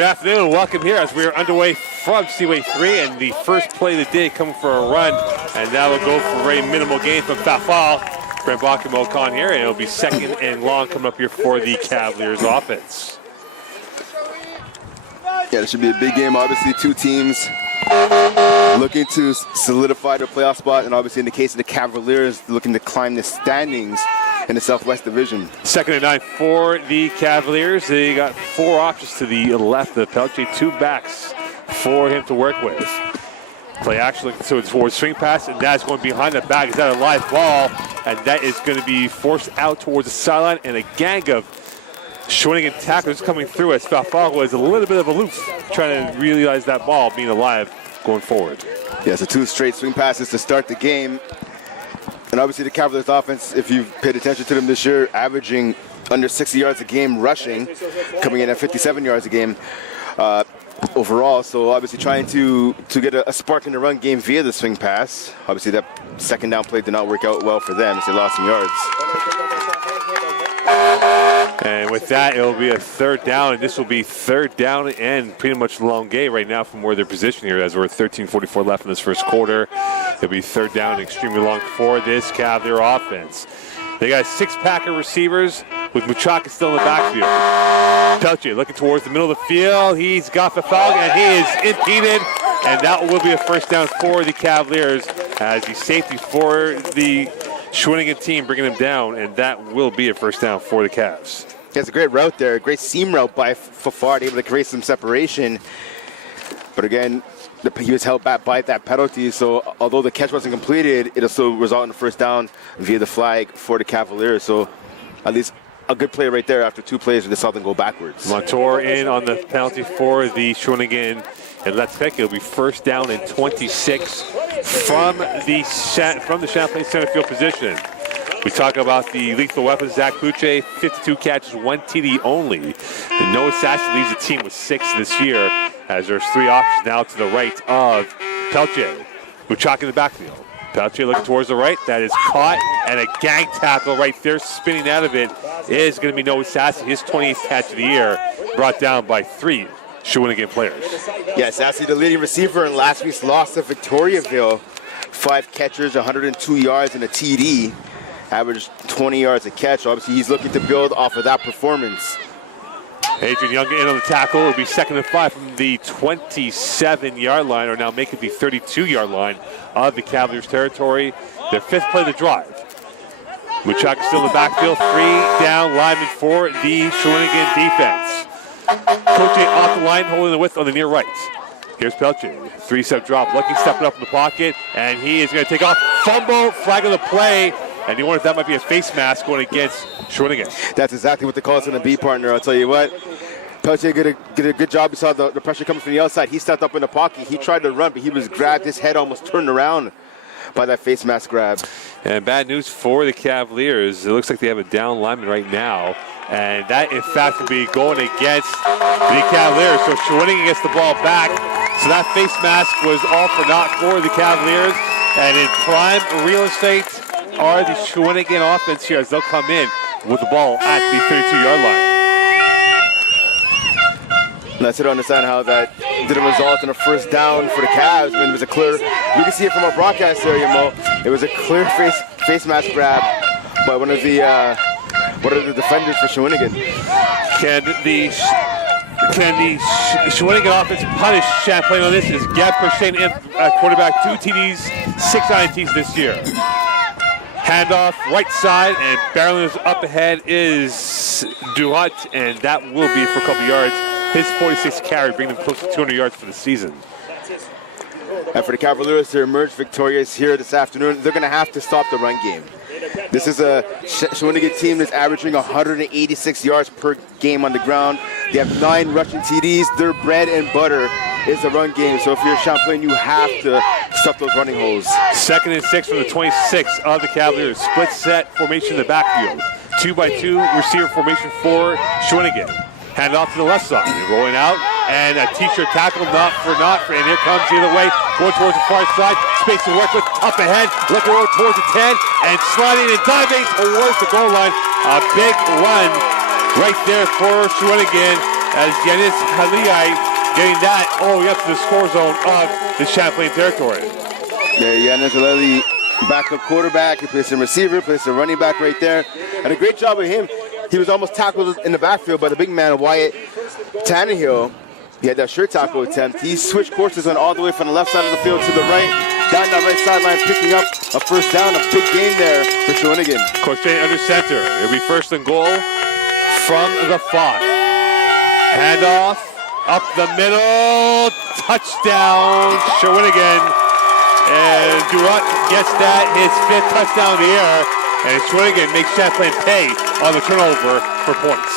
Good afternoon and welcome here as we are underway from Seaway 3, and the first play of the day coming for a run, and that will go for a very minimal gain from Fafal. Brent Bach and Mokan here, and it'll be second and long coming up here for the Cavaliers offense. Yeah, this should be a big game. Obviously, two teams looking to solidify their playoff spot, and obviously in the case of the Cavaliers, looking to climb the standings in the Southwest Division. Second and 9 for the Cavaliers. They got four options to the left of Pelche, two backs for him to work with. Play action looking towards swing pass, and that's going behind the back. Is that a live ball? And that is going to be forced out towards the sideline, and a gang of Shawinigan tacklers coming through as Fafal was a little bit of a aloof, trying to realize that ball being alive going forward. Yeah, so two straight swing passes to start the game. And obviously the Cavaliers offense, if you've paid attention to them this year, averaging under 60 yards a game rushing, coming in at 57 yards a game overall. So obviously trying to get a spark in the run game via the swing pass. Obviously that second down play did not work out well for them as they lost some yards. And with that, it'll be a third down, and this will be third down and pretty much Longueuil right now from where they're positioned here as we're 13:44 left in this first quarter. It'll be third down and extremely long for this Cavalier offense. They got six Packer receivers with Muchaka still in the backfield. Pelche looking towards the middle of the field. He's got Fafal, and he is impeded, and that will be a first down for the Cavaliers as the safety for the Shawinigan team bringing him down, and that will be a first down for the Cavs. He has a great route there, a great seam route by Fafard, able to create some separation. But again, he was held back by that penalty, so although the catch wasn't completed, it'll still result in a first down via the flag for the Cavaliers. So at least a good play right there after two plays where they saw them go backwards. Montour in on the penalty for the Shawinigan, and let's pick. It'll be first down and 26 from the Champlain center field position. We talk about the lethal weapons. Zach Puche, 52 catches, 1 TD only. And Noah Sassy leads the team with 6 this year, as there's 3 options now to the right of Pelche. Muchaka in the backfield. Pelche looking towards the right. That is caught, and a gang tackle right there. Spinning out of it is going to be Noah Sassy, his 28th catch of the year, brought down by 3 Shawinigan players. Yeah, Sassy, the leading receiver in last week's loss to Victoriaville. 5 catchers, 102 yards, and a TD. Averaged 20 yards a catch. Obviously, he's looking to build off of that performance. Adrian Young in on the tackle. It'll be second and 5 from the 27-yard line, or now make it the 32-yard line of the Cavaliers territory. Their 5th play of the drive. Muchaka still in the backfield. 3 down linemen for the Shawinigan defense. Coach off the line, holding the width on the near right. Here's Pelche. 3-step drop. Lucky stepping up in the pocket, and he is going to take off. Fumble, flag of the play. And you wonder if that might be a face mask going against Shawinigan. That's exactly what the call is going to be, partner. I'll tell you what. Pelche did a good job. You saw the pressure coming from the outside. He stepped up in the pocket. He tried to run, but he was grabbed. His head almost turned around by that face mask grab. And bad news for the Cavaliers. It looks like they have a down lineman right now. And that, in fact, could be going against the Cavaliers. So Shawinigan gets the ball back. So that face mask was all for naught for the Cavaliers. And in prime real estate are the Shawinigan offense here as they'll come in with the ball at the 32-yard line. Let's understand how that didn't result in a first down for the Cavs. I mean, it was a clear, you can see it from our broadcast area, Mo. It was a clear face mask grab by one of the defenders for Shawinigan. Can the Shawinigan offense punish Champlain on this? Is Gab Crochane in quarterback, 2 TDs, 6 INTs this year. Handoff, right side, and barreling up ahead is Duhat, and that will be for a couple yards. His 46th carry, bringing them close to 200 yards for the season. And for the Cavaliers to emerge victorious here this afternoon, they're going to have to stop the run game. This is a Shawinigan team that's averaging 186 yards per game on the ground. They have 9 rushing TDs. Their bread and butter is the run game. So if you're Champlain, you have to stuff those running holes. Second and 6 from the 26 of the Cavaliers. Split set formation in the backfield. 2-by-2 receiver formation for Shawinigan. Hand off to the left side. Rolling out, and a t-shirt tackle, not for, and here comes the other way, going towards the far side. Space to work with, up ahead, looking over towards the 10, and sliding and diving towards the goal line. A big run right there for Shawinigan. as Yanis Haliyai getting that all the way up to the score zone of the Champlain territory. Yeah, Yanis Haliyai, backup quarterback. He plays some receiver, plays some running back right there. And a great job of him. He was almost tackled in the backfield by the big man, Wyatt Tannehill. He had that shirt tackle attempt. He switched courses on all the way from the left side of the field to the right, down that right sideline, picking up a first down, a big game there for Shawinigan. Crochet under center. It'll be first and goal from the 5. Handoff up the middle. Touchdown, Shawinigan. And Durant gets that, his 5th touchdown in the air. And Shawinigan makes Champlain pay on the turnover for points.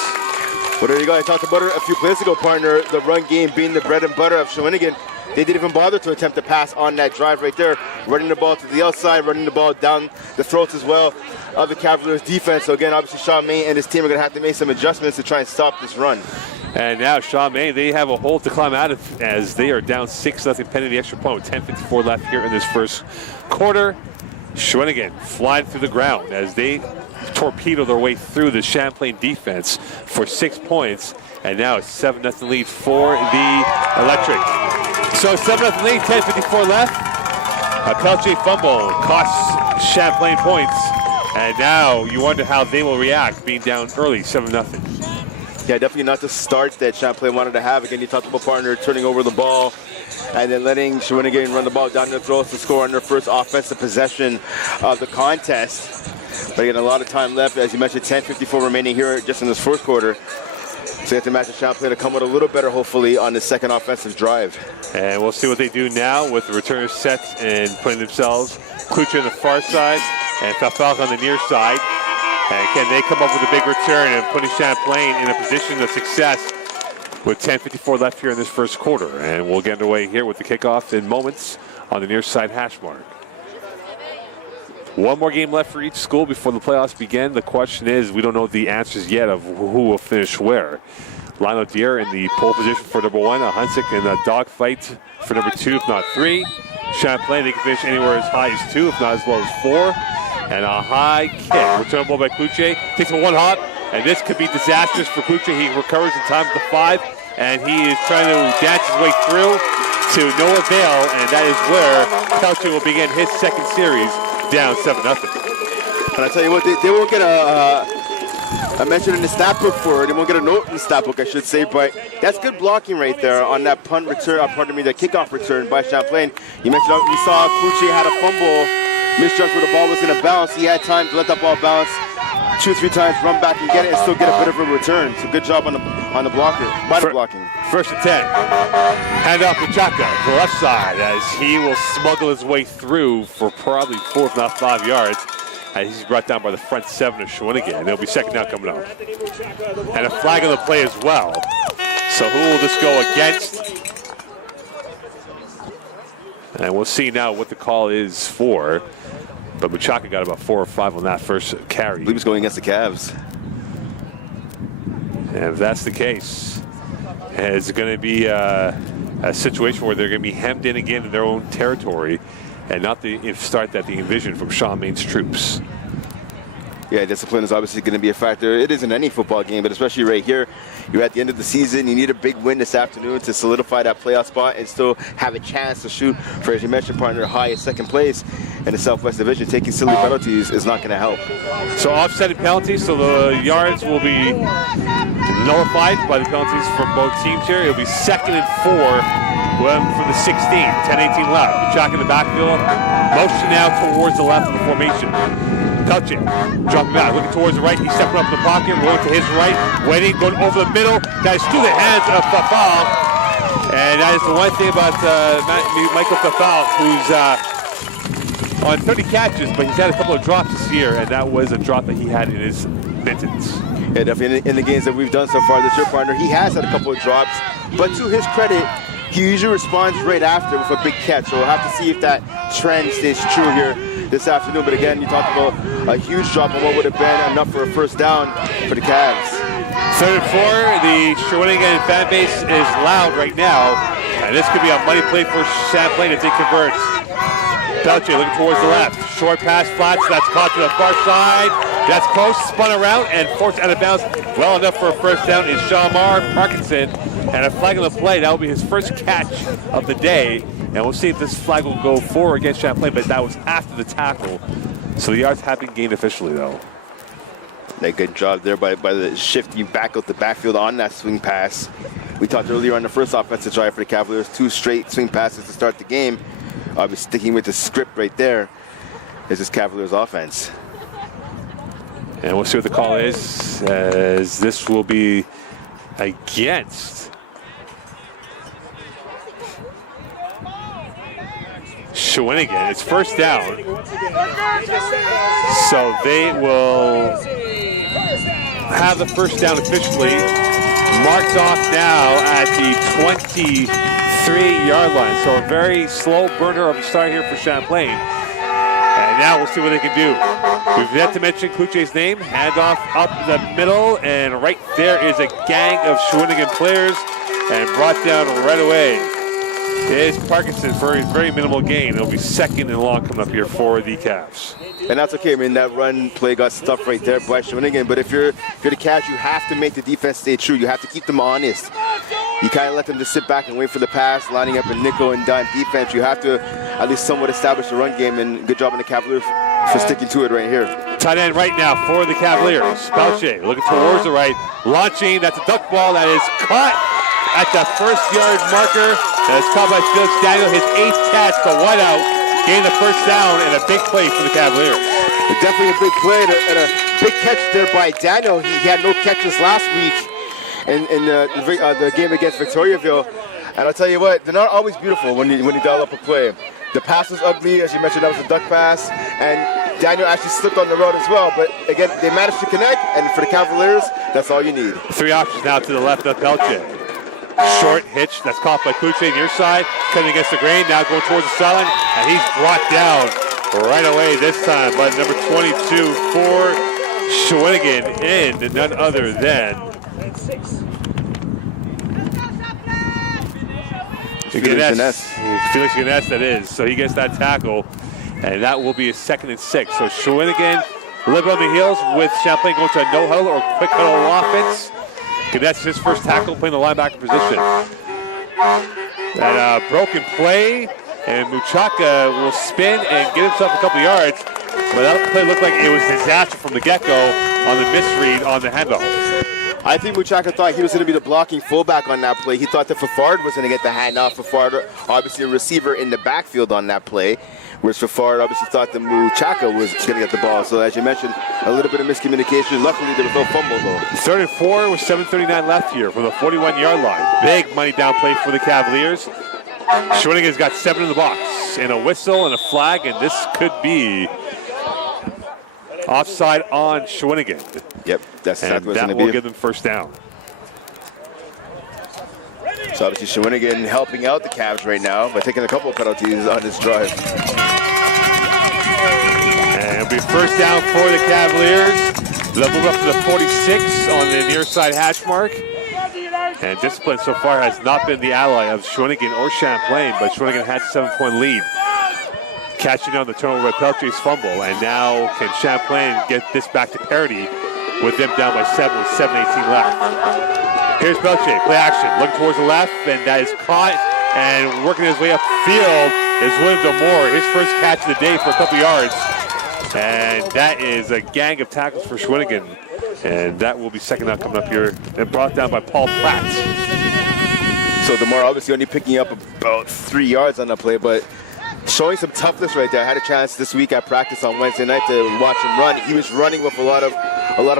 Well, there you go. I talked about it a few plays ago, partner. The run game being the bread and butter of Shawinigan. They didn't even bother to attempt to pass on that drive right there. Running the ball to the outside, running the ball down the throats as well of the Cavaliers defense. So again, obviously Champlain and his team are going to have to make some adjustments to try and stop this run. And now Champlain, they have a hole to climb out of as they are down 6-0 pending the extra point with 10:54 left here in this first quarter. Shawinigan flying through the ground as they torpedo their way through the Champlain defense for 6 points. And now it's 7-0 lead for the Electric. So 7-0 lead, 10:54 left. A Peltier fumble costs Champlain points. And now you wonder how they will react being down early, 7-0. Yeah, definitely not the start that Champlain wanted to have. Again, you talked about partner turning over the ball and then letting Shawinigan run the ball down their throats to score on their first offensive possession of the contest. But again, a lot of time left. As you mentioned, 10:54 remaining here just in this first quarter. So you have to imagine Champlain to come with a little better, hopefully, on the second offensive drive. And we'll see what they do now with the returners set and putting themselves. Klucher on the far side and Fafalk on the near side. And can they come up with a big return and putting Champlain in a position of success with 10:54 left here in this first quarter. And we'll get underway here with the kickoff in moments on the near side hash mark. One more game left for each school before the playoffs begin. The question is, we don't know the answers yet of who will finish where. Lionel Deere in the pole position for number 1, Hunsick in the dogfight for number 2, if not 3. Champlain, they can finish anywhere as high as 2, if not as low as 4. And a high kick. Return ball by Klucher. Takes him one hop, and this could be disastrous for Klucher. He recovers in time at the 5, and he is trying to dance his way through to no avail, and that is where Peltier will begin his second series down 7-0. And I tell you what, they won't get a mention in the stat book for it. They won't get a note in the stat book, I should say, but that's good blocking right there on that punt return, that kickoff return by Champlain. You mentioned, you saw Klucher had a fumble, misjudged where the ball was going to bounce. He had time to let that ball bounce 2 or 3 times, run back and get it, and still get a bit of a return. So good job on the blocker, by the blocking. First and 10. Hand off to Chaka to the left side as he will smuggle his way through for probably 4, if not 5 yards. And he's brought down by the front 7 of Shawinigan. And it'll be second down coming up. And a flag on the play as well. So who will this go against? And we'll see now what the call is for. But Machaka got about 4 or 5 on that first carry. I believe he's going against the Cavs. And if that's the case, it's going to be a situation where they're going to be hemmed in again in their own territory and not the start that they envisioned from Champlain's troops. Yeah, discipline is obviously going to be a factor. It is in any football game, but especially right here. You're at the end of the season. You need a big win this afternoon to solidify that playoff spot and still have a chance to shoot for, as you mentioned, partner, highest second place in the Southwest Division. Taking silly penalties is not going to help. So offsetting penalties, so the yards will be nullified by the penalties from both teams here. It'll be 2nd and 4 from the 16, 10-18 left. Machaka in the backfield, motion now towards the left of the formation. Peltier, dropping back, looking towards the right. He's stepping up in the pocket, rolling to his right, waiting, going over the middle. That is through the hands of Fafal. And that is the one thing about Michael Fafal, who's on 30 catches, but he's had a couple of drops this year, and that was a drop that he had in his mittens. Yeah, definitely in the games that we've done so far this year, partner, he has had a couple of drops, but to his credit, he usually responds right after with a big catch. So we'll have to see if that trend stays true here this afternoon. But again, you talked about a huge drop on what would have been enough for a first down for the Cavs. 3rd and 4, the Shawinigan fan base is loud right now. And this could be a money play for Champlain if they convert. Pelche looking towards the left. Short pass, flats, that's caught to the far side. That's close, spun around and forced out of bounds. Well enough for a first down is Shamar Parkinson. And a flag on the play. That will be his first catch of the day. And we'll see if this flag will go forward against Champlain, but that was after the tackle. So the yards have been gained officially, though. A good job there by the shifting back out the backfield on that swing pass. We talked earlier on the first offensive drive for the Cavaliers, 2 straight swing passes to start the game. Obviously sticking with the script right there is this Cavaliers offense. And we'll see what the call is, as this will be against Shawinigan. It's first down. So they will have the first down officially marked off now at the 23-yard line. So a very slow burner of a start here for Champlain. And now we'll see what they can do. We've yet to mention Kluche's name. Handoff up the middle, and right there is a gang of Shawinigan players, and brought down right away is Parkinson for a very minimal gain. It'll be second and long coming up here for the Cavs. And that's okay. I mean, that run play got stuffed right there by Shawinigan. But if you're the Cavs, you have to make the defense stay true. You have to keep them honest. You can't let them just sit back and wait for the pass, lining up a nickel and dime defense. You have to at least somewhat establish the run game, and good job on the Cavaliers for sticking to it right here. Tight end right now for the Cavaliers. Pelche looking towards the right, launching. That's a duck ball that is caught at the first-yard marker. That's caught by Felix Daniel, his 8th catch, the whiteout. Gained the first down, and a big play for the Cavaliers. Definitely a big play and a big catch there by Daniel. He had no catches last week in the game against Victoriaville. And I'll tell you what, they're not always beautiful when you dial up a play. The pass was ugly, as you mentioned, that was a duck pass, and Daniel actually slipped on the road as well. But again, they managed to connect, and for the Cavaliers, that's all you need. 3 options now to the left of Pelche. Short hitch, that's caught by Kluche near side, cutting against the grain, now going towards the sideline, and he's brought down right away this time by number 22 for Shawinigan, and none other than Felix Ganess, that is. So he gets that tackle, and that will be a 2nd and 6. So Shawinigan a little bit on the heels with Champlain going to a no huddle or quick huddle offense. Ganess his first tackle, playing the linebacker position. And a broken play, and Muchaka will spin and get himself a couple yards. But that play looked like it was disaster from the get-go on the misread on the handoff. I think Muchaka thought he was going to be the blocking fullback on that play. He thought that Fafard was going to get the handoff. Fafard, obviously a receiver in the backfield on that play, whereas Fafard obviously thought that Muchaka was going to get the ball. So as you mentioned, a little bit of miscommunication. Luckily, there was no fumble, though. 3rd and 4 with 7:39 left here from the 41-yard line. Big money down play for the Cavaliers. Shawinigan's got 7 in the box, and a whistle and a flag, and this could be offside on Shawinigan. Yep, that's exactly what's going to be. That will give them first down. So obviously Shawinigan helping out the Cavs right now by taking a couple of penalties on this drive. And it'll be first down for the Cavaliers. They'll move up to the 46 on the near side hash mark. And discipline so far has not been the ally of Shawinigan or Champlain, but Shawinigan had a 7-point lead. Catching on the turnover by Pelche's fumble, and now can Champlain get this back to parity with them down by 7 with 7:18 left. Here's Pelche, play action, looking towards the left, and that is caught, and working his way upfield is William Demore, his first catch of the day for a couple yards. And that is a gang of tackles for Shawinigan, and that will be second down coming up here, and brought down by Paul Pratt. So Demore obviously only picking up about 3 yards on that play, but showing some toughness right there. I had a chance this week at practice on Wednesday night to watch him run. He was running with a lot of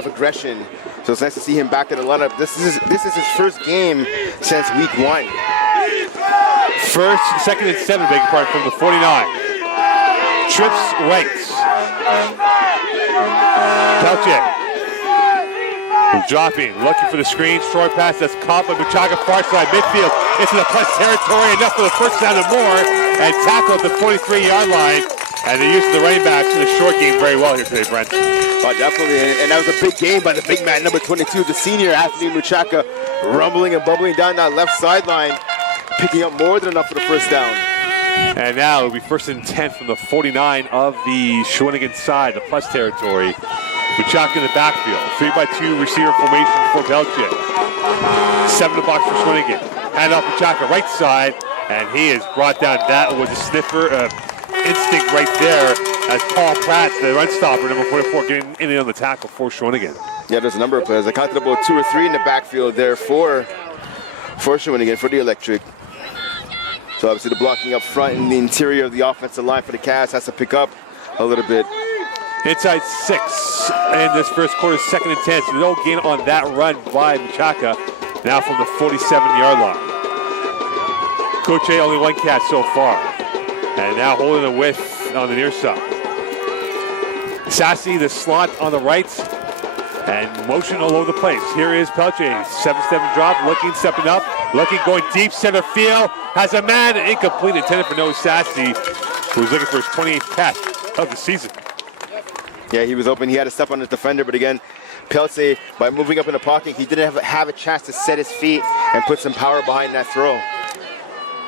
aggression. So it's nice to see him back in the lineup. This is his first game since week 1. 2nd and 7, beg your pardon, from the 49. Trips right. Pelche. Dropping, looking for the screen, short pass that's caught by Muchaka, far side midfield into the plus territory, enough for the first down and more, and tackled at the 43-yard line. And they're using the running backs in the short game very well here today, Brent. Oh, definitely, and that was a big game by the big man, number 22, the senior Anthony Muchaka, rumbling and bubbling down that left sideline, picking up more than enough for the first down. And now it'll be 1st and 10 from the 49 of the Shawinigan side, the plus territory. Machaka in the backfield. 3-by-2 receiver formation for Pelche. 7 to box for Shawinigan. Hand off Machaka, right side, and he is brought down. That was a sniffer instinct right there as Paul Pratt, the run stopper, number 44, getting in and on the tackle for Shawinigan. Yeah, there's a number of players. I counted about 2 or 3 in the backfield there for Shawinigan, for the Electric. So obviously the blocking up front in the interior of the offensive line for the Cavs has to pick up a little bit. Inside 6 in this first quarter, 2nd and 10. So no gain on that run by Machaka. Now from the 47-yard line. Coach only 1 catch so far. And now holding the whiff on the near side. Sassy, the slot on the right. And motion all over the place. Here is Pelche, 7-step drop, looking, stepping up, looking, going deep center field. Has a man, incomplete, intended for Noah Sassy, who's looking for his 28th catch of the season. Yeah, he was open. He had to step on his defender, but again, Pelche, by moving up in the pocket, he didn't have a chance to set his feet and put some power behind that throw.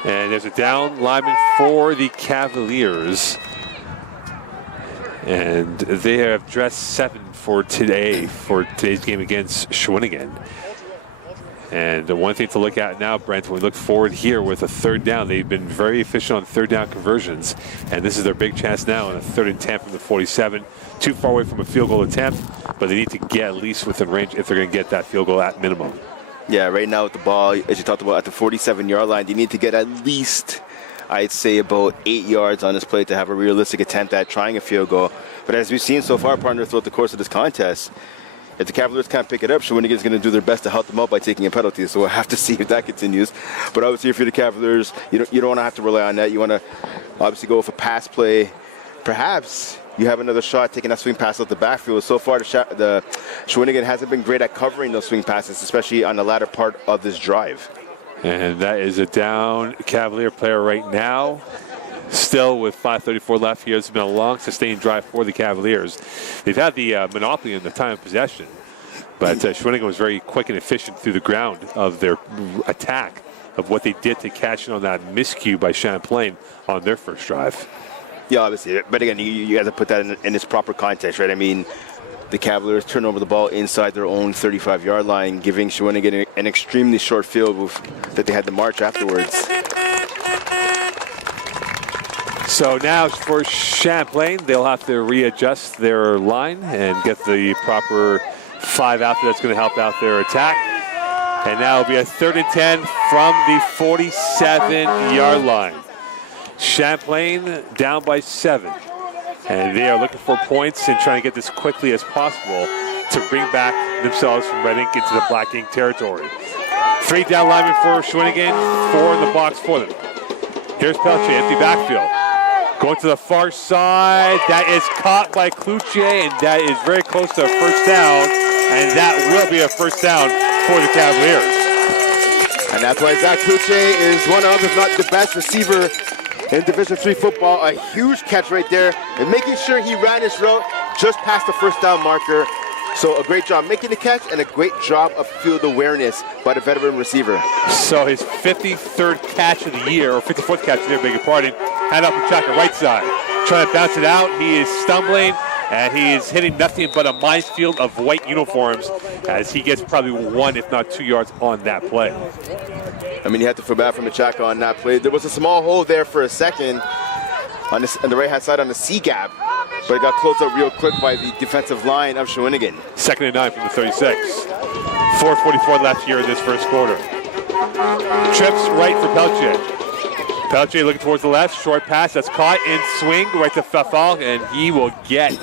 And there's a down lineman for the Cavaliers. And they have dressed 7 for today's game against Shawinigan. And the one thing to look at now, Brent, when we look forward here with a 3rd down, they've been very efficient on 3rd down conversions. And this is their big chance now on a 3rd and 10 from the 47. Too far away from a field goal attempt, but they need to get at least within range if they're going to get that field goal at minimum. Yeah, right now with the ball, as you talked about, at the 47-yard line, they need to get at least, I'd say, about 8 yards on this play to have a realistic attempt at trying a field goal. But as we've seen so far, partner, throughout the course of this contest, if the Cavaliers can't pick it up, Shawinigan's going to do their best to help them out by taking a penalty. So we'll have to see if that continues. But obviously, if you're the Cavaliers, you don't want to have to rely on that. You want to obviously go with a pass play. Perhaps you have another shot taking that swing pass out the backfield. So far, the Shawinigan hasn't been great at covering those swing passes, especially on the latter part of this drive. And that is a down Cavalier player right now. Still with 5:34 left here. It's been a long, sustained drive for the Cavaliers. They've had the monopoly in the time of possession, but Shawinigan was very quick and efficient through the ground of their attack, of what they did to catch on that miscue by Champlain on their first drive. Yeah, obviously. But again, you have to put that in its proper context, right? I mean, the Cavaliers turn over the ball inside their own 35-yard line, giving Shawinigan an extremely short field that they had to march afterwards. So now for Champlain, they'll have to readjust their line and get the proper 5 out there that's going to help out their attack. And now it'll be a 3rd and 10 from the 47-yard line. Champlain down by 7. And they are looking for points and trying to get this quickly as possible to bring back themselves from red ink into the black ink territory. 3 down linemen for Shawinigan, 4 in the box for them. Here's Pelche, empty backfield. Going to the far side, that is caught by Kluche, and that is very close to a first down, and that will be a first down for the Cavaliers. And that's why Zach Kluche is one of, if not the best receiver in Division III football. A huge catch right there, and making sure he ran his route just past the first down marker. So a great job making the catch and a great job of field awareness by the veteran receiver. So his 53rd catch of the year, or 54th catch of the year, beg your pardon. Hand off Machaka, right side. Trying to bounce it out. He is stumbling, and he is hitting nothing but a minefield of white uniforms as he gets probably 1, if not 2 yards on that play. I mean, you have to feel bad for Machaka on that play. There was a small hole there for a second on the right-hand side on the C gap, but it got closed up real quick by the defensive line of Shawinigan. 2nd and 9 from the 36. 4:44 left here in this first quarter. Trips right for Pelche. Pelche looking towards the left, short pass that's caught in swing right to Fafal, and he will get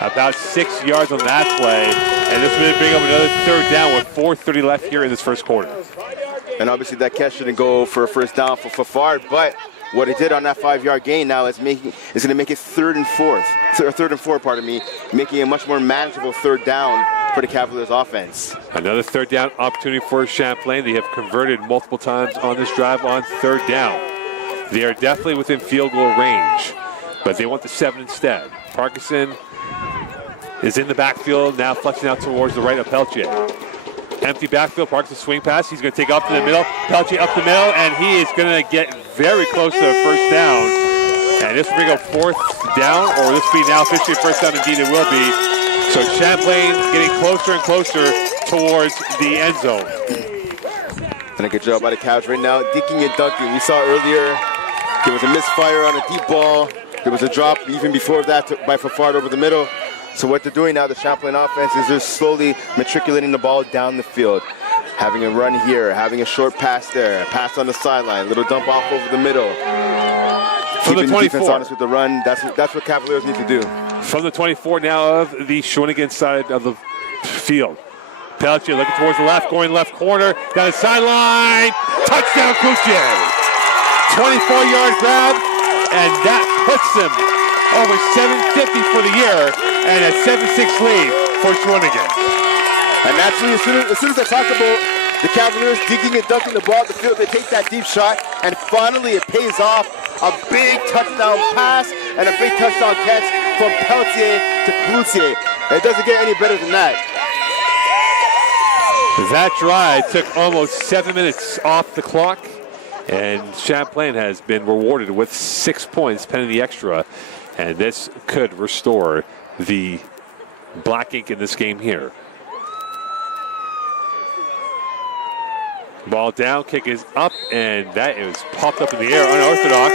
about 6 yards on that play. And this will bring up another 3rd down with 4:30 left here in this first quarter. And obviously that catch shouldn't go for a first down for Fafard, but what he did on that 5-yard gain now is going to make it 3rd and 4, pardon me, making a much more manageable 3rd down for the Cavaliers offense. Another 3rd down opportunity for Champlain. They have converted multiple times on this drive on 3rd down. They are definitely within field goal range, but they want the 7 instead. Parkinson is in the backfield, now flexing out towards the right of Pelche. Empty backfield, parks the swing pass. He's going to take up to the middle. Pelletier up the middle, and he is going to get very close to a first down. And this will bring up fourth down, or this will be now officially first down. Indeed, it will be. So Champlain getting closer and closer towards the end zone. And a good job by the Cavs right now, dinking and dunking. We saw earlier there was a misfire on a deep ball. There was a drop even before that by Fafard over the middle. So what they're doing now, the Champlain offense, is they're slowly matriculating the ball down the field. Having a run here, having a short pass there, pass on the sideline, little dump off over the middle. From Keeping the 24. the defense honest with the run, that's what Cavaliers need to do. From the 24 now of the Shawinigan side of the field. Pelletier looking towards the left, going left corner, down the sideline. Touchdown, Cloutier. 24-yard grab, and that puts them over 750 for the year, and a 7-6 lead for Shawinigan. And naturally, as soon as I talk about the Cavaliers digging and dunking the ball at the field, they take that deep shot, and finally it pays off. A big touchdown pass and a big touchdown catch from Pelletier to Cloutier. It doesn't get any better than that. That drive took almost 7 minutes off the clock, and Champlain has been rewarded with 6 points pending the extra, and this could restore the black ink in this game here. Ball down, kick is up, and that is popped up in the air, unorthodox.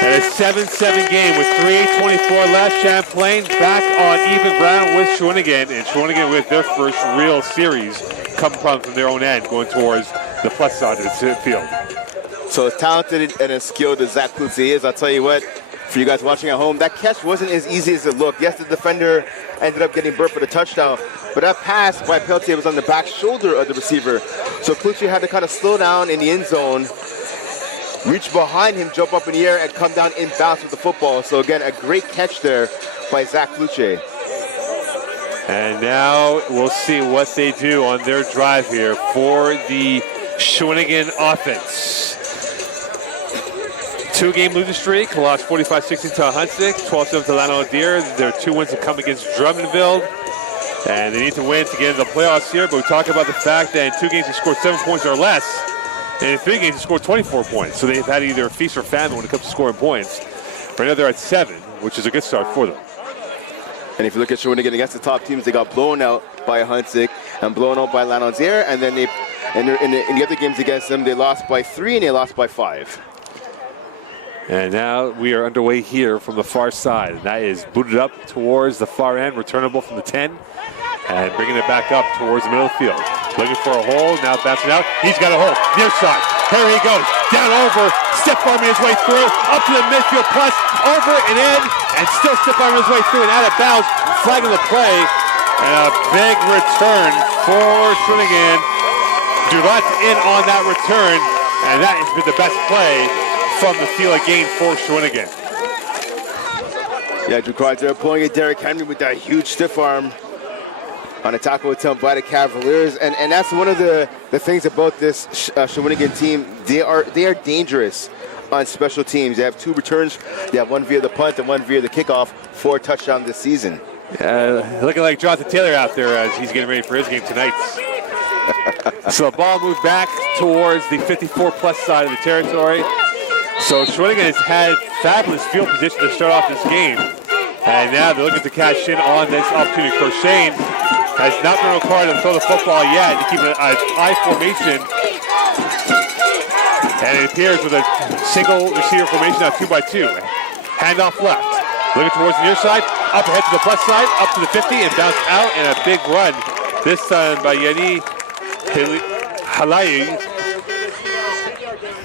And a 7-7 game with 3:24 left. Champlain back on even ground with Shawinigan, and Shawinigan with their first real series coming from their own end, going towards the plus side of the field. So as talented and as skilled as Zach Cloutier is, I'll tell you what, for you guys watching at home, that catch wasn't as easy as it looked. Yes, the defender ended up getting burnt for the touchdown, but that pass by Pelletier was on the back shoulder of the receiver. So Cloutier had to kind of slow down in the end zone, reach behind him, jump up in the air, and come down inbounds with the football. So again, a great catch there by Zach Cloutier. And now we'll see what they do on their drive here for the Shawinigan offense. 2-game losing streak, lost 45-16 to Hunsik, 12-7 to Lanaudière. Their 2 wins have come against Drummondville, and they need to win to get into the playoffs here. But we talk about the fact that in 2 games they scored 7 points or less, and in 3 games they scored 24 points. So they've had either a feast or famine when it comes to scoring points. Right now they're at 7, which is a good start for them. And if you look at Shawinigan against the top teams, they got blown out by Hunsik and blown out by Lanaudière, and then in the other games against them, they lost by 3 and they lost by 5. And now we are underway here from the far side. And that is booted up towards the far end, returnable from the 10, and bringing it back up towards the middle of the field. Looking for a hole, now bouncing out. He's got a hole, near side. Here he goes, down over, step arming his way through, up to the midfield plus, over and in, and still step arming his way through and out of bounds, flagging the play. And a big return for Shawinigan. Durant in on that return, and that has been the best play from the field again for Shawinigan. Yeah, Ducroix there pulling it. Derrick Henry with that huge stiff arm on a tackle attempt by the Cavaliers, and that's one of the things about this Shawinigan team. They are dangerous on special teams. They have 2 returns. They have 1 via the punt and 1 via the kickoff for a touchdown this season. Looking like Jonathan Taylor out there as he's getting ready for his game tonight. So the ball moved back towards the 54-plus side of the territory. So Shawinigan has had fabulous field position to start off this game. And now they're looking to cash in on this opportunity. Crochet has not been required to throw the football yet to keep an I formation. And it appears with a single receiver formation now 2-by-2. Handoff left. Looking towards the near side, up ahead to the plus side, up to the 50, and bounce out, and a big run. This time by Yanni Halai.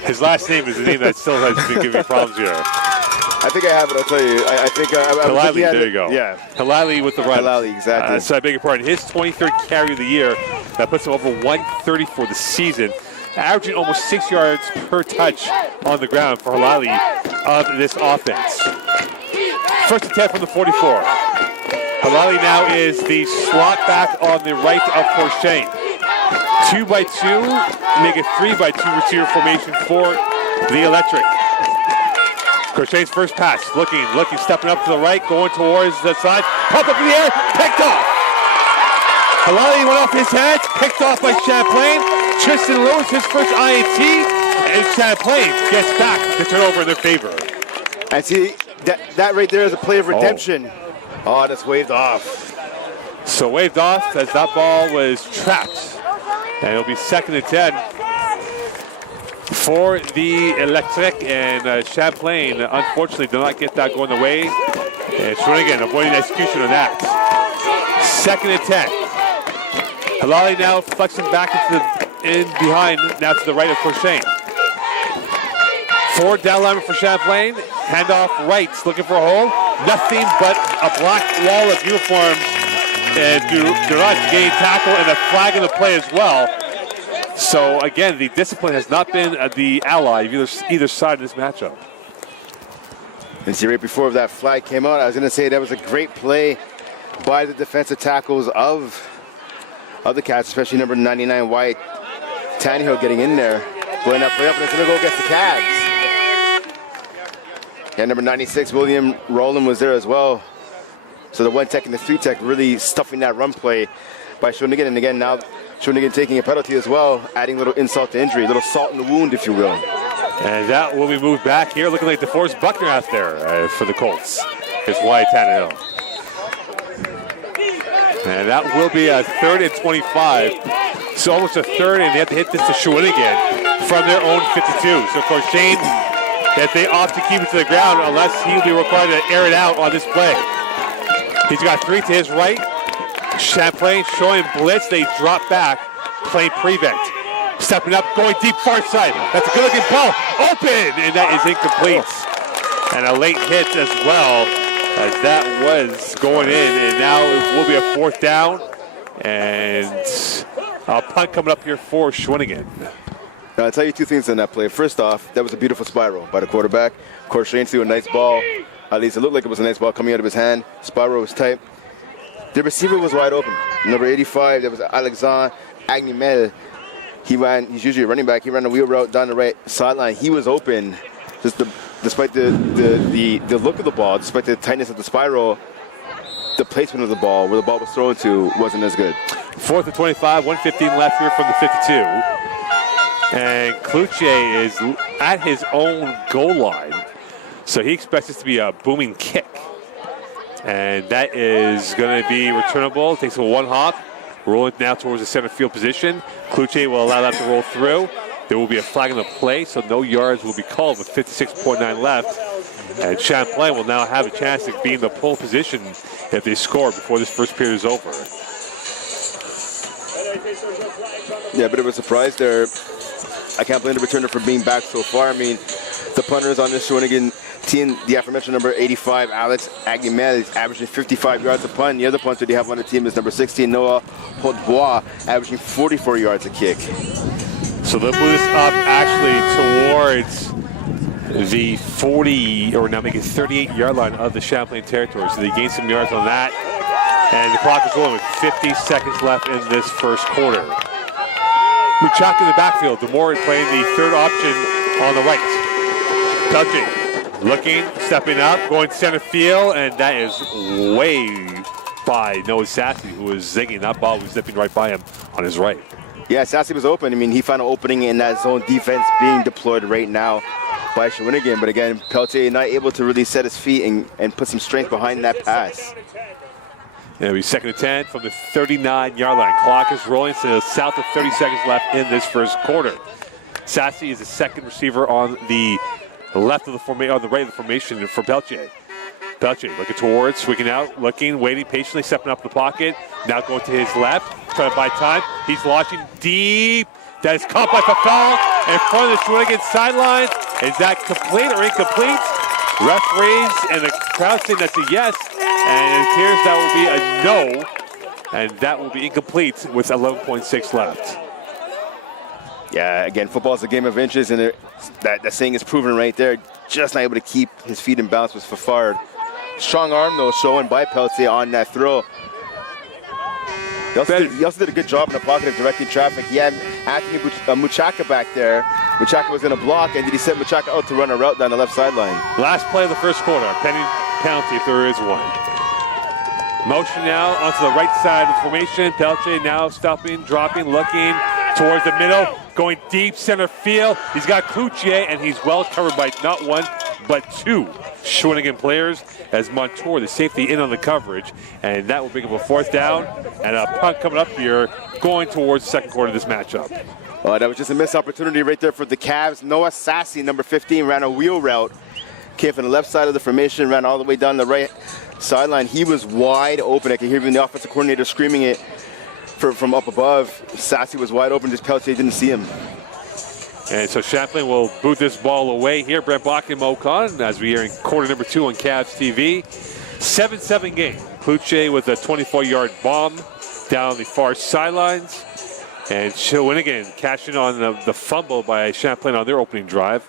His last name is a name that still has been giving me problems here. I think I have it, I'll tell you. I think Halali, there you go. Yeah. Halali with the run. Halali, exactly. So I beg your pardon. His 23rd carry of the year. That puts him over 130 for the season. Averaging almost 6 yards per touch on the ground for Halali of this offense. First and 10 from the 44. Halali now is the slot back on the right of Porchain. 2-by-2, make it 3-by-2 receiver formation for the Electric. Crochet's first pass, looking, stepping up to the right, going towards the side, pop up in the air, picked off. Halali went off his head, picked off by Champlain. Tristan Lewis, his first INT, and Champlain gets back to turn over in their favor. And see, that right there is a play of redemption. Oh, that's waved off. So waved off as that ball was trapped. And it'll be 2nd and 10 for the Electric, and Champlain unfortunately did not get that going the way. And Shawinigan avoiding execution on that. 2nd and 10. Halali now flexing back in behind, now to the right of Corshane. 4 down lineman for Champlain. Handoff right, looking for a hole. Nothing but a black wall of uniforms. And Durant getting tackle and a flag in the play as well. So again, the discipline has not been the ally of either side in this matchup. And see, right before that flag came out, I was going to say that was a great play by the defensive tackles of the Cats, especially number 99 Wyatt Tannehill getting in there, blowing that play up, and it's going to go against the Cags. And number 96 William Rowland was there as well. So the 1 tech and the 3 tech really stuffing that run play by Shawinigan. And again, now Shawinigan taking a penalty as well, adding a little insult to injury, a little salt in the wound, if you will. And that will be moved back here, looking like DeForest Buckner out there for the Colts. It's Wyatt Tannehill. And that will be a 3rd and 25. So almost a 3rd, and they have to hit this to Shawinigan from their own 52. So Corshane, that they opt to keep it to the ground unless he'll be required to air it out on this play. He's got 3 to his right. Champlain showing blitz. They drop back, playing prevent. Stepping up, going deep far side. That's a good-looking ball. Open, and that is incomplete. And a late hit as well, as that was going in. And now it will be a 4th down. And a punt coming up here for Shawinigan. Now, I'll tell you 2 things on that play. First off, that was a beautiful spiral by the quarterback. Corshane threw a nice ball. At least it looked like it was a nice ball coming out of his hand. Spiral was tight. The receiver was wide open. Number 85, that was Alexandre Agnimel. He's usually a running back. He ran a wheel route down the right sideline. He was open. Despite the look of the ball, despite the tightness of the spiral, the placement of the ball, where the ball was thrown to, wasn't as good. 4th and 25, 1:15 left here from the 52. And Cloutier is at his own goal line. So he expects this to be a booming kick. And that is going to be returnable. Takes a 1 hop. Rolling now towards the center field position. Cloutier will allow that to roll through. There will be a flag on the play, so no yards will be called with 56.9 left. And Champlain will now have a chance of being in the pole position if they score before this first period is over. Yeah, a bit of a surprise there. I can't blame the returner for being back so far. I mean, the punters on this Shawinigan team, the aforementioned number 85, Alex Aguimel, is averaging 55 yards a punt. The other punter they have on the team is number 16, Noah Hautbois, averaging 44 yards a kick. So they'll move this up actually towards the 40, or now making 38-yard line of the Champlain territory. So they gain some yards on that. And the clock is rolling with 50 seconds left in this first quarter. Muchak in the backfield. DeMore playing the 3rd option on the right. Touching, looking, stepping up, going center field, and that is way by Noah Sassy, who was zigging. That ball was zipping right by him on his right. Yeah, Sassy was open. I mean, he found an opening in that zone defense being deployed right now by Shawinigan. But again, Peltier not able to really set his feet and put some strength behind that pass. It'll be 2nd and 10 from the 39-yard line. Clock is rolling, so south of 30 seconds left in this first quarter. Sassy is the 2nd receiver on the left of the formation, on the right of the formation for Peltier. Peltier looking towards, swinging out, looking, waiting patiently, stepping up the pocket. Now going to his left, trying to buy time. He's launching deep. That is caught by Fafal in front of the Shawinigan sideline. Is that complete or incomplete? Referees and the crowd saying that's a yes. And it appears that will be a no. And that will be incomplete with 11.6 left. Yeah, again, football is a game of inches, and that saying is proven right there. Just not able to keep his feet in balance with Fafard. Strong arm, though, showing by Peltier on that throw. He also did a good job in the pocket of directing traffic. He had Anthony Muchaka back there. Muchaka was going to block, and did he set Muchaka out to run a route down the left sideline? Last play of the first quarter. Penalty if there is one. Motion now onto the right side of the formation. Pelche now stopping, dropping, looking towards the middle, going deep center field. He's got Cloutier, and he's well covered by not one, but two Shawinigan players as Montour, the safety, in on the coverage. And that will bring up a fourth down and a punt coming up here going towards the second quarter of this matchup. That was just a missed opportunity right there for the Cavs. Noah Sassy, number 15, ran a wheel route. Came from the left side of the formation, ran all the way down the right sideline. He was wide open. I could hear even the offensive coordinator screaming it from up above. Sassy was wide open, just Peltier didn't see him. And so Champlain will boot this ball away here. Brent Block and Mo Khan as we are in quarter number 2 on Cavs TV. 7-7 game. Cloutier with a 24-yard bomb down the far sidelines. And Shawinigan cashing on the fumble by Champlain on their opening drive.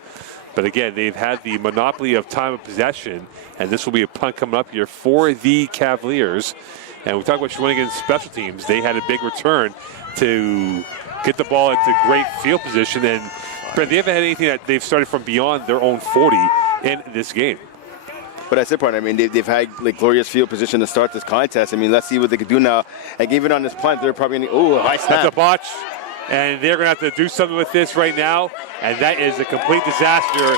But again, they've had the monopoly of time of possession, and this will be a punt coming up here for the Cavaliers. And we talk about Shawinigan's special teams. They had a big return to get the ball into great field position. And Brent, they haven't had anything that they've started from beyond their own 40 in this game. But that's it, partner. I mean, they've had like glorious field position to start this contest. I mean, let's see what they can do now. And even on this punt, they're probably going to, high snap. That's a botch. And they're going to have to do something with this right now. And that is a complete disaster.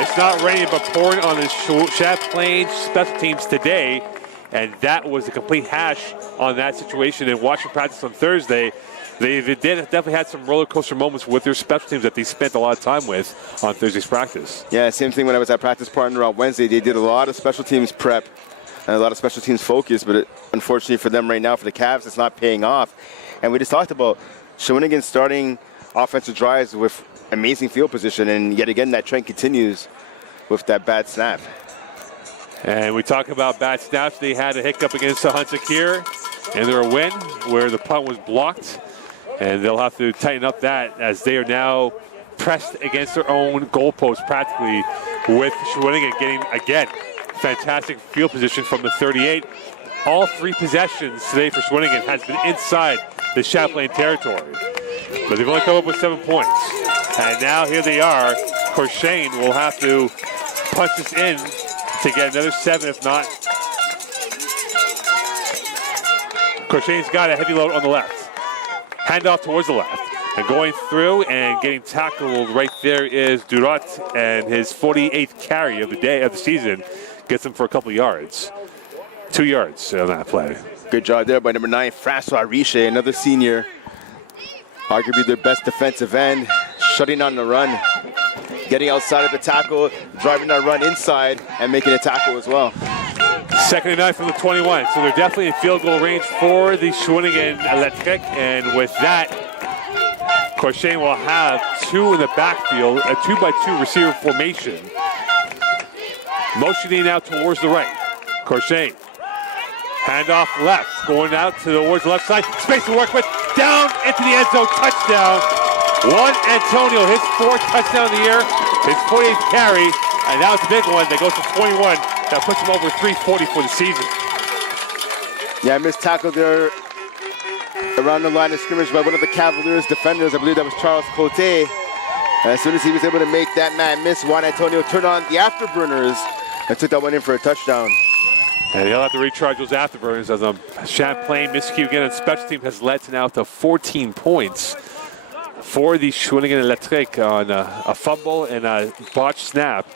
It's not raining but pouring on the Champlain special teams today. And that was a complete hash on that situation. And watching practice on Thursday, they definitely had some roller coaster moments with their special teams that they spent a lot of time with on Thursday's practice. Yeah, same thing when I was at practice, partner, on Wednesday. They did a lot of special teams prep and a lot of special teams focus. But unfortunately for them right now, for the Cavs, it's not paying off. And we just talked about Shawinigan starting offensive drives with amazing field position, and yet again that trend continues with that bad snap. And we talk about bad snaps. They had a hiccup against the Huntsic here in their win where the punt was blocked, and they'll have to tighten up that as they are now pressed against their own goalpost practically, with Shawinigan getting, again, fantastic field position from the 38. All 3 possessions today for Shawinigan has been inside the Champlain territory. But they've only come up with 7 points. And now here they are. Corshane will have to punch this in to get another 7, if not. Corshane's got a heavy load on the left. Handoff towards the left. And going through and getting tackled right there is Durot, and his 48th carry of the day of the season gets him for a couple yards. 2 yards on that play. Good job there by number 9, Francois Richer, another senior. Arguably their best defensive end, shutting on the run, getting outside of the tackle, driving that run inside, and making a tackle as well. 2nd and 9 from the 21, so they're definitely in field goal range for the Shawinigan Electric, and with that, Corshane will have 2 in the backfield, a 2-by-2 receiver formation. Motioning now towards the right. Corshane. Handoff left, going out towards the left side. Space to work with, down into the end zone, touchdown. Juan Antonio, his 4th touchdown of the year, his 48th carry, and that was a big one that goes to 21. That puts him over 340 for the season. Yeah, missed tackle there around the line of scrimmage by one of the Cavaliers defenders. I believe that was Charles Cote. As soon as he was able to make that man miss, Juan Antonio turned on the afterburners and took that one in for a touchdown. And he'll have to recharge those afterburners as a Champlain miscue again on special team has led to now to 14 points for the Shawinigan Electric on a fumble and a botched snap.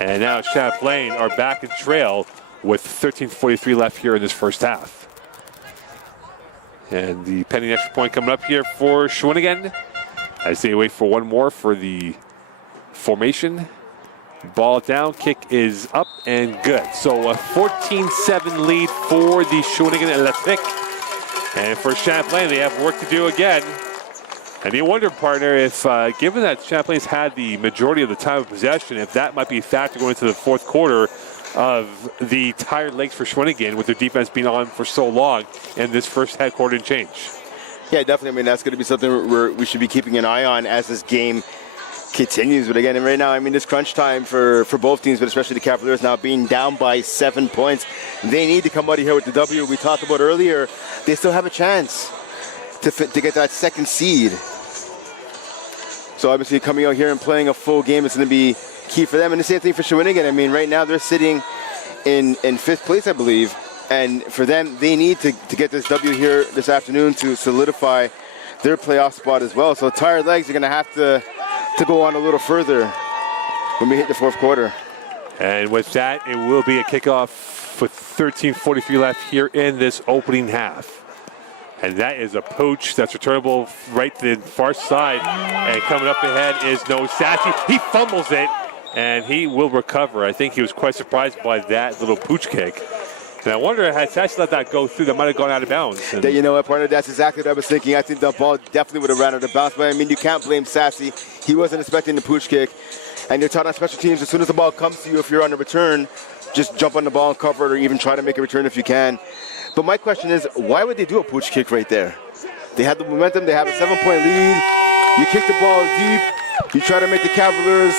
And now Champlain are back in trail with 13:43 left here in this first half. And the pending extra point coming up here for Shawinigan as they wait for one more for the formation. Ball down, kick is up and good. So a 14-7 lead for the Shawinigan Electric. And for Champlain, they have work to do again. And you wonder, partner, if given that Champlain's had the majority of the time of possession, if that might be a factor going into the 4th quarter of the tired legs for Shawinigan with their defense being on for so long in this first half quarter and change. Yeah, definitely. I mean, that's going to be something we should be keeping an eye on as this game continues. But again, right now, I mean, it's crunch time for both teams, but especially the Cavaliers now being down by 7 points. They need to come out of here with the W. We talked about earlier, they still have a chance to get that 2nd seed. So obviously coming out here and playing a full game is going to be key for them. And the same thing for Shawinigan. I mean, right now they're sitting in 5th place, I believe, And for them, they need to get this W here this afternoon to solidify their playoff spot as well. So tired legs are going to have to go on a little further when we hit the fourth quarter. And with that, it will be a kickoff with 13:43 left here in this opening half. And that is a pooch that's returnable right to the far side. And coming up ahead is No Sassy. He fumbles it, and he will recover. I think he was quite surprised by that little pooch kick. And I wonder, had Sassy let that go through, that might have gone out of bounds. You know what, partner? That's exactly what I was thinking. I think the ball definitely would have ran out of bounds. But, I mean, you can't blame Sassy. He wasn't expecting the pooch kick. And you're taught on special teams, as soon as the ball comes to you, if you're on the return, just jump on the ball and cover it, or even try to make a return if you can. But my question is, why would they do a pooch kick right there? They had the momentum. They have a 7-point lead. You kick the ball deep. You try to make the Cavaliers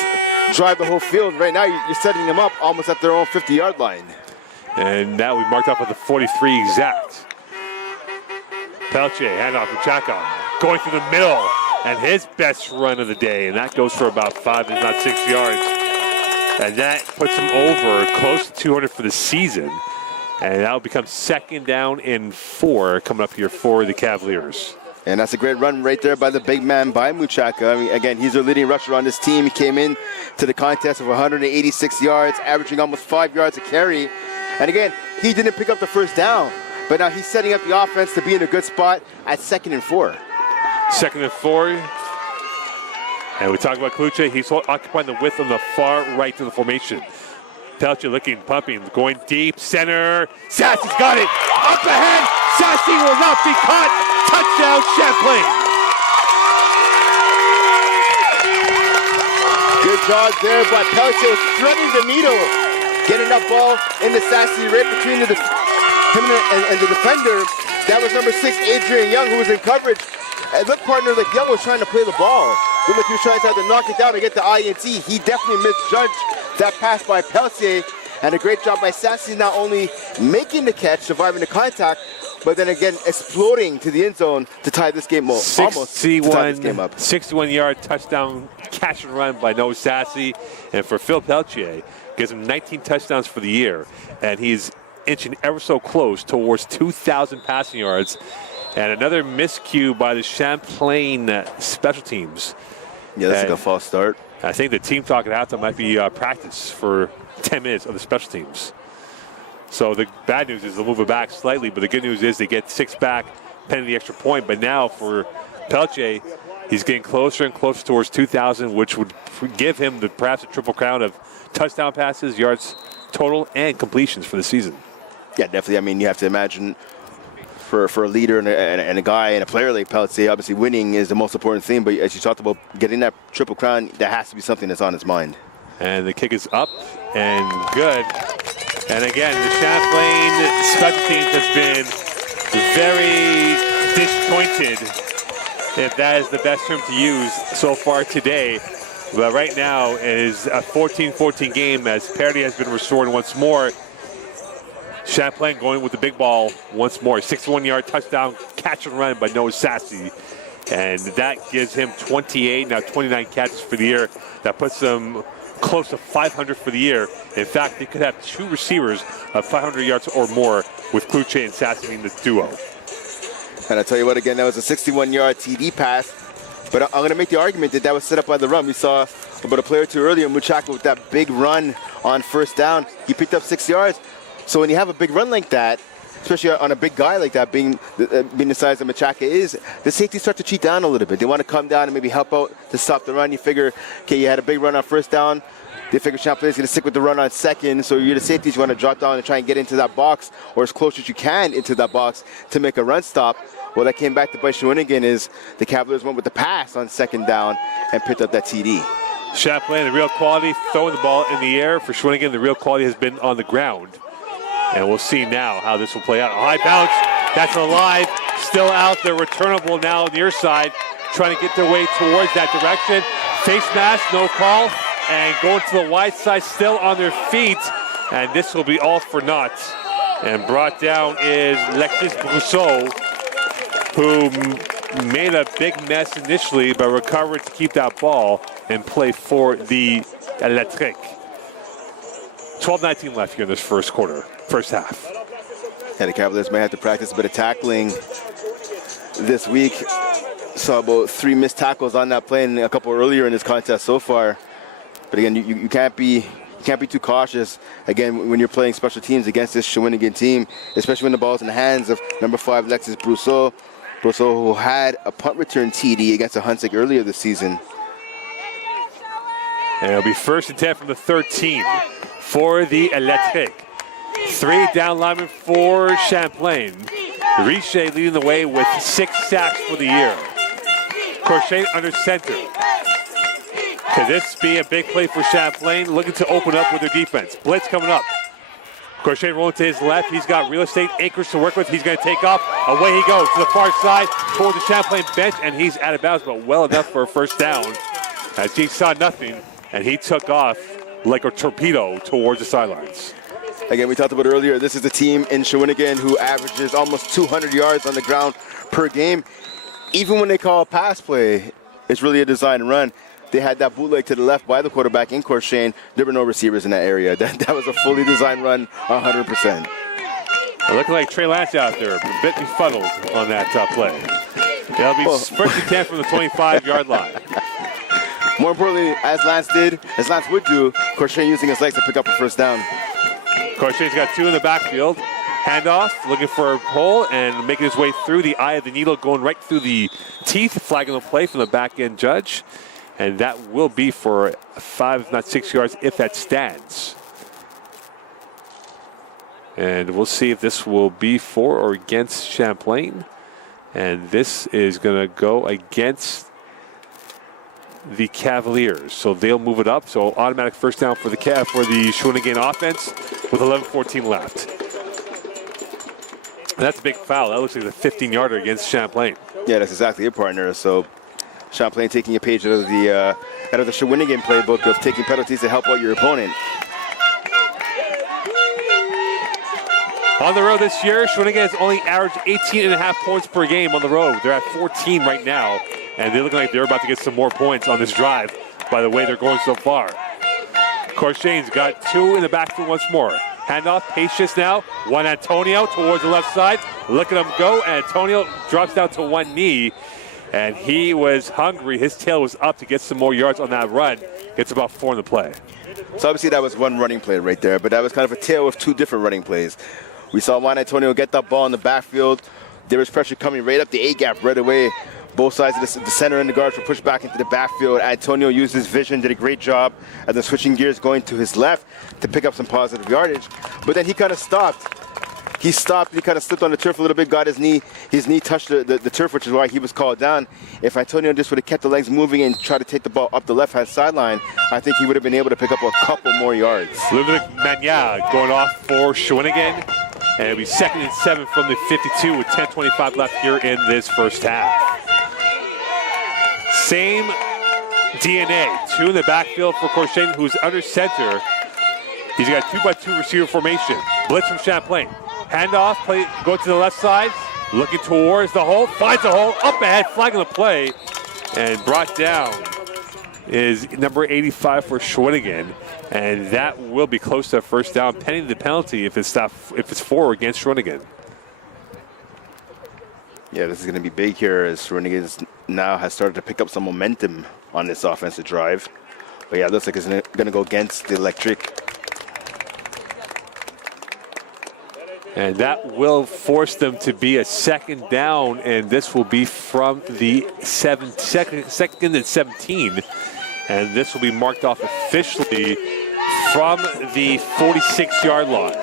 drive the whole field. Right now, you're setting them up almost at their own 50-yard line. And now we marked up at the 43 exact. Peltier, handoff to Chaka, going through the middle, and his best run of the day, and that goes for about 5, if not 6 yards. And that puts him over close to 200 for the season. And that'll become 2nd down and 4 coming up here for the Cavaliers. And that's a great run right there by the big man, by Muchaka. I mean, again, he's their leading rusher on this team. He came in to the contest with 186 yards, averaging almost 5 yards a carry. And again, he didn't pick up the first down, but now he's setting up the offense to be in a good spot at 2nd and 4. 2nd and 4. And we talk about Kluche. He's occupying the width on the far right of the formation. Peltier looking, pumping, going deep, center. Sassy's got it. Up ahead. Sassy will not be caught. Touchdown, Champlain. Good job there, but Peltier was threading the needle, getting that ball in the Sassy right between him and the defender. That was number 6, Adrian Young, who was in coverage. And look, partner, like Young was trying to play the ball. Look like he was trying to knock it down and get the INT. He definitely misjudged that pass by Peltier. And a great job by Sassy, not only making the catch, surviving the contact, but then again exploding to the end zone to tie this game up. 61-yard touchdown catch and run by No Sassy. And for Phil Peltier, gives him 19 touchdowns for the year. And he's inching ever so close towards 2,000 passing yards. And another miscue by the Champlain special teams. Yeah, that's like a false start. I think the team talk at halftime might be practice for 10 minutes of the special teams. So the bad news is they'll move it back slightly, but the good news is they get 6 back, pending the extra point. But now for Peltier, he's getting closer and closer towards 2,000, which would give him perhaps a triple crown of touchdown passes, yards total, and completions for the season. Yeah, definitely. I mean, you have to imagine for a leader and a guy and a player like Peltier, obviously winning is the most important thing. But as you talked about getting that triple crown, that has to be something that's on his mind. And the kick is up and good. And again, the Champlain special teams has been very disjointed, if that is the best term to use so far today. But right now it is a 14-14 game as parity has been restored once more. Champlain going with the big ball once more. 61-yard touchdown catch and run by No Sassy. And that gives him 28, now 29 catches for the year. That puts him close to 500 for the year. In fact, they could have 2 receivers of 500 yards or more with Kluche and Sassy being the duo. And I tell you what, again, that was a 61-yard TD pass. But I'm going to make the argument that was set up by the run. We saw about a play or two earlier, Muchaka with that big run on first down. He picked up 6 yards. So when you have a big run like that, especially on a big guy like that, being the size that Muchaka is, the safeties start to cheat down a little bit. They want to come down and maybe help out to stop the run. You figure, okay, you had a big run on first down. They figure Champlain's going to stick with the run on second. So you're the safeties, you want to drop down and try and get into that box, or as close as you can into that box to make a run stop. Well, that came back to bite Shawinigan is the Cavaliers went with the pass on second down and picked up that TD. Champlain, the real quality, throwing the ball in the air. For Shawinigan, the real quality has been on the ground. And we'll see now how this will play out. A high bounce, that's alive, still out there, returnable now on the near side, trying to get their way towards that direction. Face mask, no call, and going to the wide side, still on their feet. And this will be all for naught. And brought down is Lexis Brousseau, who made a big mess initially, but recovered to keep that ball and play for the Electric. 12-19 left here in this first half. Yeah, the Cavaliers may have to practice a bit of tackling this week. Saw about 3 missed tackles on that play and a couple earlier in this contest so far. But again, you can't be too cautious, again, when you're playing special teams against this Shawinigan team, especially when the ball's in the hands of number 5, Alexis Brousseau. Brousseau, who had a punt return TD against the Huntsic earlier this season. And it'll be 1st and 10 from the 13 for the Electric. 3 down linemen for Champlain. Richer leading the way with 6 sacks for the year. Crochet under center. Could this be a big play for Champlain? Looking to open up with their defense. Blitz coming up. Crochet rolling to his left. He's got real estate acres to work with. He's going to take off. Away he goes to the far side toward the Champlain bench, and he's out of bounds, but well enough for a first down. As he saw nothing, and he took off like a torpedo towards the sidelines. Again, we talked about earlier, this is a team in Shawinigan who averages almost 200 yards on the ground per game. Even when they call a pass play, it's really a design run. They had that bootleg to the left by the quarterback in Corshane. There were no receivers in that area. That was a fully designed run, 100%. Looking like Trey Lance out there, a bit befuddled on that play. It'll be 1st and 10 from the 25-yard line. More importantly, as Lance would do, Corshane using his legs to pick up a first down. Corshane's got 2 in the backfield. Handoff, looking for a hole and making his way through the eye of the needle, going right through the teeth, flagging the play from the back-end judge. And that will be for 5, if not 6 yards, if that stands. And we'll see if this will be for or against Champlain. And this is going to go against the Cavaliers. So they'll move it up. So automatic first down for the Shawinigan offense with 11:14 left. And that's a big foul. That looks like a 15-yarder against Champlain. Yeah, that's exactly it, partner. So Champlain taking a page out of the Shawinigan playbook of taking penalties to help out your opponent. On the road this year, Shawinigan has only averaged 18.5 points per game on the road. They're at 14 right now, and they're looking like they're about to get some more points on this drive by the way they're going so far. Corshane's got 2 in the backfield once more. Handoff, patience now. One Antonio towards the left side. Look at him go. Antonio drops down to one knee, and he was hungry. His tail was up to get some more yards on that run. Gets about 4 in the play. So obviously that was one running play right there, but that was kind of a tale of 2 different running plays. We saw Juan Antonio get that ball in the backfield. There was pressure coming right up the A-gap right away. Both sides of the center and the guards were pushed back into the backfield. Antonio used his vision, did a great job, and then switching gears going to his left to pick up some positive yardage. But then he kind of stopped. He stopped, he kind of slipped on the turf a little bit, got his knee touched the turf, which is why he was called down. If Antonio just would have kept the legs moving and tried to take the ball up the left-hand sideline, I think he would have been able to pick up a couple more yards. Ludovic Magna going off for Shawinigan. And it'll be 2nd and 7 from the 52 with 10:25 left here in this first half. Same DNA. 2 in the backfield for Corshane, who's under center. He's got 2-by-2 receiver formation. Blitz from Champlain. Handoff, play, go to the left side. Looking towards the hole. Finds the hole. Up ahead, flagging the play. And brought down is number 85 for Shawinigan. And that will be close to a first down, pending the penalty if it's for or against Shawinigan. Yeah, this is going to be big here as Shawinigan now has started to pick up some momentum on this offensive drive. But yeah, it looks like it's going to go against the Electric. And that will force them to be a 2nd down, and this will be from the 2nd and 17. And this will be marked off officially from the 46-yard line.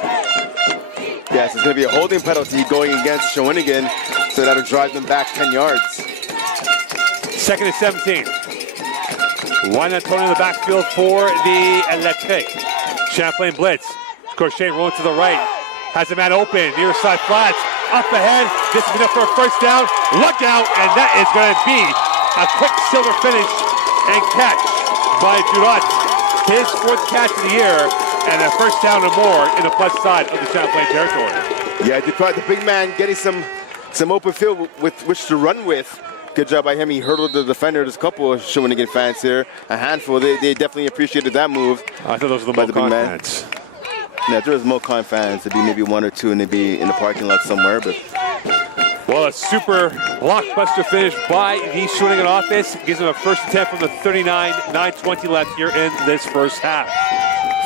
Yes, it's going to be a holding penalty going against Shawinigan, so that'll drive them back 10 yards. 2nd and 17. Juan Antonio in the backfield for the Electric. Champlain blitz. Crochet rolling to the right. Has a man open, near side flats. Up ahead. This is enough for a first down. Look out, and that is going to be a quick silver finish and catch by Durant. His 4th catch of the year, and a first down or more in the plus side of the Champlain territory. Yeah, the big man getting some open field with which to run with. Good job by him. He hurdled the defender. There's a couple of Shawinigan fans here, a handful. They definitely appreciated that move. I thought those were the most confident. Yeah, if there was Mocon fans, it'd be maybe 1 or 2, and they'd be in the parking lot somewhere. But well, a super blockbuster finish by the Shawinigan offense gives them a first and 10 from the 39, 9:20 left here in this first half.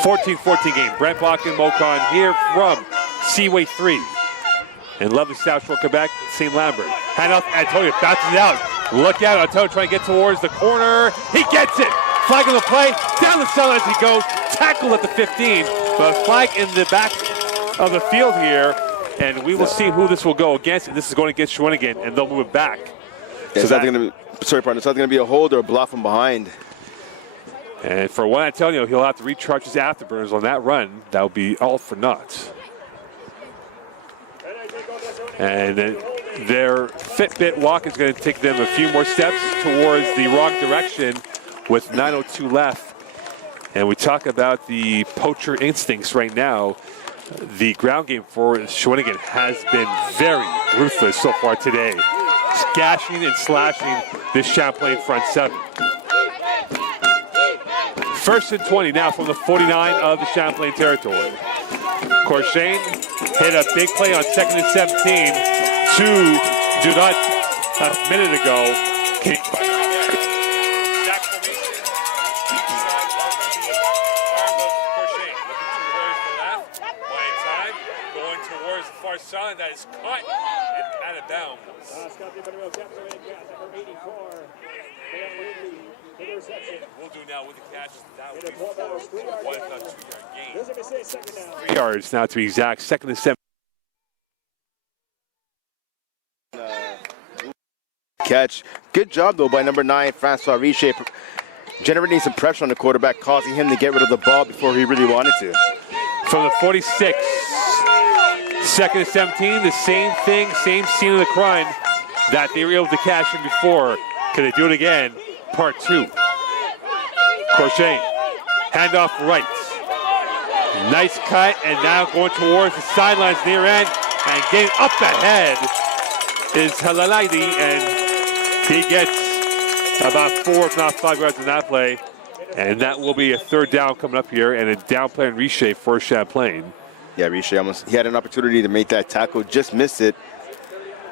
14-14 game. Brent Bach and Mocon here from Seaway 3. And lovely South Shore, Quebec, St. Lambert. Hand off, Antonio bounces it out. Look out, Antonio trying to get towards the corner. He gets it. Flag on the play. Down the sideline as he goes. Tackled at the 15. But a flag in the back of the field here. And we will see who this will go against. And this is going against Shawinigan, and they'll move it back. Yeah, so that's going to be, sorry, partner, it's either going to be a hold or a block from behind. And for Juan Antonio, he'll have to recharge his afterburners on that run. That will be all for naught. And their Fitbit walk is going to take them a few more steps towards the wrong direction with 9:02 left. And we talk about the poacher instincts right now. The ground game for Shawinigan has been very ruthless so far today, gashing and slashing this Champlain front seven. First and 20 now from the 49 of the Champlain territory. Corshane hit a big play on 2nd and 17 to Dunant a minute ago. Son that is caught and out of bounds. We'll do now with the catch. That would be 1 if not 2 yard gain. 3 yards now to be exact. 2nd and 7. Catch. Good job though by number 9, Francois Richer, generating some pressure on the quarterback, causing him to get rid of the ball before he really wanted to. From the 46. 2nd and 17, the same thing, same scene of the crime that they were able to cash in before. Can they do it again? Part 2. Corshane, handoff right. Nice cut, and now going towards the sidelines near end, and getting up ahead is Halalaidi, and he gets about 4, if not 5 yards in that play. And that will be a 3rd down coming up here, and a down play in reshape for Champlain. Yeah, Richer he had an opportunity to make that tackle, just missed it.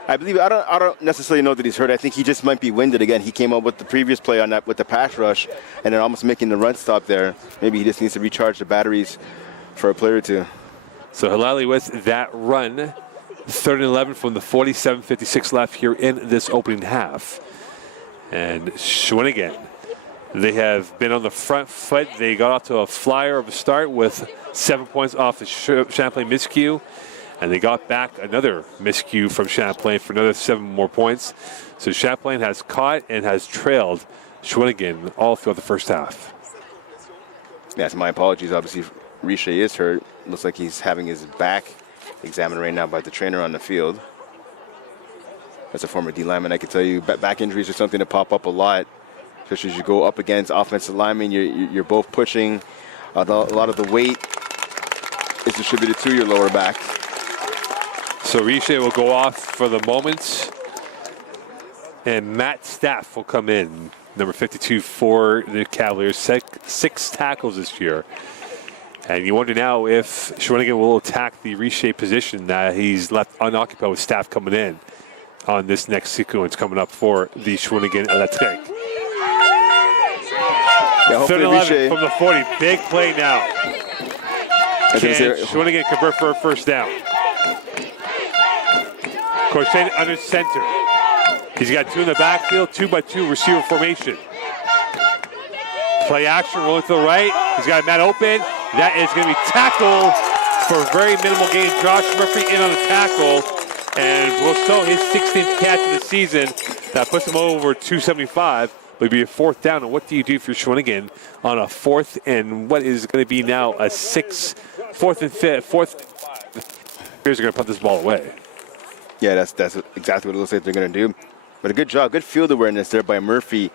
I believe I don't necessarily know that he's hurt. I think he just might be winded again. He came up with the previous play on that with the pass rush, and then almost making the run stop there. Maybe he just needs to recharge the batteries for a play or two. So Halali with that run, 3rd and 11 from the 47:56 left here in this opening half. And Shawinigan, they have been on the front foot. They got off to a flyer of a start with 7 points off the Champlain miscue, and they got back another miscue from Champlain for another 7 more points. So Champlain has caught and has trailed Shawinigan all throughout the first half. Yes, my apologies. Obviously, Richer is hurt. Looks like he's having his back examined right now by the trainer on the field. As a former D lineman, I can tell you back injuries are something that pop up a lot, especially as you go up against offensive linemen. You're both pushing. A lot of the weight is distributed to your lower back. So Richer will go off for the moment, and Matt Staff will come in, number 52 for the Cavaliers. 6 tackles this year. And you wonder now if Shawinigan will attack the Richer position that he's left unoccupied with Staff coming in on this next sequence coming up for the Shawinigan Electric. Yeah, 3rd and 11 from the 40. Big play now. Can Shawinigan convert for a 1st down? Corshane under center. He's got 2 in the backfield, 2-by-2 receiver formation. Play action, rolling to the right. He's got a man open. That is going to be tackled for a very minimal gain. Josh Murphy in on the tackle. And will show his 16th catch of the season. That puts him over 275. It'll be a 4th down. And what do you do for Shawinigan on a 4th and what is going to be now a 4th and 5th? Here's going to put this ball away. Yeah, that's exactly what it looks like they're going to do. But a good job, good field awareness there by Murphy.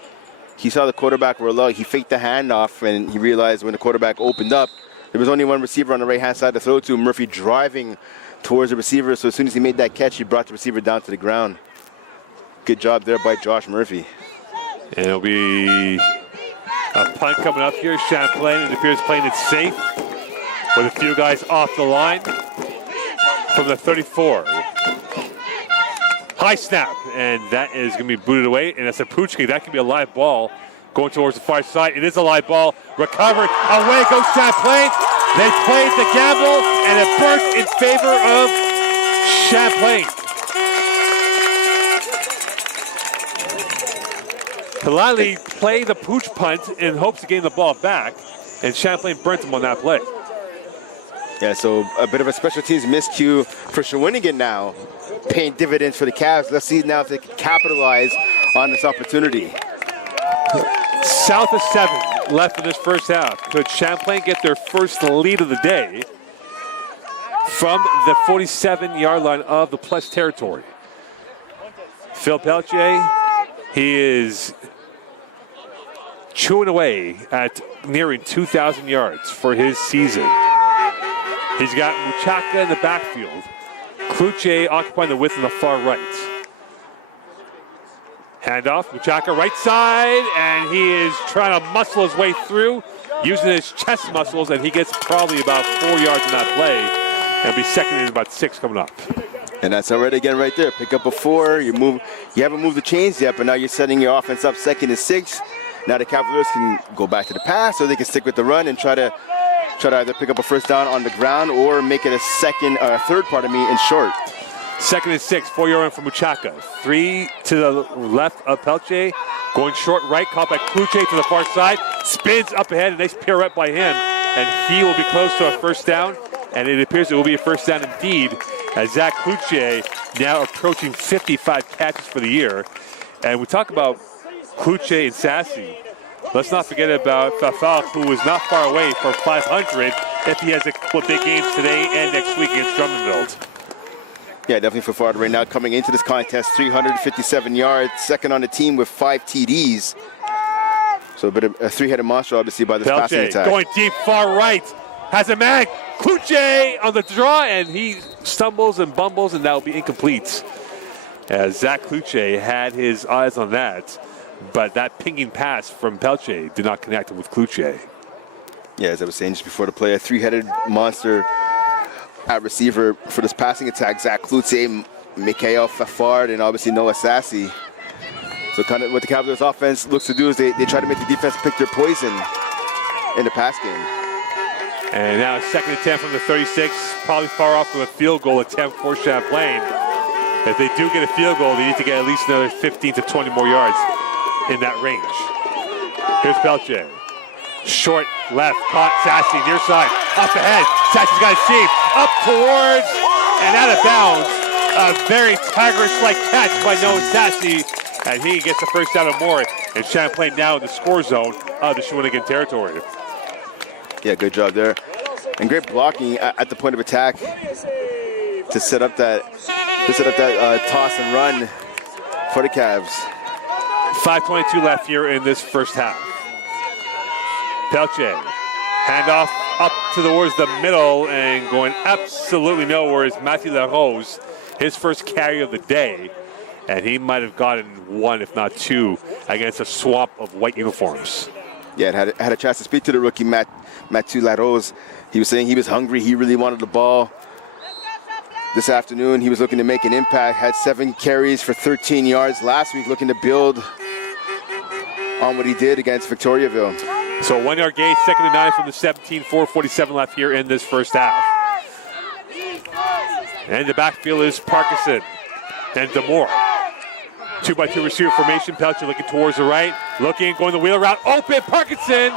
He saw the quarterback roll out. He faked the handoff, and he realized when the quarterback opened up, there was only one receiver on the right-hand side to throw to. Murphy driving towards the receiver, so as soon as he made that catch, he brought the receiver down to the ground. Good job there by Josh Murphy. And it'll be a punt coming up here. Champlain, it appears, playing it safe. with a few guys off the line from the 34. High snap, and that is going to be booted away, and that's a Puchki. That could be a live ball going towards the far side. It is a live ball. Recovered. Away goes Champlain. They played the gamble, and it burnt in favor of Champlain. Kalali played the pooch punt in hopes of getting the ball back, and Champlain burnt him on that play. Yeah, so a bit of a special teams miscue for Shawinigan now, paying dividends for the Cavs. Let's see now if they can capitalize on this opportunity. South of 7 left in this first half. Could Champlain get their first lead of the day from the 47-yard line of the plus territory? Phil Peltier, he is chewing away at nearing 2,000 yards for his season. He's got Muchaka in the backfield. Kluche occupying the width on the far right. Handoff, Muchaka right side, and he is trying to muscle his way through using his chest muscles, and he gets probably about 4 yards in that play. And be second in about 6 coming up. And that's already again right there. Pick up a 4. You haven't moved the chains yet, but now you're setting your offense up 2nd and 6. Now the Cavaliers can go back to the pass, or they can stick with the run and try to either pick up a first down on the ground or make it a third, in short. 2nd and 6, 4-yard run for Muchaka. 3 to the left of Pelche. Going short right, caught by Kluche to the far side. Spins up ahead, a nice pirouette by him. And he will be close to a first down. And it appears it will be a first down indeed, as Zach Kluche now approaching 55 catches for the year. And we talk about Kluche and Sassy. Let's not forget about Fafal, who is not far away for 500 if he has a couple of big games today and next week against Drummondville. Yeah, definitely Fafard right now coming into this contest, 357 yards, second on the team with 5 TDs. So a bit of a three-headed monster, obviously, by this passing attack. Going deep, far right, has a man, Kluche on the draw, and he stumbles and bumbles, and that will be incomplete. As Zach Kluche had his eyes on that, but that pinging pass from Pelche did not connect with Kluche. Yeah, as I was saying just before the play, a three-headed monster at receiver for this passing attack. Zach Kluche, Mikhail Fafard, and obviously Noah Sassy. So kind of what the Cavaliers offense looks to do is they try to make the defense pick their poison in the pass game. And now 2nd and 10 from the 36, probably far off from a field goal attempt for Champlain. If they do get a field goal, they need to get at least another 15 to 20 more yards in that range. Here's Pelche. Short left, caught Sassy, near side, up ahead. Sassy's got his seam, up towards, and out of bounds. A very tigerish-like catch by Noah Sassy, and he gets the first down or more. And Champlain now in the score zone of the Shawinigan territory. Yeah, good job there. And great blocking at the point of attack to set up that toss and run for the Cavs. 5:22 left here in this first half. Pelche, handoff up towards the middle and going absolutely nowhere is Matthew LaRose, his first carry of the day. And he might have gotten 1, if not 2, against a swamp of white uniforms. Yeah, had a chance to speak to the rookie, Mathieu Larose. He was saying he was hungry. He really wanted the ball. This afternoon, he was looking to make an impact. Had 7 carries for 13 yards last week, looking to build on what he did against Victoriaville. So 1-yard gain, 2nd and 9 from the 17, 4:47 left here in this first half. And the backfield is Parkinson and DeMore. 2-by-2 receiver formation. Pelcher looking towards the right, looking, going the wheel route, open, Parkinson!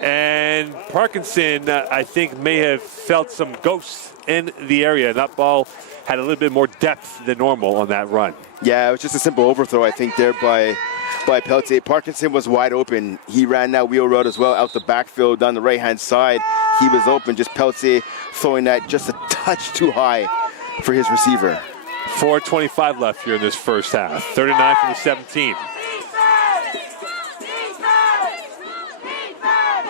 And Parkinson, I think, may have felt some ghosts in the area. That ball had a little bit more depth than normal on that run. Yeah, it was just a simple overthrow, I think, there by Peltier. Parkinson was wide open. He ran that wheel route as well out the backfield down the right-hand side. He was open, just Peltier throwing that just a touch too high for his receiver. 4:25 left here in this first half. 39 from the 17.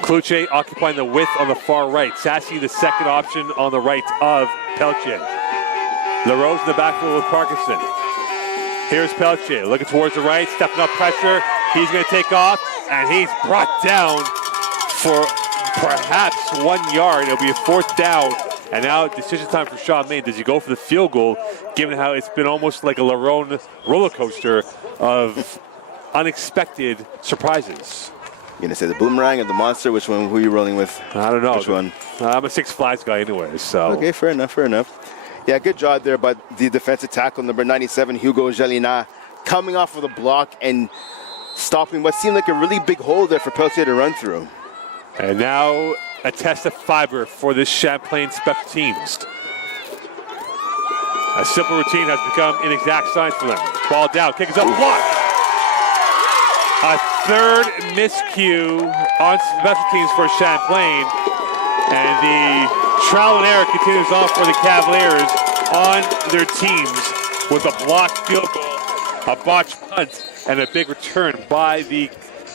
Kluche occupying the width on the far right. Sassy the second option on the right of Peltier. LaRose in the backfield with Parkinson. Here's Peltier looking towards the right, stepping up pressure. He's going to take off, and he's brought down for perhaps 1 yard. It'll be a fourth down. And now decision time for Champlain. Does he go for the field goal, given how it's been almost like a Larone roller coaster of unexpected surprises? You gonna say the boomerang or the monster? Which one? Who are you rolling with? I don't know. Which one? I'm a Six Flags guy anyway, so. Okay, fair enough. Yeah, good job there by the defensive tackle, number 97, Hugo Jalina, coming off of the block and stopping what seemed like a really big hole there for Peltier to run through. And now a test of fiber for this Champlain special teams. A simple routine has become inexact science for them. Ball down, kick is up, block. A third miscue on special teams for Champlain. And the trial and error continues on for the Cavaliers on their teams with a blocked field goal, a botched punt, and a big return by the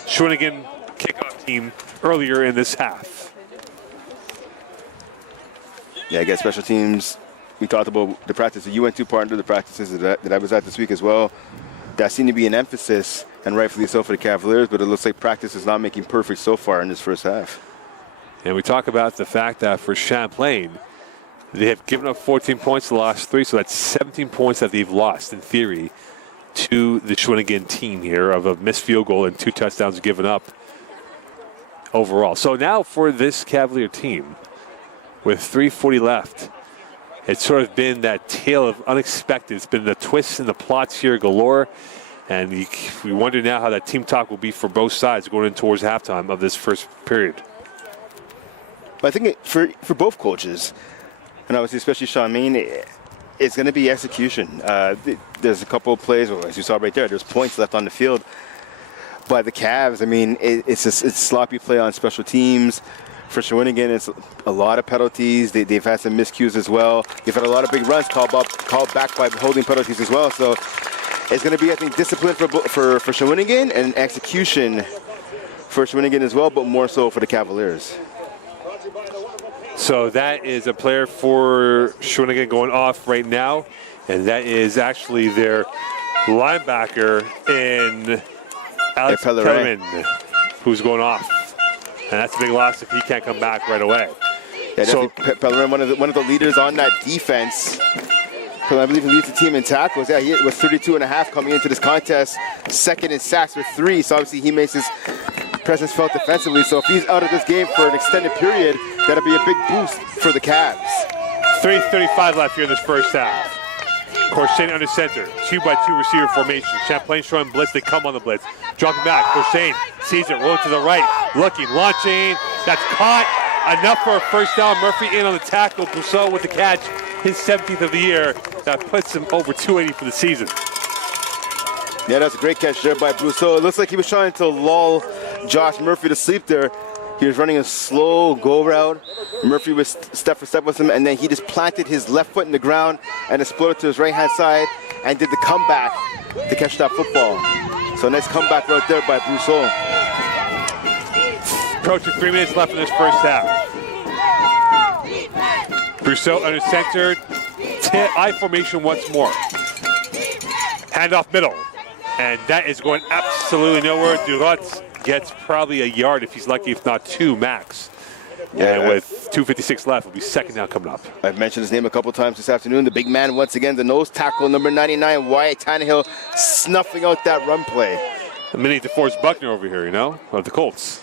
Shawinigan kickoff team earlier in this half. Yeah, I guess special teams, we talked about the practices. You went to part of the practices that I was at this week as well. That seemed to be an emphasis, and rightfully so for the Cavaliers, but it looks like practice is not making perfect so far in this first half. And we talk about the fact that for Champlain, they have given up 14 points the last three, so that's 17 points that they've lost, in theory, to the Shawinigan team here of a missed field goal and 2 touchdowns given up overall. So now for this Cavalier team, with 3:40 left, it's sort of been that tale of unexpected. It's been the twists and the plots here galore, and we wonder now how that team talk will be for both sides going in towards halftime of this first period. But I think for both coaches, and obviously especially Champlain, it's going to be execution. There's a couple of plays, well, as you saw right there, there's points left on the field by the Cavs. I mean, it's sloppy play on special teams. For Shawinigan, it's a lot of penalties. They've had some miscues as well. They've had a lot of big runs called back by holding penalties as well. So it's going to be, I think, discipline for Shawinigan and execution for Shawinigan as well, but more so for the Cavaliers. So that is a player for Shawinigan going off right now, and that is actually their linebacker in Alex Pellerin, who's going off. And that's a big loss if he can't come back right away. Yeah, so Pellerin, one of the leaders on that defense. I believe he leads the team in tackles. Yeah, he was 32.5 coming into this contest. Second in sacks with 3. So obviously he makes his presence felt defensively. So if he's out of this game for an extended period, that'll be a big boost for the Cavs. 3:35 left here in this first half. Courchain under center, 2-by-2 receiver formation. Champlain showing blitz, they come on the blitz. Dropping back, Courchain sees it, rolling to the right, looking, launching. That's caught, enough for a first down. Murphy in on the tackle, Brousseau with the catch, his 17th of the year. That puts him over 280 for the season. Yeah, that's a great catch there by Brousseau. It looks like he was trying to lull Josh Murphy to sleep there. He was running a slow go route. Murphy was step for step with him, and then he just planted his left foot in the ground and exploded to his right-hand side and did the comeback to catch that football. So nice comeback right there by Brousseau. Approaching 3 minutes left in this first half. Brousseau under center, I formation once more. Handoff middle, and that is going absolutely nowhere. Durots gets probably a yard if he's lucky, if not 2 max. Yeah, and with 2:56 left, it'll be second down coming up. I've mentioned his name a couple times this afternoon. The big man once again, the nose tackle, number 99, Wyatt Tannehill, snuffing out that run play. A mini DeForest Buckner over here, you know, of the Colts.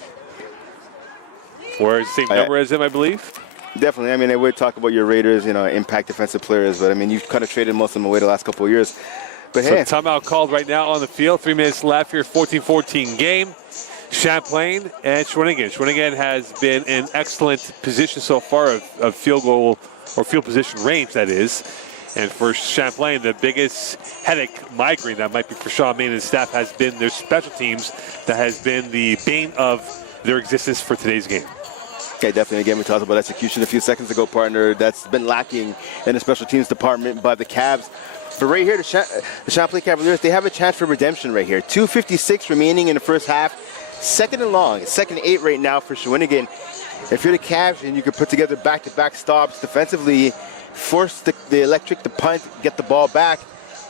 Wears the same number as him, I believe. Definitely. I mean, I would talk about your Raiders, you know, impact defensive players, but I mean, you've kind of traded most of them away the last couple of years. But so hey, timeout called right now on the field. 3 minutes left here, 14-14 game. Champlain and Shawinigan. Shawinigan has been in excellent position so far of field goal or field position range, that is. And for Champlain, the biggest headache, migraine that might be for Sean Main and staff has been their special teams that has been the bane of their existence for today's game. Okay, definitely. Again, we talked about execution a few seconds ago, partner. That's been lacking in the special teams department by the Cavs. But right here, the Champlain Cavaliers, they have a chance for redemption right here. 2:56 remaining in the first half. Second and long. It's 2nd and 8 right now for Shawinigan. If you're the Cavs and you could put together back-to-back stops defensively, force the electric to punt, get the ball back,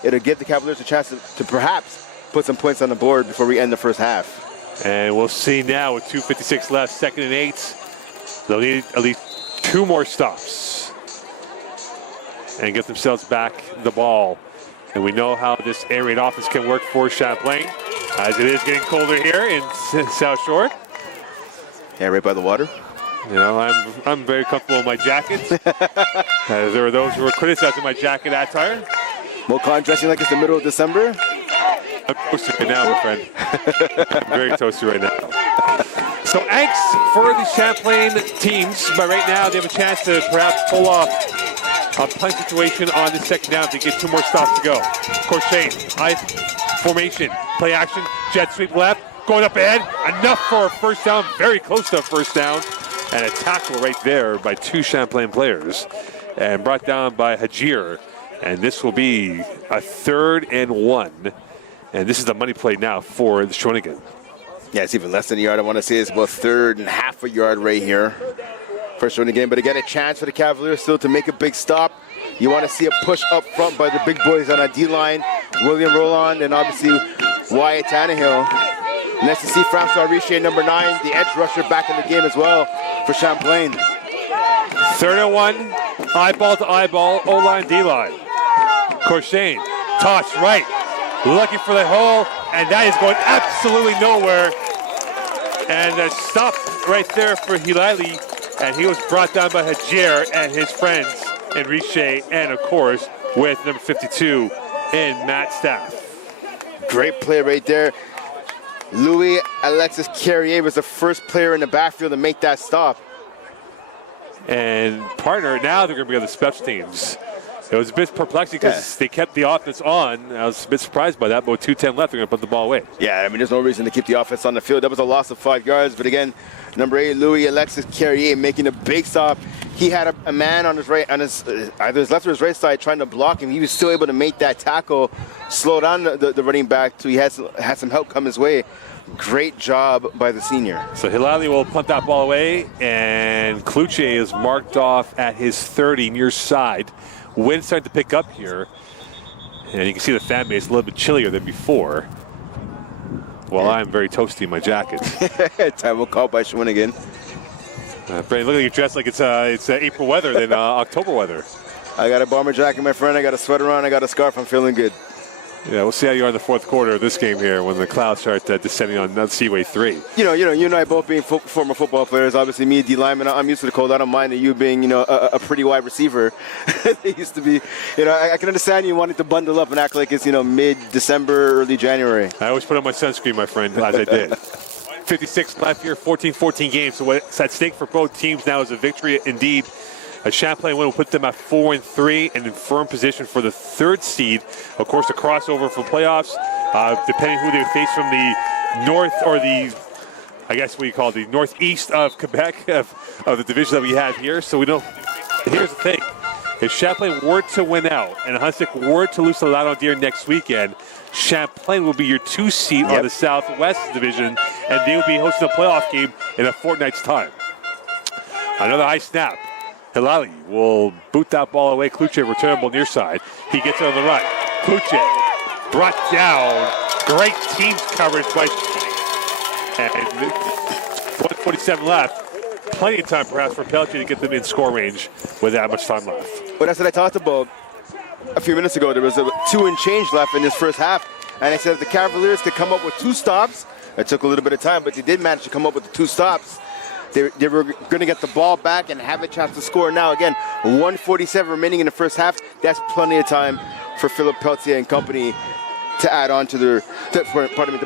it'll give the Cavaliers a chance to perhaps put some points on the board before we end the first half. And we'll see now with 2:56 left, 2nd and 8. They'll need at least 2 more stops and get themselves back the ball. And we know how this air raid offense can work for Champlain, as it is getting colder here in South Shore. Yeah, right by the water. You know, I'm very comfortable in my jacket. There are those who are criticizing my jacket attire. Mokan dressing like it's the middle of December. I'm toasty right now, my friend. I'm very toasty right now. So angst for the Champlain teams, but right now they have a chance to perhaps pull off a punt situation on the second down to get 2 more stops to go. Crochet, high formation, play action, jet sweep left, going up ahead, enough for a first down, very close to a first down, and a tackle right there by 2 Champlain players, and brought down by Hajir, and this will be a 3rd and 1, and this is the money play now for the Shawinigan. Yeah, it's even less than a yard. I want to say it's about 3rd and half a yard right here. First one again, but again, a chance for the Cavaliers still to make a big stop. You want to see a push up front by the big boys on a D-line. William Roland and obviously Wyatt Tannehill. Nice to see Francois Richer, number 9, the edge rusher, back in the game as well for Champlain. 3rd and 1, eyeball to eyeball, O-line, D-line. Courchain, toss right, looking for the hole, and that is going absolutely nowhere. And a stop right there for Hilali. And he was brought down by Hajir and his friends in Richer, and of course with number 52 in Matt Staff. Great play right there. Louis Alexis Carrier was the first player in the backfield to make that stop. And partner, now they're going to be on the special teams. It was a bit perplexing because they kept the offense on. I was a bit surprised by that, but with 2:10 left, they're going to put the ball away. Yeah, I mean, there's no reason to keep the offense on the field. That was a loss of 5 yards. But again, number 8, Louis Alexis Carrier making a big stop. He had a man on his right, on his either his left or his right side, trying to block him. He was still able to make that tackle, slow down the running back, so he had some help come his way. Great job by the senior. So Hilali will punt that ball away, and Kluche is marked off at his 30 near side. Wind starting to pick up here, and you can see the fan base a little bit chillier than before. Well, I'm very toasty in my jacket. Time will call by Shawinigan. Brandon, look like you're dressed like it's April weather than October weather. I got a bomber jacket, my friend. I got a sweater on. I got a scarf. I'm feeling good. Yeah, we'll see how you are in the 4th quarter of this game here when the clouds start descending on Seaway 3. You and I both being former football players. Obviously, me, D lineman, I'm used to the cold. I don't mind that you being, a pretty wide receiver. It used to be, I can understand you wanting to bundle up and act like it's, mid-December, early January. I always put on my sunscreen, my friend, as I did. 56 left here, 14-14 games. So what's at stake for both teams now is a victory indeed. A Champlain win will put them at 4-3 and in firm position for the 3rd seed. Of course, the crossover for playoffs, depending who they face from the north or the, I guess what you call the northeast of Quebec, of the division that we have here. So we don't, here's the thing. If Champlain were to win out and Hunsik were to lose to Loudoun Deer next weekend, Champlain will be your 2 seed on the Southwest Division, and they will be hosting a playoff game in a fortnight's time. Another high snap. Hilali will boot that ball away. Kluche returnable near side. He gets it on the right. Kluche brought down. Great team coverage by. And 1:47 left. Plenty of time perhaps for Pelletier to get them in score range with that much time left. But that's what I talked about a few minutes ago. There was 2 and change left in this first half. And I said if the Cavaliers could come up with 2 stops, it took a little bit of time, but they did manage to come up with the 2 stops. They were going to get the ball back and have a chance to score. Now, again, 1:47 remaining in the first half. That's plenty of time for Philip Pelletier and company to add on to to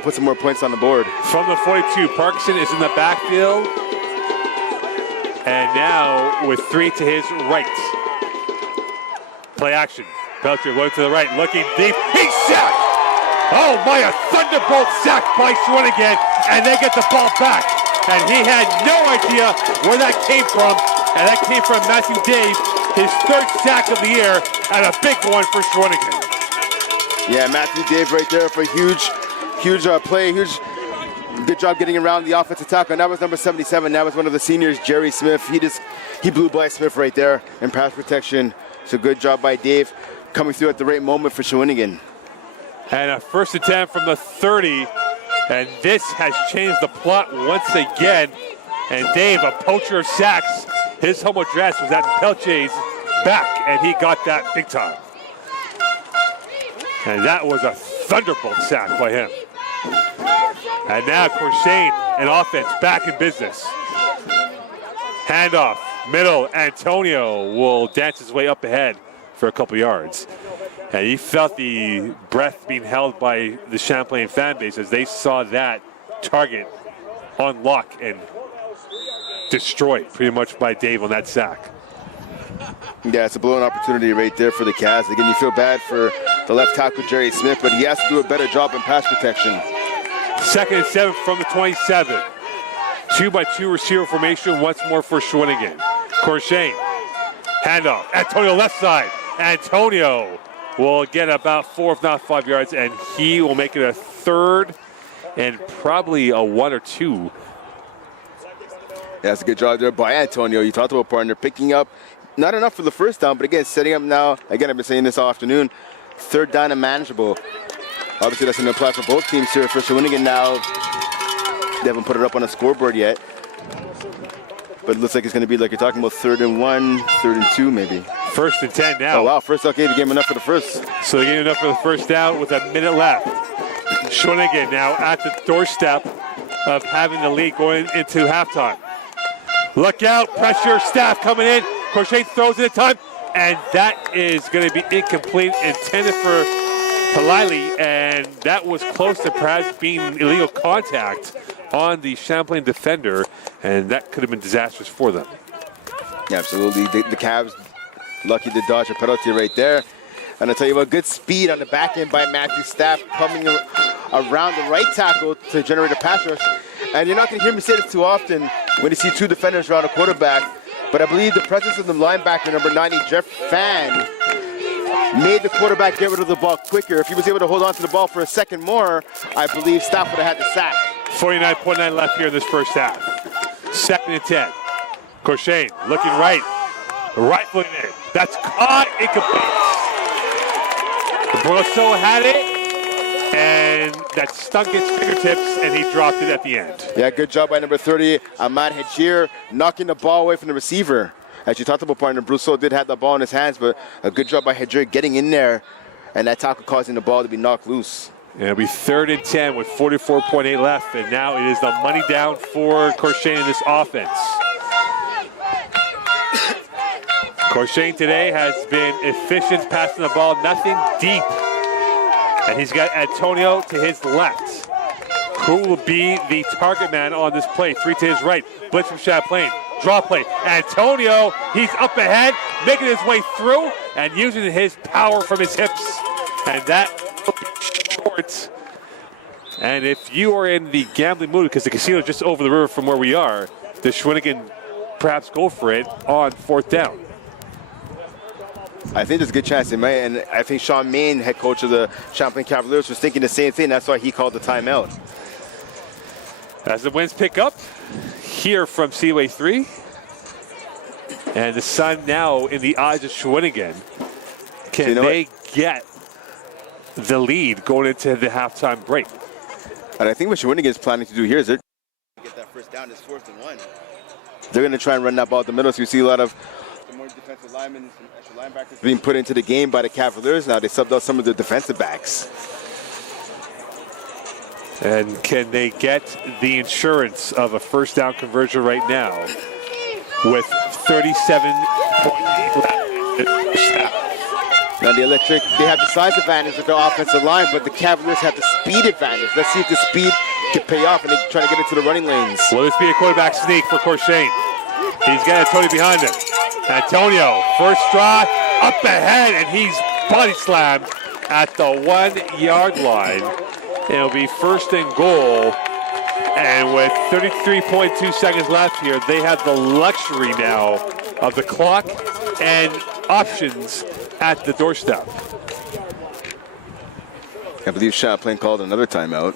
put some more points on the board. From the 42, Parkinson is in the backfield. And now with 3 to his right. Play action. Pelletier going to the right, looking deep. He's sacked! Oh my, a thunderbolt sack by Shawinigan, and they get the ball back. And he had no idea where that came from. And that came from Matthew Dave, his 3rd sack of the year, and a big one for Shawinigan. Yeah, Matthew Dave right there for huge play. Good job getting around the offensive tackle. And that was number 77. That was one of the seniors, Jerry Smith. He blew by Smith right there in pass protection. So good job by Dave coming through at the right moment for Shawinigan. And a first attempt from the 30. And this has changed the plot once again. And Dave, a poacher of sacks, his home address was at Peltier's back, and he got that big time. And that was a thunderbolt sack by him. And now Corshane, an offense, back in business. Handoff, middle, Antonio will dance his way up ahead for a couple yards. And he felt the breath being held by the Champlain fan base as they saw that target on lock and destroyed pretty much by Dave on that sack. Yeah, it's a blown opportunity right there for the Cavs. Again, you feel bad for the left tackle, Jerry Smith, but he has to do a better job in pass protection. 2nd and 7 from the 27. 2-by-2 receiver formation once more for Shawinigan. Corshane, handoff, Antonio left side. Antonio will get about 4 if not 5 yards, and he will make it a 3rd and probably a 1 or 2. Yeah, that's a good job there by Antonio. You talked about partner picking up, not enough for the first down, but again, setting up now. Again, I've been saying this all afternoon, 3rd down and manageable. Obviously, that's going to apply for both teams here. For Shawinigan now, they haven't put it up on a scoreboard yet. But it looks like it's going to be like you're talking about 3rd and 1, 3rd and 2 maybe. 1st and 10 now. Oh, wow. First, okay, they gave him enough for the first. So they gave him enough for the first down with a minute left. Shawinigan now at the doorstep of having the lead going into halftime. Look out, pressure, staff coming in. Corshane throws it in time, and that is going to be incomplete, intended for Palili, and that was close to perhaps being illegal contact on the Champlain defender, and that could have been disastrous for them. Yeah, absolutely. The Cavs lucky to dodge a penalty right there. And I'll tell you what, good speed on the back end by Matthew Staff coming around the right tackle to generate a pass rush. And you're not going to hear me say this too often when you see 2 defenders around a quarterback, but I believe the presence of the linebacker, number 90, Jeff Fan, made the quarterback get rid of the ball quicker. If he was able to hold on to the ball for a second more, I believe Staff would have had the sack. 49.9 left here in this first half. 2nd and 10. Corshane looking right. Rifling it. That's caught. Incomplete. Brosso had it. And that stung his fingertips, and he dropped it at the end. Yeah, good job by number 30, Ahmad Hajir, knocking the ball away from the receiver. As you talked about, partner, Brousseau did have the ball in his hands, but a good job by Hajir getting in there, and that tackle causing the ball to be knocked loose. And it'll be 3rd and 10 with 44.8 left, and now it is the money down for Corshane in this offense. Corshane today has been efficient passing the ball, nothing deep. And he's got Antonio to his left, who will be the target man on this play. 3 to his right, blitz from Champlain, draw play. Antonio, he's up ahead, making his way through and using his power from his hips. And that short. And if you are in the gambling mood, because the casino is just over the river from where we are, does Shawinigan perhaps go for it on 4th down? I think there's a good chance they might, and I think Sean Main, head coach of the Champlain Cavaliers, was thinking the same thing. That's why he called the timeout. As the winds pick up here from Seaway 3, and the sun now in the eyes of Shawinigan, can they get the lead going into the halftime break? And I think what Shawinigan is planning to do here is they're going to get that first down. It's 4th and 1. They're going to try and run that ball up the middle, so you see a lot of the more defensive linemen and some extra linebackers being put into the game by the Cavaliers now. They subbed out some of the defensive backs. And can they get the insurance of a first down conversion right now with 37.8 left? Now the Electric, they have the size advantage with their offensive line, but the Cavaliers have the speed advantage. Let's see if the speed can pay off and they try to get into the running lanes. Will this be a quarterback sneak for Corshane? He's got Antonio behind him. Antonio, first draw, up ahead, and he's body slammed at the 1 yard line. It'll be 1st and goal. And with 33.2 seconds left here, they have the luxury now of the clock and options at the doorstep. I believe Champlain called another timeout.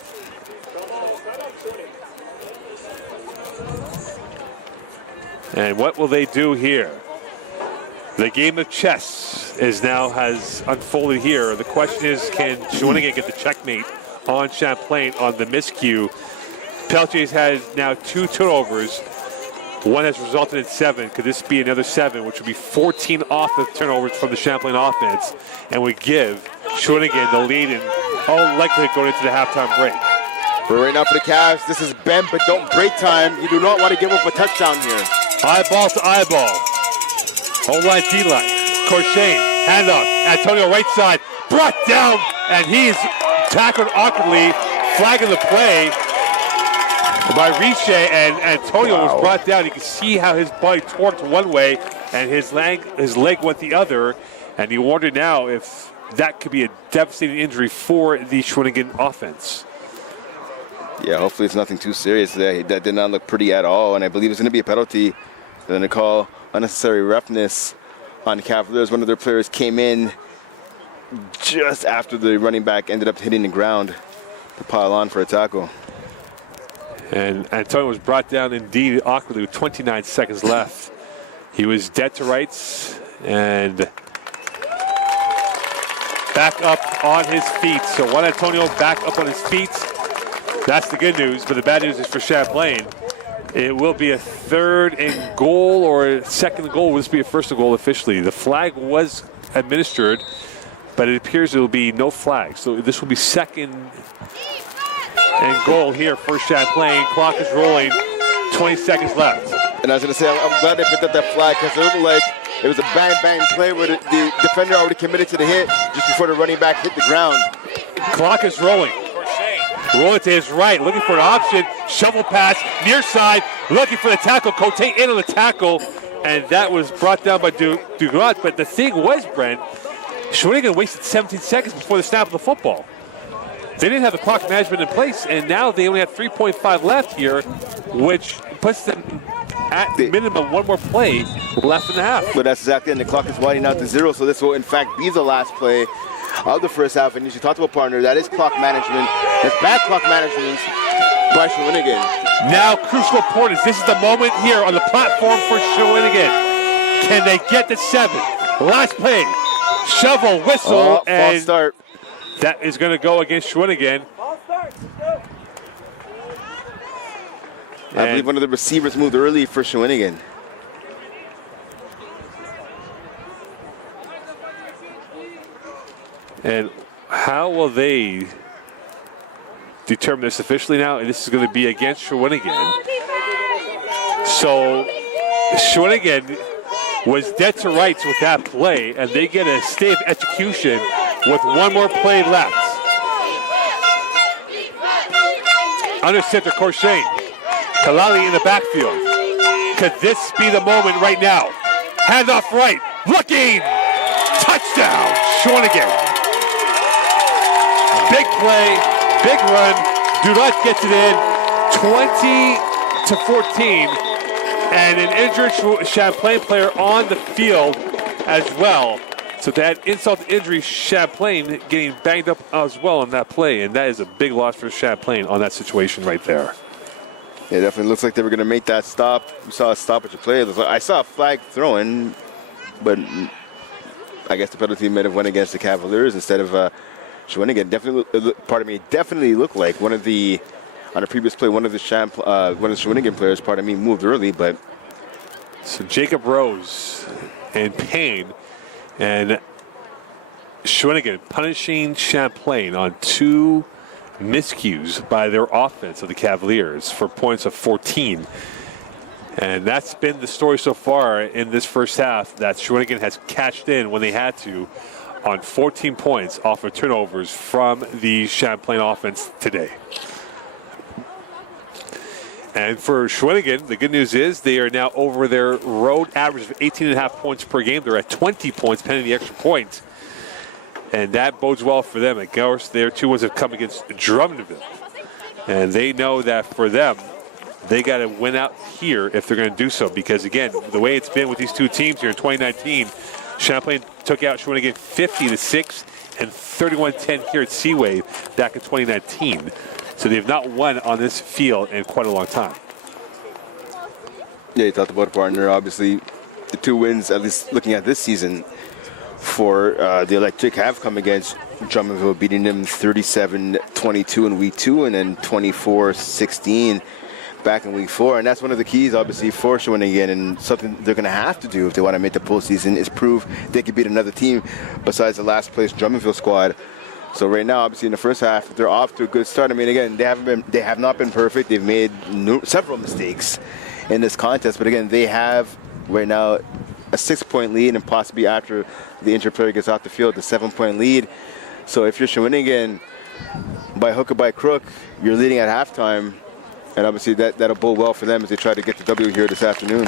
And what will they do here? The game of chess has unfolded here. The question is, can Shawinigan get the checkmate on Champlain on the miscue? Peltier's has now 2 turnovers One has resulted in 7. Could this be another 7, which would be 14 offensive turnovers from the Champlain offense, and would give Shawinigan the lead in all likelihood going into the halftime break. But right now for the Cavs, this is bend but don't break time. You do not want to give up a touchdown here. Eyeball to eyeball. O-line, D-line. Corshane, handoff. Antonio right side, brought down, and he's tackled awkwardly, flagging the play by Riche, and Antonio was brought down. You can see how his body torqued one way and his leg went the other, and you wonder now if that could be a devastating injury for the Shawinigan offense. Yeah, hopefully it's nothing too serious. That did not look pretty at all, and I believe it's going to be a penalty. They're going to call unnecessary roughness on the Cavaliers. One of their players came in just after the running back ended up hitting the ground to pile on for a tackle. And Antonio was brought down indeed awkwardly with 29 seconds left. He was dead to rights and back up on his feet. So Juan Antonio back up on his feet. That's the good news, but the bad news is for Champlain. It will be a 3rd and goal or a 2nd goal. Will this be a 1st and goal officially? The flag was administered, but it appears there will be no flag. So this will be 2nd and goal here for Champlain. Clock is rolling, 20 seconds left. And I was going to say, I'm glad they picked up that flag because it looked like it was a bang-bang play where the defender already committed to the hit just before the running back hit the ground. Clock is rolling. Rolling to his right, looking for an option. Shovel pass, near side, looking for the tackle. Cote in on the tackle, and that was brought down by Dugrat. But the thing was, Brent, Shawinigan wasted 17 seconds before the snap of the football. They didn't have the clock management in place, and now they only have 3.5 left here, which puts them at minimum one more play left in the half. But that's exactly, and the clock is winding out to 0, so this will in fact be the last play of the first half. And as you talked about, partner, that is clock management. That's bad clock management by Shawinigan. Now crucial importance. This is the moment here on the platform for Shawinigan. Can they get to 7? Last play. Shovel, whistle, and false start. That is going to go against Shawinigan. I believe one of the receivers moved early for Shawinigan. And how will they determine this officially now? And this is going to be against Shawinigan. So Shawinigan was dead to rights with that play, and they get a stay of execution with one more play left. Under center, Corshane. Kalali in the backfield. Could this be the moment right now? Handoff right. Looking. Touchdown, Shawinigan. Big play, big run. Durat gets it in, 20-14, and an injured Champlain player on the field as well. So that insult to injury, Champlain getting banged up as well on that play, and that is a big loss for Champlain on that situation right there. Yeah, it definitely looks like they were going to make that stop. We saw a stoppage of play. I saw a flag thrown, but I guess the penalty might have went against the Cavaliers instead of Shawinigan. Definitely looked like on a previous play, one of the Shawinigan players, moved early, but. So Jacob Rose in pain, and Shawinigan punishing Champlain on 2 miscues by their offense of the Cavaliers for points of 14. And that's been the story so far in this first half, that Shawinigan has cashed in when they had to on 14 points off of turnovers from the Champlain offense today. And for Shawinigan, the good news is they are now over their road average of 18.5 points per game. They're at 20 points pending the extra point. And that bodes well for them. Of course, their 2 wins have come against Drummondville. And they know that for them, they got to win out here if they're going to do so. Because, again, the way it's been with these 2 teams here in 2019, Champlain took out Shawinigan 50-6 and 31-10 here at Seaway back in 2019. So they have not won on this field in quite a long time. Yeah, you talked about a partner. Obviously, the 2 wins, at least looking at this season, for the Electric have come against Drummondville, beating them 37-22 in week 2 and then 24-16 back in week 4, and that's one of the keys, obviously, for Shawinigan, and something they're going to have to do if they want to make the postseason is prove they can beat another team besides the last place Drummondville squad. So right now, obviously, in the first half, they're off to a good start. I mean, again, they have not been perfect. They've made several mistakes in this contest, but again, they have right now a 6-point lead, and possibly after the injured player gets off the field, the 7-point lead. So if you're Shawinigan, by hook or by crook, you're leading at halftime, and obviously that'll bode well for them as they try to get the W here this afternoon.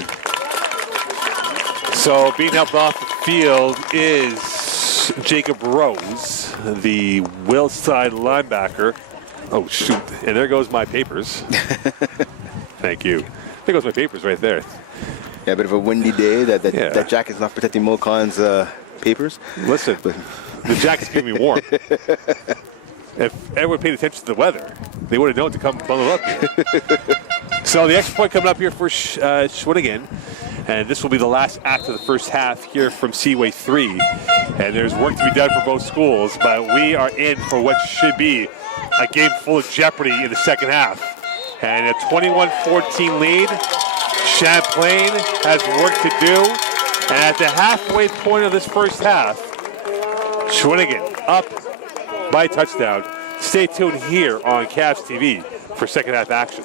So being helped off the field is Jacob Rose, the Willside linebacker. Oh, shoot. And there goes my papers. Thank you. There goes my papers right there. Yeah, a bit of a windy day. That jacket's not protecting Mocon's papers. Listen, the jacket's keeping me warm. If everyone paid attention to the weather, they would have known to come bundle up here. So the extra point coming up here for Shawinigan. And this will be the last act of the first half here from Seaway 3. And there's work to be done for both schools, but we are in for what should be a game full of jeopardy in the second half. And a 21-14 lead. Champlain has work to do. And at the halfway point of this first half, Shawinigan up by a touchdown. Stay tuned here on Cavs TV for second half action.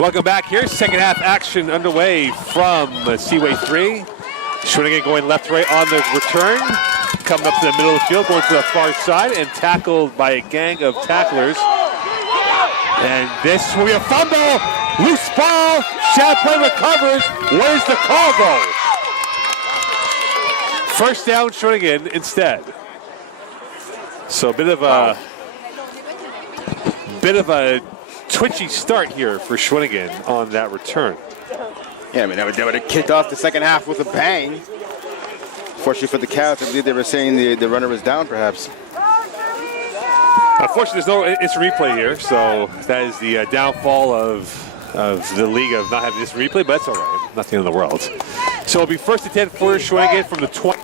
Welcome back here. Second half action underway from Seaway 3. Shawinigan going left to right on the return. Coming up to the middle of the field, going to the far side, and tackled by a gang of tacklers. And this will be a fumble. Loose ball. Champlain recovers. What is the call, though? First down, Shawinigan instead. So a bit of a twitchy start here for Shawinigan on that return. Yeah, I mean, they would have kicked off the second half with a bang. Fortunately for the Cavs, I believe they were saying the runner was down, perhaps. Unfortunately, there's no instant replay here, so that is the downfall of the league of not having this replay, but that's all right. Not the end of the world. So it'll be first and 10 for Shawinigan from the 20.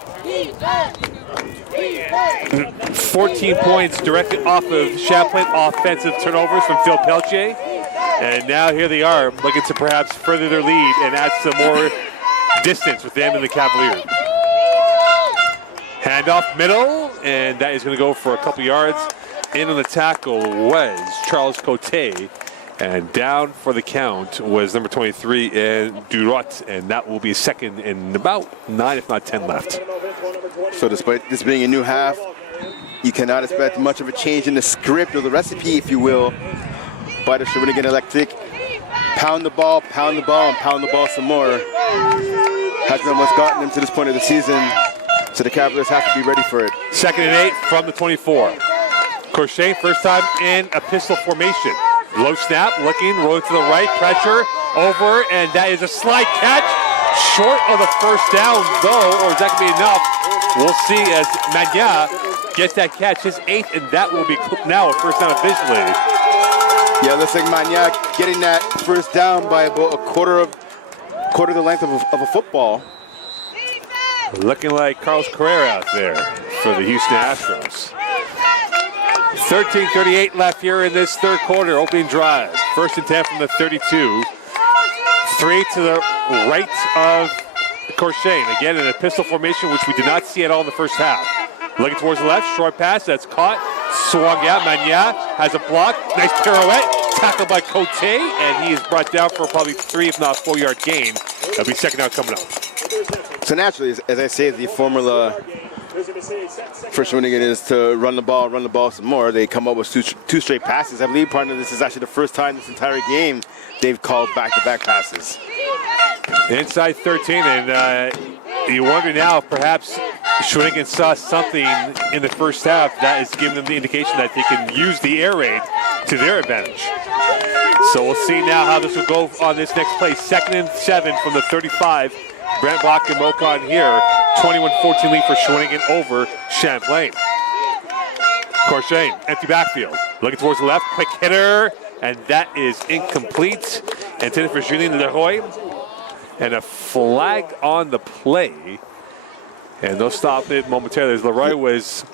14 points directly off of Champlain offensive turnovers from Phil Peltier. And now here they are, looking to perhaps further their lead and add some more distance with them and the Cavaliers. Handoff middle, and that is going to go for a couple yards. In on the tackle was Charles Cote, and down for the count was number 23 and Durot, and that will be a second and about 9, if not 10 left. So despite this being a new half, you cannot expect much of a change in the script or the recipe, if you will, by the Shawinigan Electric. Pound the ball, and pound the ball some more. Has been what's gotten them to this point of the season, so the Cavaliers have to be ready for it. Second and 8 from the 24. Crochet, first time in a pistol formation. Low snap, looking, rolling to the right, pressure, over, and that is a slide catch. Short of the first down, though, or is that going to be enough? We'll see as Magna gets that catch, his 8th, and that will be now a first down officially. Yeah, looks like Magna getting that first down by about a quarter of the length of a football. Looking like Carlos Carrera out there for the Houston Astros. 13:38 left here in this third quarter, opening drive. First and 10 from the 32. 3 to the right of Corshane. Again, in a pistol formation, which we did not see at all in the first half. Looking towards the left, short pass, that's caught. Swung out, Magna has a block. Nice pirouette, tackled by Cote, and he is brought down for probably 3, if not 4-yard gain. That'll be second down coming up. So naturally, as I say, the formula for Shawinigan is to run the ball some more. They come up with two straight passes. I believe part of this is actually the first time this entire game they've called back-to-back passes. Inside 13, and you wonder now if perhaps Shawinigan saw something in the first half that is giving them the indication that they can use the air raid to their advantage. So we'll see now how this will go on this next play. 2nd and 7 from the 35. Brent Block and Mocon here. 21-14 lead for Shawinigan over Champlain. Corshane, empty backfield. Looking towards the left, quick hitter, and that is incomplete. Intended for Julien Leroy. And a flag on the play. And they'll stop it momentarily as Leroy was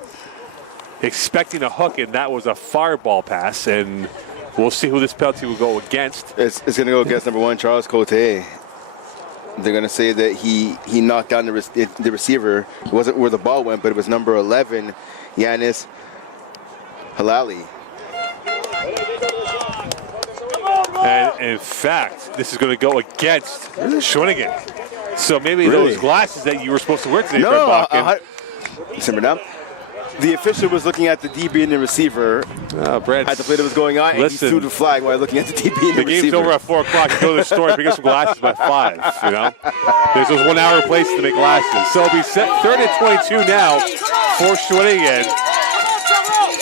expecting a hook, and that was a fireball pass. And we'll see who this penalty will go against. It's going to go against number 1, Charles Cote. They're going to say that he knocked down the receiver. It wasn't where the ball went, but it was number 11, Yanis Halali. And in fact, this is going to go against Shawinigan. So maybe those glasses that you were supposed to wear today, Fred Bakken. Remember now? The official was looking at the DB and the receiver Brad, at the play that was going on, and he threw the flag while looking at the DB and the receiver. The game's over at 4 o'clock. You go to the store, pick up some glasses by 5, you know? There's those 1 hour places to make glasses. So it'll be set 3rd and 22 now for Shawinigan.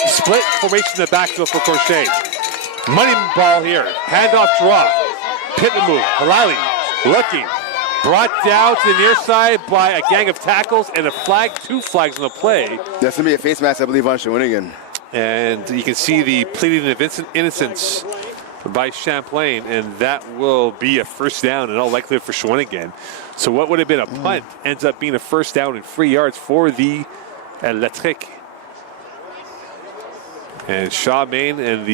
Split formation in the backfield for Crochet. Money ball here. Handoff draw. Pivot move. Halali looking. Brought down to the near side by a gang of tackles and a flag, 2 flags on the play. That's going to be a face mask, I believe, on Shawinigan. And you can see the pleading of innocence by Champlain, and that will be a first down in all likelihood for Shawinigan. So what would have been a punt ends up being a first down and 3 yards for the Electric. And Shawmain and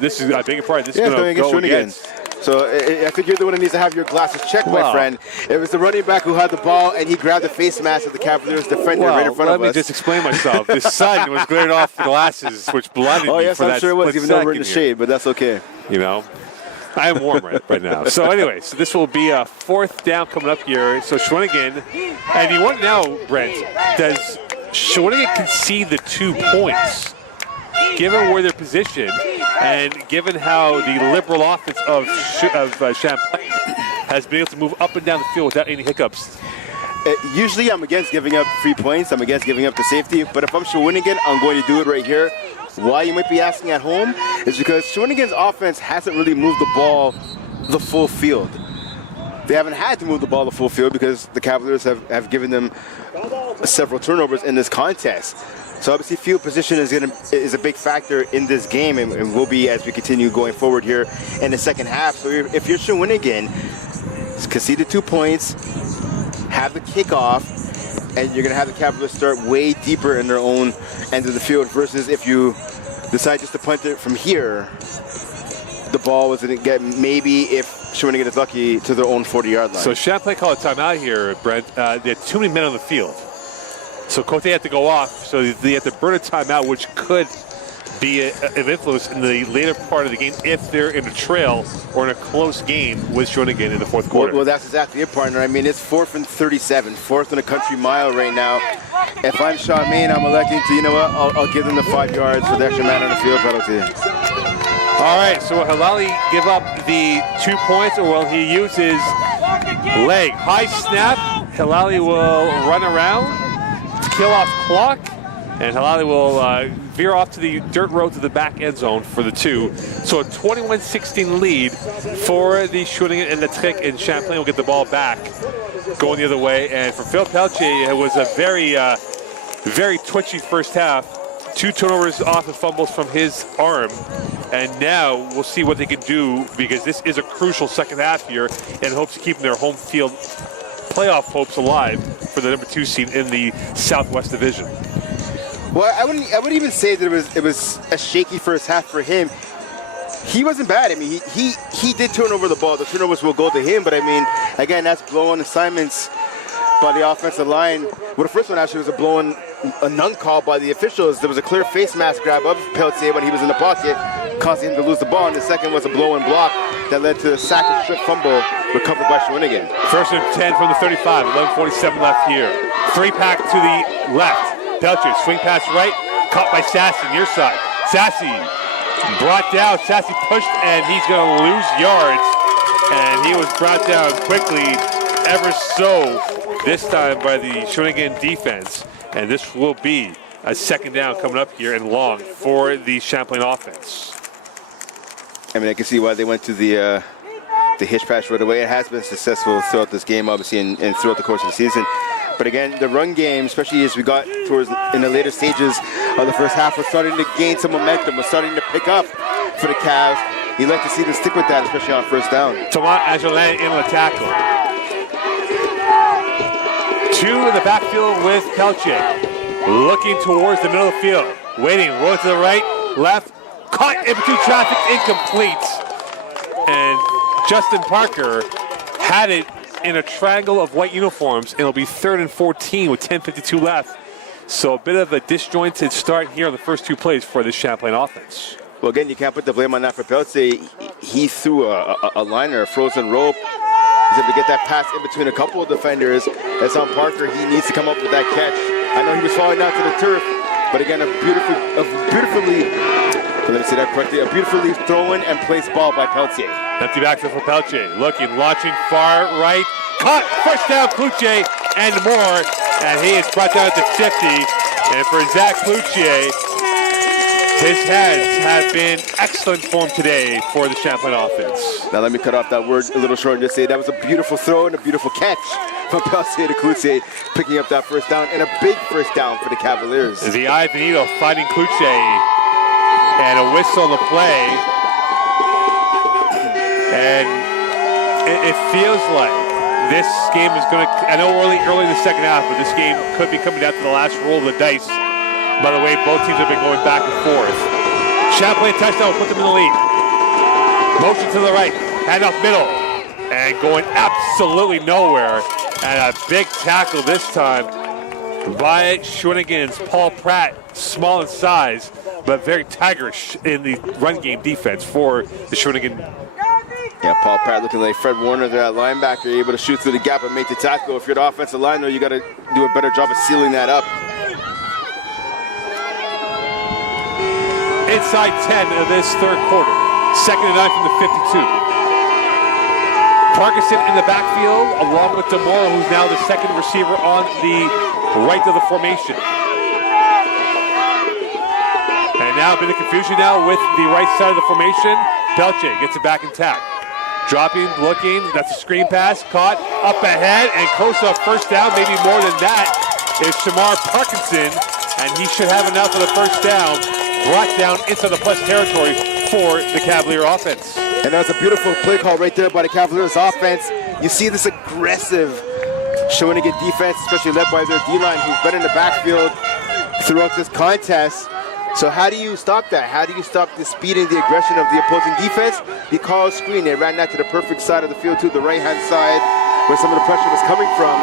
this is, I beg your pardon, this is going to go against. So I think you're the one that needs to have your glasses checked, my friend. It was the running back who had the ball, and he grabbed the face mask of the Cavaliers defender right in front of us. Let me just explain myself. The sun was glaring off the glasses, which blinded me for that. Oh, yes, I'm sure it was, even though we're in the shade, but that's okay. You know? I am warm right now. So anyway, so this will be a 4th down coming up here. So Shawinigan, and you want to know, Brent, does Shawinigan concede the 2 points, given where they're positioned, and given how the liberal offense of Champlain has been able to move up and down the field without any hiccups? Usually I'm against giving up 3 points. I'm against giving up the safety. But if I'm Shawinigan, I'm going to do it right here. Why you might be asking at home is because Shawinigan's offense hasn't really moved the ball the full field. They haven't had to move the ball the full field because the Cavaliers have given them several turnovers in this contest. So obviously field position is a big factor in this game and will be as we continue going forward here in the second half. So if you're Shawinigan, concede the 2 points, have the kickoff, and you're going to have the Cavaliers start way deeper in their own end of the field versus if you decide just to punt it from here, the ball was going to get maybe, if Shawinigan is lucky, to their own 40-yard line. So Champlain called a timeout here, Brent. They had too many men on the field. So Cote had to go off, so they had to burn a timeout, which could be of influence in the later part of the game if they're in a trail or in a close game with Shawinigan in the 4th quarter. Well, that's exactly it, partner. I mean, it's 4th and 37, 4th in a country mile right now. If I'm Champlain, I'm electing to, you know what, I'll give them the 5 yards for the extra man on the field penalty. All right, so will Hilali give up the 2 points, or will he use his leg? High snap, Hilali will run around to kill off clock, and Hilali will veer off to the dirt road to the back end zone for the 2. So a 21-16 lead for the Shawinigan, and the trick, and Champlain will get the ball back going the other way. And for Phil Pelche, it was a very twitchy first half. 2 turnovers off of fumbles from his arm. And now we'll see what they can do, because this is a crucial second half here in hopes of keeping their home field playoff hopes alive for the number 2 seed in the Southwest Division. Well, I wouldn't even say that it was a shaky first half for him. He wasn't bad. I mean, he did turn over the ball. The turnovers will go to him, but I mean, again, that's blown assignments by the offensive line. Well, the first one actually was a none call by the officials. There was a clear face mask grab of Peltier when he was in the pocket, causing him to lose the ball. And the second was a blow and block that led to a sack and strip fumble recovered by Shawinigan. 1st and 10 from the 35, 11:47 left here. 3-pack to the left. Peltier, swing pass right, caught by Sassy, near side. Sassy brought down, Sassy pushed, and he's going to lose yards. And he was brought down quickly, ever so, this time by the Shawinigan defense. And this will be a 2nd down coming up here and long for the Champlain offense. I mean, I can see why they went to the hitch pass right away. It has been successful throughout this game, obviously, and throughout the course of the season. But again, the run game, especially as we got towards in the later stages of the first half, was starting to gain some momentum, was starting to pick up for the Cavs. You'd like to see them stick with that, especially on 1st down. Thomas Angelin in the tackle. 2 in the backfield with Pelche. Looking towards the middle of the field. Waiting, roll to the right, left. Caught in between traffic, incomplete. And Justin Parker had it in a triangle of white uniforms, and it'll be 3rd and 14 with 10:52 left. So a bit of a disjointed start here on the first 2 plays for the Champlain offense. Well, again, you can't put the blame on that for Peltier. He threw a liner, a frozen rope. He's able to get that pass in between a couple of defenders. That's on Parker. He needs to come up with that catch. I know he was falling down to the turf, but again, a beautifully thrown and placed ball by Peltier. Empty backfield for Pelche. Looking, launching far right. Caught, 1st down, Cloutier, and more. And he is brought down to 50. And for Zach Cloutier, his hands have been excellent form today for the Champlain offense. Now let me cut off that word a little short and just say that was a beautiful throw and a beautiful catch from Peltier to Cloutier, picking up that 1st down, and a big 1st down for the Cavaliers. The eye Benito fighting Cloutier, and a whistle on the play. And it feels like this game is going to, I know early in the second half, but this game could be coming down to the last roll of the dice. By the way, both teams have been going back and forth. Champlain touchdown will put them in the lead. Motion to the right, handoff middle, and going absolutely nowhere. And a big tackle this time by Shawinigan's Paul Pratt, small in size, but very tigerish in the run game defense for the Shawinigan Yeah, Paul Pratt looking like Fred Warner there at linebacker, able to shoot through the gap and make the tackle. If you're the offensive line, though, you got to do a better job of sealing that up. Inside 10 of this third quarter. 2nd and 9 from the 52. Parkinson in the backfield, along with DeMora, who's now the second receiver on the right of the formation. And now a bit of confusion now with the right side of the formation. Belche gets it back intact. Dropping, looking, that's a screen pass, caught, up ahead, and close up first down, maybe more than that, is Shamar Parkinson, and he should have enough for the first down, brought down into the plus territory for the Cavalier offense. And that's a beautiful play call right there by the Cavaliers offense. You see this aggressive Shawinigan defense, especially led by their D-line, who's been in the backfield throughout this contest. So how do you stop that? How do you stop the speed and the aggression of the opposing defense? You call a screen. They ran that to the perfect side of the field, to the right-hand side, where some of the pressure was coming from.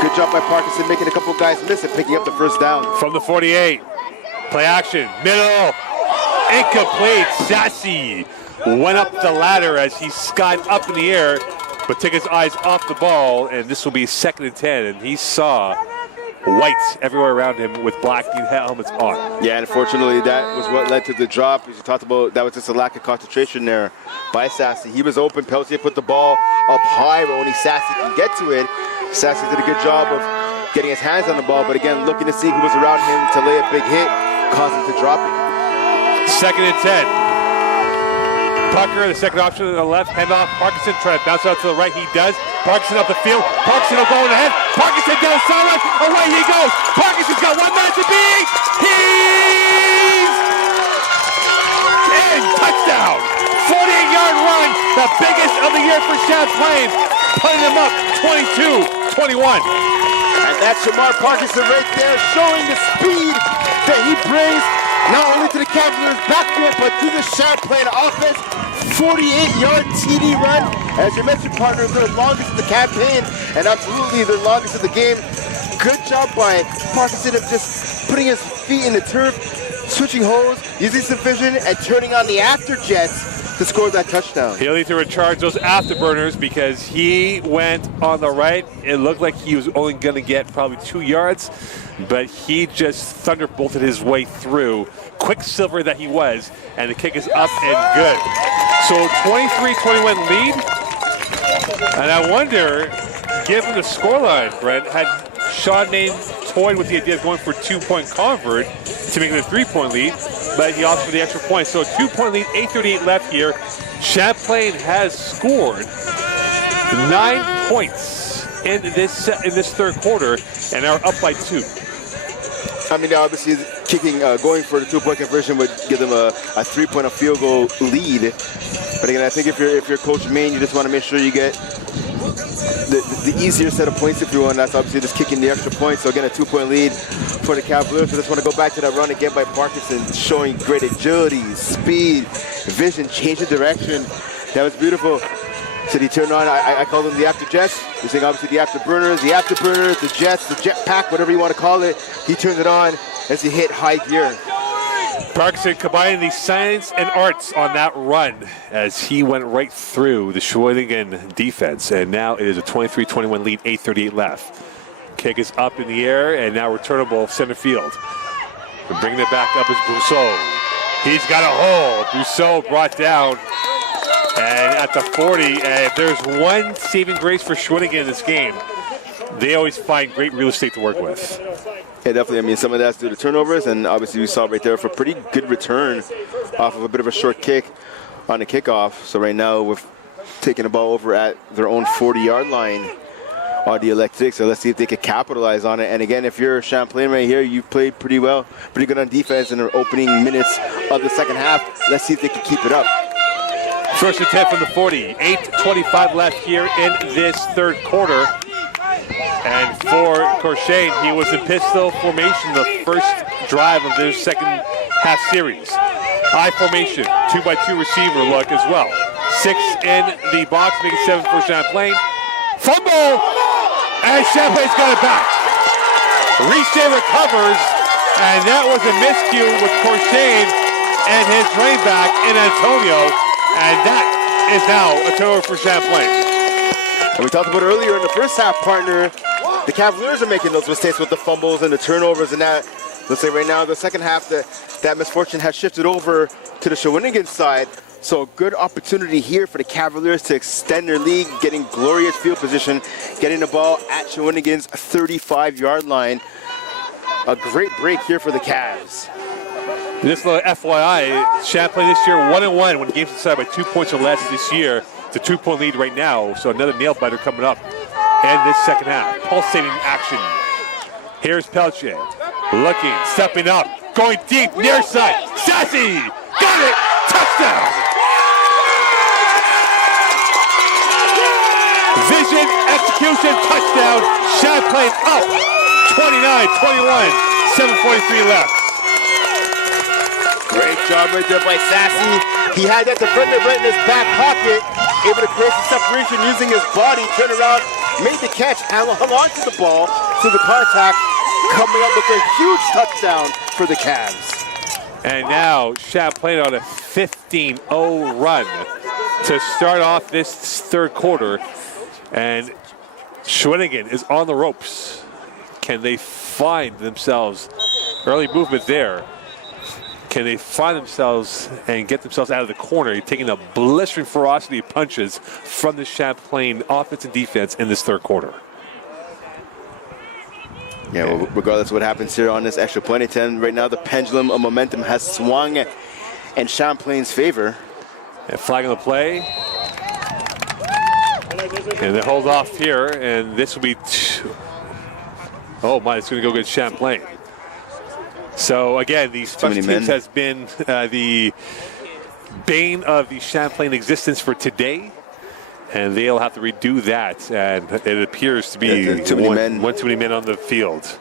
Good job by Parkinson, making a couple guys miss it, picking up the first down. From the 48, play action, middle, incomplete. Sassy went up the ladder as he skied up in the air, but took his eyes off the ball, and this will be 2nd and 10, and he saw whites everywhere around him with black helmets on. Yeah, unfortunately, that was what led to the drop. As you talked about, that was just a lack of concentration there by Sassy. He was open. Peltier put the ball up high where only Sassy can get to it. Sassy did a good job of getting his hands on the ball, but again, looking to see who was around him to lay a big hit, caused him to drop it. 2nd and 10. Tucker, the second option to the left, handoff. Parkinson trying to bounce out to the right. He does. Parkinson up the field. Parkinson will go in ahead. Parkinson down the sideline. Away he goes. Parkinson's got 1 minute to beat. He's in. Touchdown. 48-yard run. The biggest of the year for Champlain. Putting them up 22-21. And that's Shamar Parkinson right there, showing the speed that he brings not only to the Cavaliers backfield, but to the Champlain offense. 48-yard TD run. As your mentioned, partner, their longest of the campaign, and absolutely their longest of the game. Good job by Parkinson of just putting his feet in the turf, switching holes, using some vision, and turning on the after-jets to score that touchdown. He'll need to recharge those afterburners because he went on the right. It looked like he was only going to get probably 2 yards, but he just thunderbolted his way through. Quicksilver that he was, and the kick is up and good. So 23-21 lead, and I wonder, given the scoreline, Brent, had Shawinigan toyed with the idea of going for a 2-point convert to make it a 3-point lead, but he opted for the extra point. So a 2-point lead, 8:38 left here. Champlain has scored 9 points in this third quarter, and are up by 2. I mean, obviously, kicking, going for the 2-point conversion would give them a 3-point field goal lead. But again, I think if you're Coach Main, you just want to make sure you get the easier set of points if you want. That's obviously just kicking the extra point. So again, a 2-point lead for the Cavaliers. I just want to go back to that run again by Parkinson, showing great agility, speed, vision, change of direction. That was beautiful. So he turned on, I call them the after jets. You're saying obviously the afterburners, the jets, the jet pack, whatever you want to call it. He turned it on as he hit high gear. Parkinson combining the science and arts on that run as he went right through the Shawinigan defense. And now it is a 23-21 lead, 8:38 left. Kick is up in the air and now returnable center field. And bringing it back up is Brousseau. He's got a hole. Brousseau brought down. And at the 40, if there's one saving grace for Shawinigan in this game, they always find great real estate to work with. Yeah, definitely. I mean, some of that's due to turnovers, and obviously we saw right there for a pretty good return off of a bit of a short kick on the kickoff. So right now we're taking the ball over at their own 40-yard line on the electric. So let's see if they can capitalize on it. And again, if you're Champlain right here, you've played pretty well, pretty good on defense in the opening minutes of the second half. Let's see if they can keep it up. First and 10 from the 40. 8:25 left here in this third quarter. And for Corshane, he was in pistol formation the first drive of their second half series. I formation, 2x2 receiver look as well. 6 in the box, making 7 for Champlain. Fumble! And Champlain's got it back. Riche recovers, and that was a miscue with Corshane and his running back in Antonio. And that is now a turnover for Champlain. And we talked about earlier in the first half, partner, the Cavaliers are making those mistakes with the fumbles and the turnovers and that. Let's say right now, the second half, that misfortune has shifted over to the Shawinigan side. So a good opportunity here for the Cavaliers to extend their lead, getting glorious field position, getting the ball at Shawinigan's 35-yard line. A great break here for the Cavs. This little FYI, Champlain this year 1-1 when games decided by 2 points or less this year. It's a 2-point lead right now, so another nail biter coming up. And this second half, pulsating action. Here's Pelche, looking, stepping up, going deep, near side. Sassy, got it, touchdown! Vision, execution, touchdown. Champlain up, 29-21, 7:43 left. Great job right there by Sassy. He had that defender right in his back pocket, able to create some separation using his body, turn around, made the catch, hung on to the ball, to the contact, coming up with a huge touchdown for the Cavs. And now Champlain on a 15-0 run to start off this third quarter. And Shawinigan is on the ropes. Can they find themselves early movement there? Can they find themselves and get themselves out of the corner, taking the blistering ferocity of punches from the Champlain offense and defense in this third quarter? Yeah, well, regardless of what happens here on this extra point at 10, right now the pendulum of momentum has swung in Champlain's favor. And flag on the play. And they hold off here, and this will be oh my, it's going to go against Champlain. So again, these special teams has been the bane of the Champlain existence for today, and they'll have to redo that. And it appears to be one too many men on the field.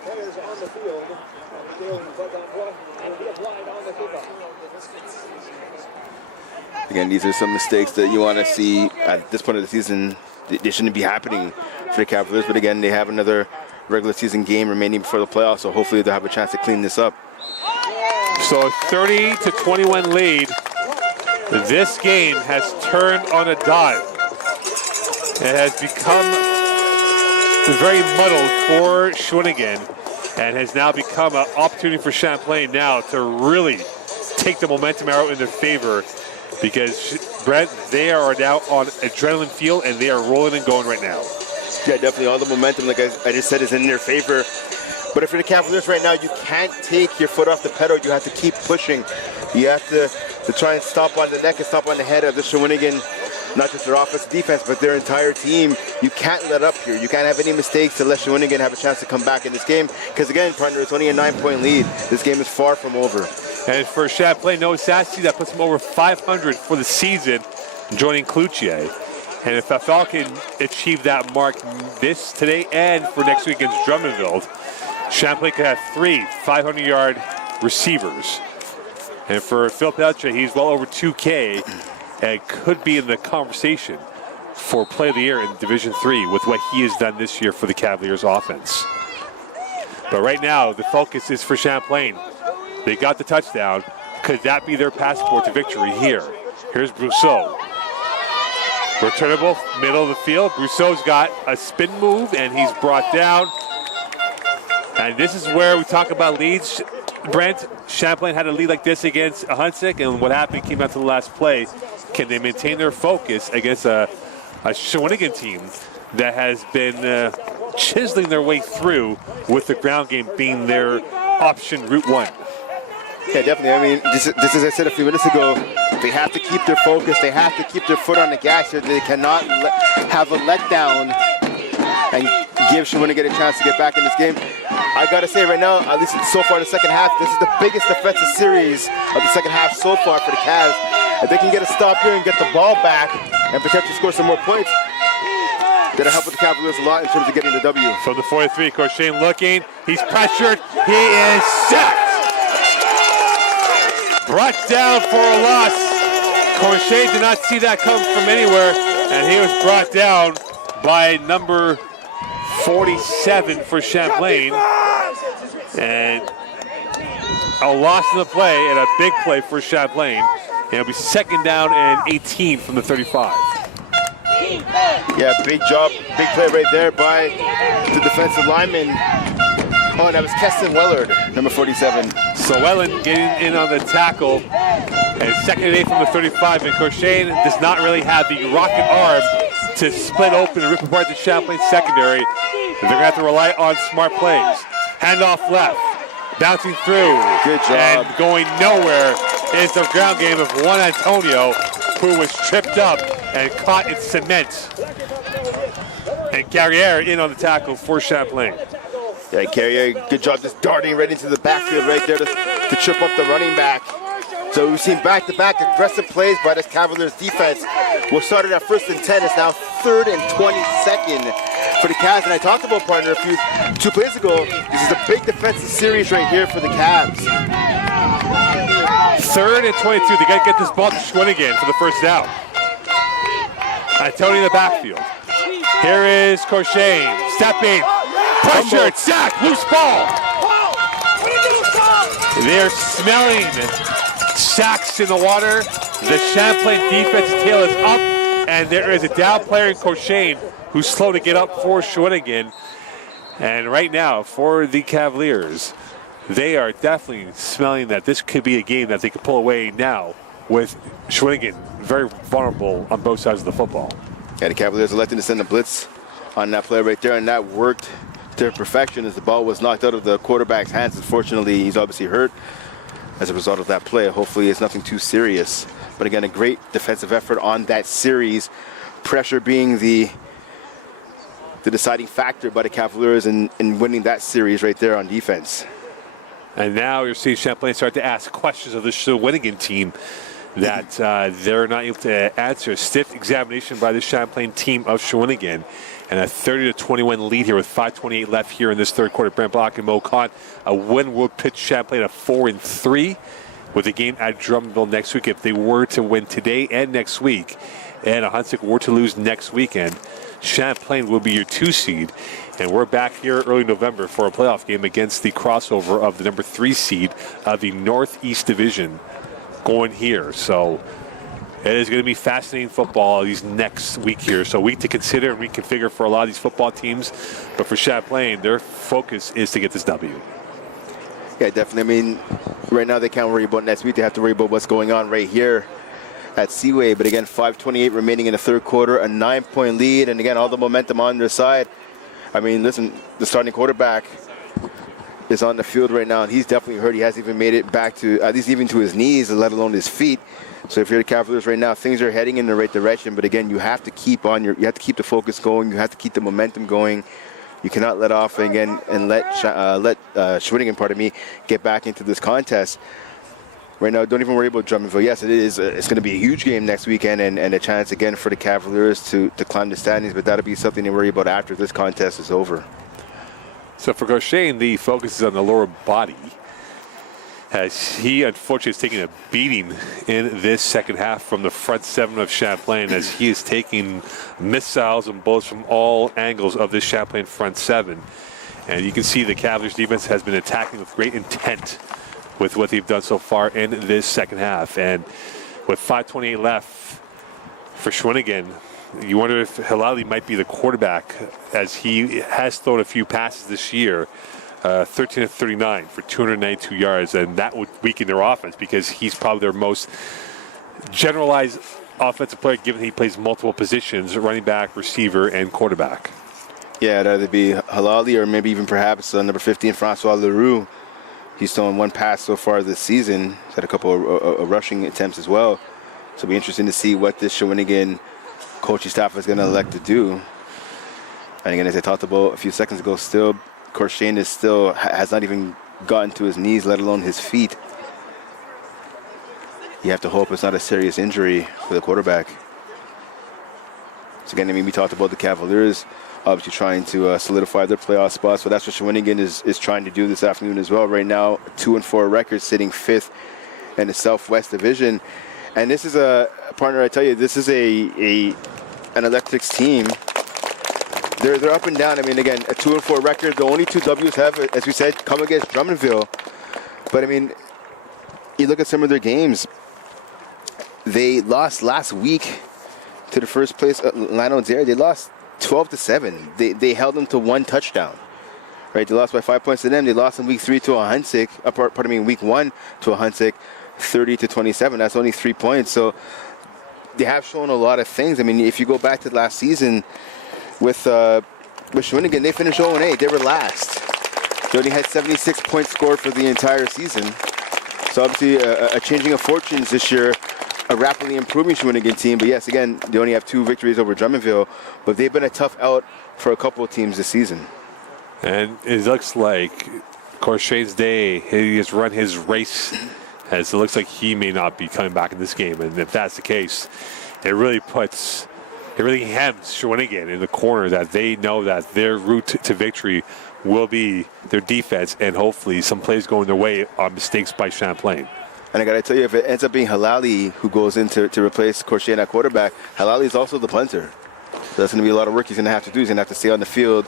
Again, these are some mistakes that you want to see at this point of the season. They shouldn't be happening for the Cavaliers, but again, they have another regular season game remaining before the playoffs, so hopefully they'll have a chance to clean this up. So a 30-21 lead. This game has turned on a dime. It has become very muddled for Shawinigan and has now become an opportunity for Champlain now to really take the momentum out in their favor, because, Brent, they are now on adrenaline fuel and they are rolling and going right now. Yeah, definitely. All the momentum, like I just said, is in their favor. But if you're the Cavaliers right now, you can't take your foot off the pedal. You have to keep pushing. You have to try and stop on the neck and stop on the head of the Shawinigan, not just their offense and defense, but their entire team. You can't let up here. You can't have any mistakes to let Shawinigan have a chance to come back in this game. Because again, partner, it's only a 9-point lead. This game is far from over. And for Champlain, Noah Sassy, that puts him over 500 for the season, joining Cloutier. And if Falcon can achieve that mark today and for next week against Drummondville, Champlain could have 3 500-yard receivers. And for Phil Pelche, he's well over 2K and could be in the conversation for Play of the Year in Division III with what he has done this year for the Cavaliers offense. But right now, the focus is for Champlain. They got the touchdown. Could that be their passport to victory here? Here's Brousseau. Returnable, middle of the field. Brousseau's got a spin move, and he's brought down. And this is where we talk about leads. Brent, Champlain had a lead like this against Hunsik, and what happened came out to the last play. Can they maintain their focus against a Shawinigan team that has been chiseling their way through with the ground game being their option route one? Yeah, definitely. I mean, just as I said a few minutes ago, they have to keep their focus. They have to keep their foot on the gas here. They cannot have a letdown and give Shawinigan a chance to get back in this game. I got to say right now, at least so far in the second half, this is the biggest defensive series of the second half so far for the Cavs. If they can get a stop here and get the ball back and potentially score some more points, that'll help with the Cavaliers a lot in terms of getting the W. From the 43, Crochet looking. He's pressured. He is sacked. Brought down for a loss. Crochet did not see that come from anywhere, and he was brought down by number 47 for Champlain. And a loss in the play and a big play for Champlain. And it'll be second down and 18 from the 35. Yeah, big job, big play right there by the defensive lineman. Oh, and that was Keston Wellard, number 47. So Welland getting in on the tackle. And second and 8 from the 35. And Crochet does not really have the rocket arm to split open and rip apart the Champlain secondary. They're going to have to rely on smart plays. Handoff left. Bouncing through. Good job. And going nowhere is the ground game of Juan Antonio, who was tripped up and caught in cement. And Carriere in on the tackle for Champlain. Yeah, Carriere, good job just darting right into the backfield right there to trip up the running back. So we've seen back-to-back aggressive plays by this Cavaliers defense. What started at 1st and 10 is now 3rd and 22nd for the Cavs. And I talked about, partner, 2 plays ago. This is a big defensive series right here for the Cavs. 3rd and 22. They got to get this ball to Shawinigan for the first down. Tony in the backfield. Here is Crochet. Stepping. Pressure. Sack. Loose ball. They're smelling sacks in the water. The Champlain defense tail is up. And there is a down player in Crochet who's slow to get up for Shawinigan. And right now, for the Cavaliers, they are definitely smelling that this could be a game that they could pull away now with Shawinigan very vulnerable on both sides of the football. Yeah, the Cavaliers elected to send a blitz on that play right there, and that worked to perfection as the ball was knocked out of the quarterback's hands. Unfortunately, he's obviously hurt as a result of that play. Hopefully, it's nothing too serious. But again, a great defensive effort on that series. Pressure being the deciding factor by the Cavaliers in winning that series right there on defense. And now you're seeing Champlain start to ask questions of the Shawinigan team that they're not able to answer. A stiff examination by the Champlain team of Shawinigan. And a 30-21 lead here with 5:28 left here in this third quarter. Brent Block and Mo Khan. A win will pitch Champlain at 4-3 with a game at Drummondville next week. If they were to win today and next week, and a Huntsic were to lose next weekend, Champlain will be your 2 seed. And we're back here early November for a playoff game against the crossover of the number 3 seed of the Northeast Division going here. So it is going to be fascinating football these next week here. So a week to consider and reconfigure for a lot of these football teams. But for Champlain, their focus is to get this W. Yeah, definitely. I mean, right now they can't worry about next week. They have to worry about what's going on right here at Seaway. But again, 5:28 remaining in the third quarter, a 9-point lead. And again, all the momentum on their side. I mean, listen, the starting quarterback is on the field right now, and he's definitely hurt. He hasn't even made it back to, at least even to his knees, let alone his feet. So if you're the Cavaliers right now, things are heading in the right direction. But again, you have to keep the focus going. You have to keep the momentum going. You cannot let off again and let Shawinigan, get back into this contest. Right now, don't even worry about Drummondville. Yes, it is. It's going to be a huge game next weekend and a chance again for the Cavaliers to climb the standings. But that'll be something to worry about after this contest is over. So for Gaucher, the focus is on the lower body, as he unfortunately is taking a beating in this second half from the front 7 of Champlain, as he is taking missiles and bullets from all angles of this Champlain front 7. And you can see the Cavaliers defense has been attacking with great intent with what they've done so far in this second half. And with 5:28 left for Shawinigan, you wonder if Hilali might be the quarterback, as he has thrown a few passes this year, 13 of 39 for 292 yards, and that would weaken their offense because he's probably their most generalized offensive player, given he plays multiple positions, running back, receiver, and quarterback. Yeah, it'd either be Hilali or maybe even perhaps number 15, Francois Leroux. He's thrown 1 pass so far this season. He's had a couple of rushing attempts as well. So it'll be interesting to see what this Shawinigan coaching staff is going to elect to do. And again, as I talked about a few seconds ago, still, Corshane is still has not even gotten to his knees, let alone his feet. You have to hope it's not a serious injury for the quarterback. So again, I mean, we talked about the Cavaliers obviously trying to solidify their playoff spots, but that's what Shawinigan is trying to do this afternoon as well. Right now, 2-4 record, sitting 5th in the Southwest Division. And this is a partner, I tell you, this is an Electrics team. They're up and down. I mean, again, a 2-4 record. The only 2 W's have, as we said, come against Drummondville. But I mean, you look at some of their games. they lost last week to the first place Lano Dare. They lost 12-7. They held them to 1 touchdown. Right, they lost by 5 points to them. They lost in week 3 to Ahunsik. Week 1 to Ahunsik, 30-27. That's only 3 points. So they have shown a lot of things. I mean, if you go back to last season with Shawinigan, they finished 0-8. They were last. They only had 76 points scored for the entire season. So obviously a changing of fortunes this year. A rapidly improving Shawinigan team. But yes, again, they only have 2 victories over Drummondville. But they've been a tough out for a couple of teams this season. And it looks like Corshay's day, he has run his race, as it looks like he may not be coming back in this game. And if that's the case, it really hems Shawinigan in the corner, that they know that their route to victory will be their defense, and hopefully some plays going their way on mistakes by Champlain. And I got to tell you, if it ends up being Halali who goes in to replace Corchay at quarterback, Halali is also the punter. So that's going to be a lot of work he's going to have to do. He's going to have to stay on the field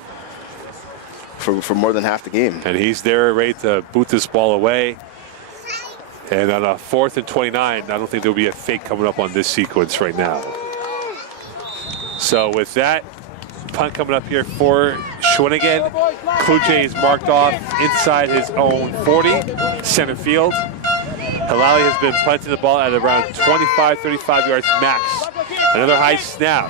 for more than half the game. And he's there ready to boot this ball away. And on a 4th and 29, I don't think there'll be a fake coming up on this sequence right now. So with that, punt coming up here for Shawinigan. Kluge is marked off inside his own 40, center field. Halali has been punting the ball at around 25, 35 yards max. Another high snap.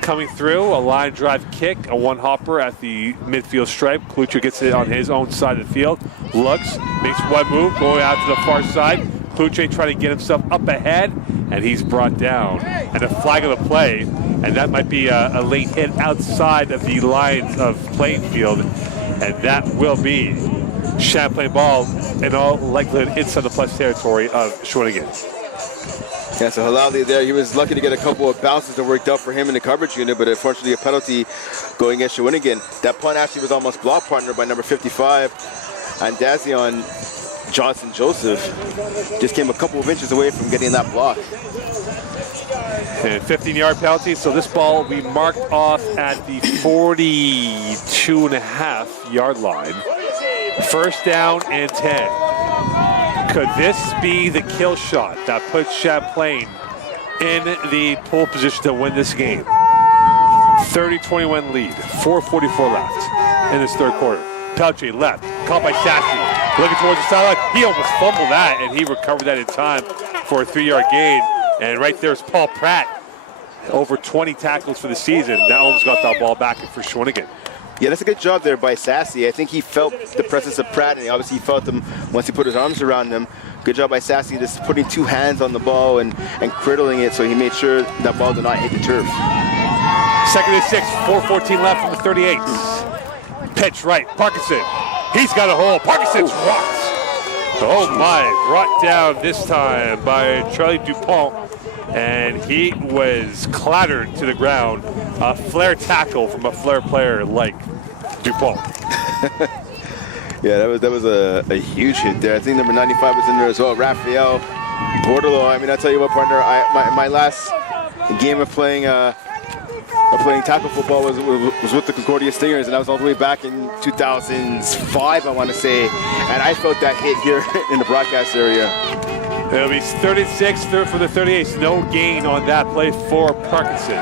Coming through, a line drive kick, a one-hopper at the midfield stripe. Kluge gets it on his own side of the field. Looks, makes one move, going out to the far side. Kluge trying to get himself up ahead, and he's brought down. And a flag of the play, and that might be a late hit outside of the lines of playing field, and that will be Champlain ball, in all likelihood inside the plus territory of Shawinigan. Yeah, so Halali there, he was lucky to get a couple of bounces that worked out for him in the coverage unit, but unfortunately a penalty going against Shawinigan. That punt actually was almost block partner by number 55, Andazion Johnson Joseph. Just came a couple of inches away from getting that block. And 15-yard penalty, so this ball will be marked off at the 42.5-yard line. First down and 10. Could this be the kill shot that puts Champlain in the pole position to win this game? 30-21 lead, 4:44 left in this third quarter. Pelche left, caught by Sassy, looking towards the sideline. He almost fumbled that, and he recovered that in time for a 3-yard gain. And right there's Paul Pratt, over 20 tackles for the season. That almost got that ball back for Shawinigan. Yeah, that's a good job there by Sassy. I think he felt the presence of Pratt, and obviously he felt them once he put his arms around them. Good job by Sassy, just putting 2 hands on the ball and cradling it, so he made sure that ball did not hit the turf. 2nd and 6, 4:14 left from the 38. Pitch right, Parkinson. He's got a hole. Parkinson's rocked. Oh my, brought down this time by Charlie Dupont. And he was clattered to the ground. A flare tackle from a flare player like Dupont. Yeah, that was a huge hit there. I think number 95 was in there as well. Raphael Bordelot. I mean, I'll tell you what, partner. My last game of playing tackle football was with the Concordia Stingers, and that was all the way back in 2005, I want to say. And I felt that hit here in the broadcast area. It'll be 36 for the 38th. No gain on that play for Parkinson.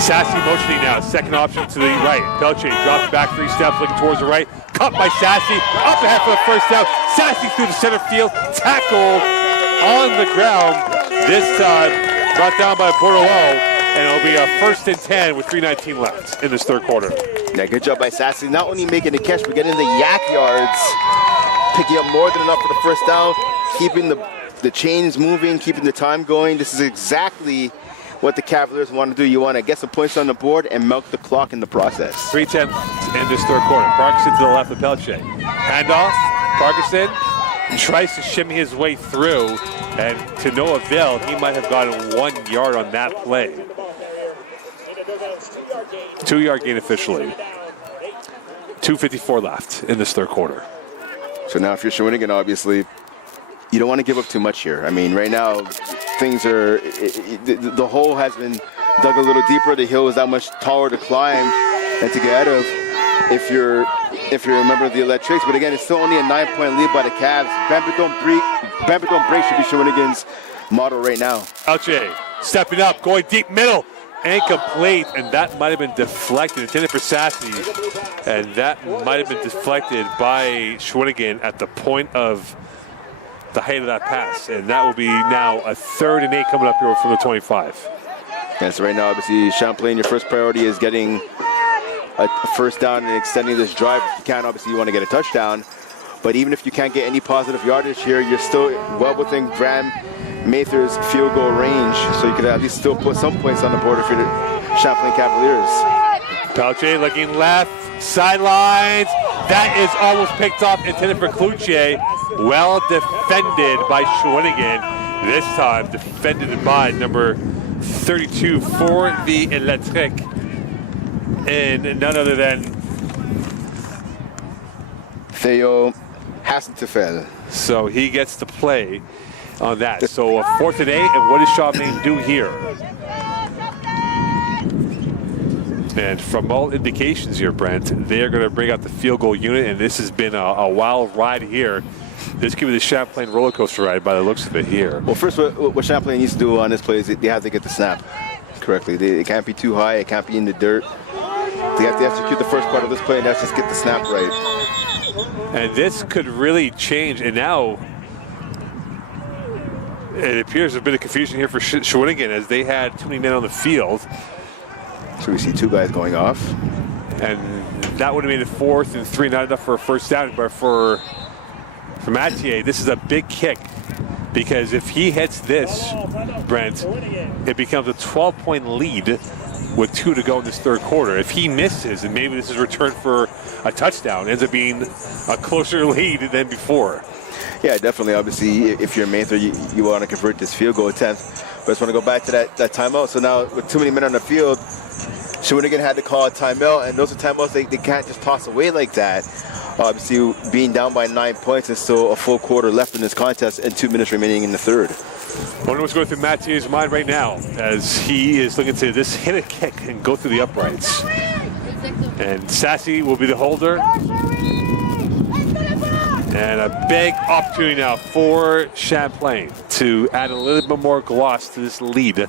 Sassy motioning now. Second option to the right. Pelche drops back 3 steps, looking towards the right. Cut by Sassy. Up ahead for the first down. Sassy through the center field. Tackled on the ground. This time brought down by Bordelot. And it'll be a 1st and 10 with 3:19 left in this third quarter. Yeah, good job by Sassy. Not only making the catch, but getting the yak yards. Picking up more than enough for the first down. Keeping the chains moving, keeping the time going. This is exactly what the Cavaliers want to do. You want to get some points on the board and milk the clock in the process. 3:10 in this third quarter. Parkinson to the left of Pelche. Handoff. Parkinson tries to shimmy his way through, and to no avail. He might have gotten 1 yard on that play. 2-yard gain officially. 2:54 left in this third quarter. So now if you're Shawinigan, obviously, you don't want to give up too much here. I mean, right now, things are, the hole has been dug a little deeper. The hill is that much taller to climb and to get out of if you're a member of the Electrics. But again, it's still only a 9-point lead by the Cavs. Bamper don't break should be Shawinigan's model right now. Alche stepping up, going deep middle, incomplete, and that might have been deflected, intended for Sassy, and that might have been deflected by Shawinigan at the point of the height of that pass, and that will be now a 3rd and 8 coming up here from the 25. And so right now, obviously, Champlain, your first priority is getting a first down and extending this drive. If you can, obviously, you want to get a touchdown. But even if you can't get any positive yardage here, you're still well within Graham Mather's field goal range. So you could at least still put some points on the board if you're the Champlain Cavaliers. Palche looking left, sidelines. That is almost picked off, intended for Cloutier. Well defended by Shawinigan. This time defended by number 32 for the Electric. And none other than Theo Hassentefel. So he gets to play on that. So a 4th and 8, and what does Champlain do here? And from all indications here, Brent, they are going to bring out the field goal unit, and this has been a wild ride here. This could be the Champlain roller coaster ride by the looks of it here. Well, first, what Champlain needs to do on this play is they have to get the snap correctly. It can't be too high. It can't be in the dirt. They have to execute the first part of this play, and that's just get the snap right. And this could really change. And now it appears there's a bit of confusion here for Shawinigan as they had too many men on the field. So we see 2 guys going off. And that would have made it 4th and 3, not enough for a first down. But for Mathieu, this is a big kick. Because if he hits this, Brent, it becomes a 12-point lead with 2 to go in this 3rd quarter. If he misses, and maybe this is returned for a touchdown, ends up being a closer lead than before. Yeah, definitely. Obviously, if you're Mather, you want to convert this field goal attempt. But I just want to go back to that timeout. So now, with too many men on the field, Shawinigan had to call a timeout, and those are timeouts they can't just toss away like that. Obviously, being down by 9 points and still a full quarter left in this contest and 2 minutes remaining in the 3rd. I wonder what's going through Mathieu's mind right now as he is looking to just hit a kick and go through the uprights. And Sassy will be the holder. And a big opportunity now for Champlain to add a little bit more gloss to this lead,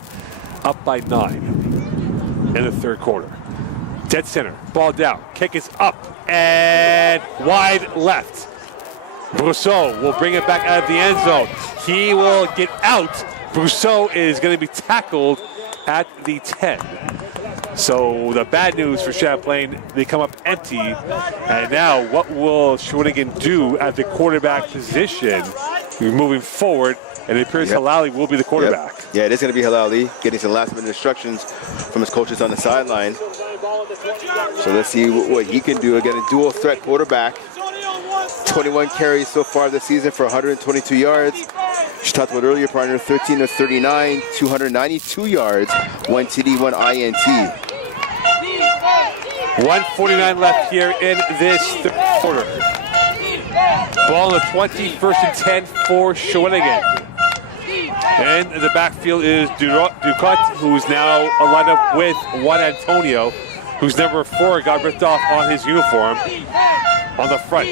up by 9 in the 3rd quarter. Dead center, ball down, kick is up and wide left. Brousseau will bring it back out of the end zone. He will get out. Brousseau is going to be tackled at the 10. So the bad news for Champlain, they come up empty. And now what will Shawinigan do at the quarterback position moving forward? And it appears Halali will be the quarterback. Yep. Yeah, it is going to be Halali getting some last-minute instructions from his coaches on the sideline. So let's see what he can do. Again, a dual-threat quarterback. 21 carries so far this season for 122 yards. She talked about earlier, partner, 13 of 39, 292 yards, 1 TD, 1 INT. 1:49 left here in this 3rd quarter. Ball on the 20, 1st and 10 for Shawinigan. And the backfield is Ducotte, who's now lined up with Juan Antonio, whose number 4 got ripped off on his uniform on the front.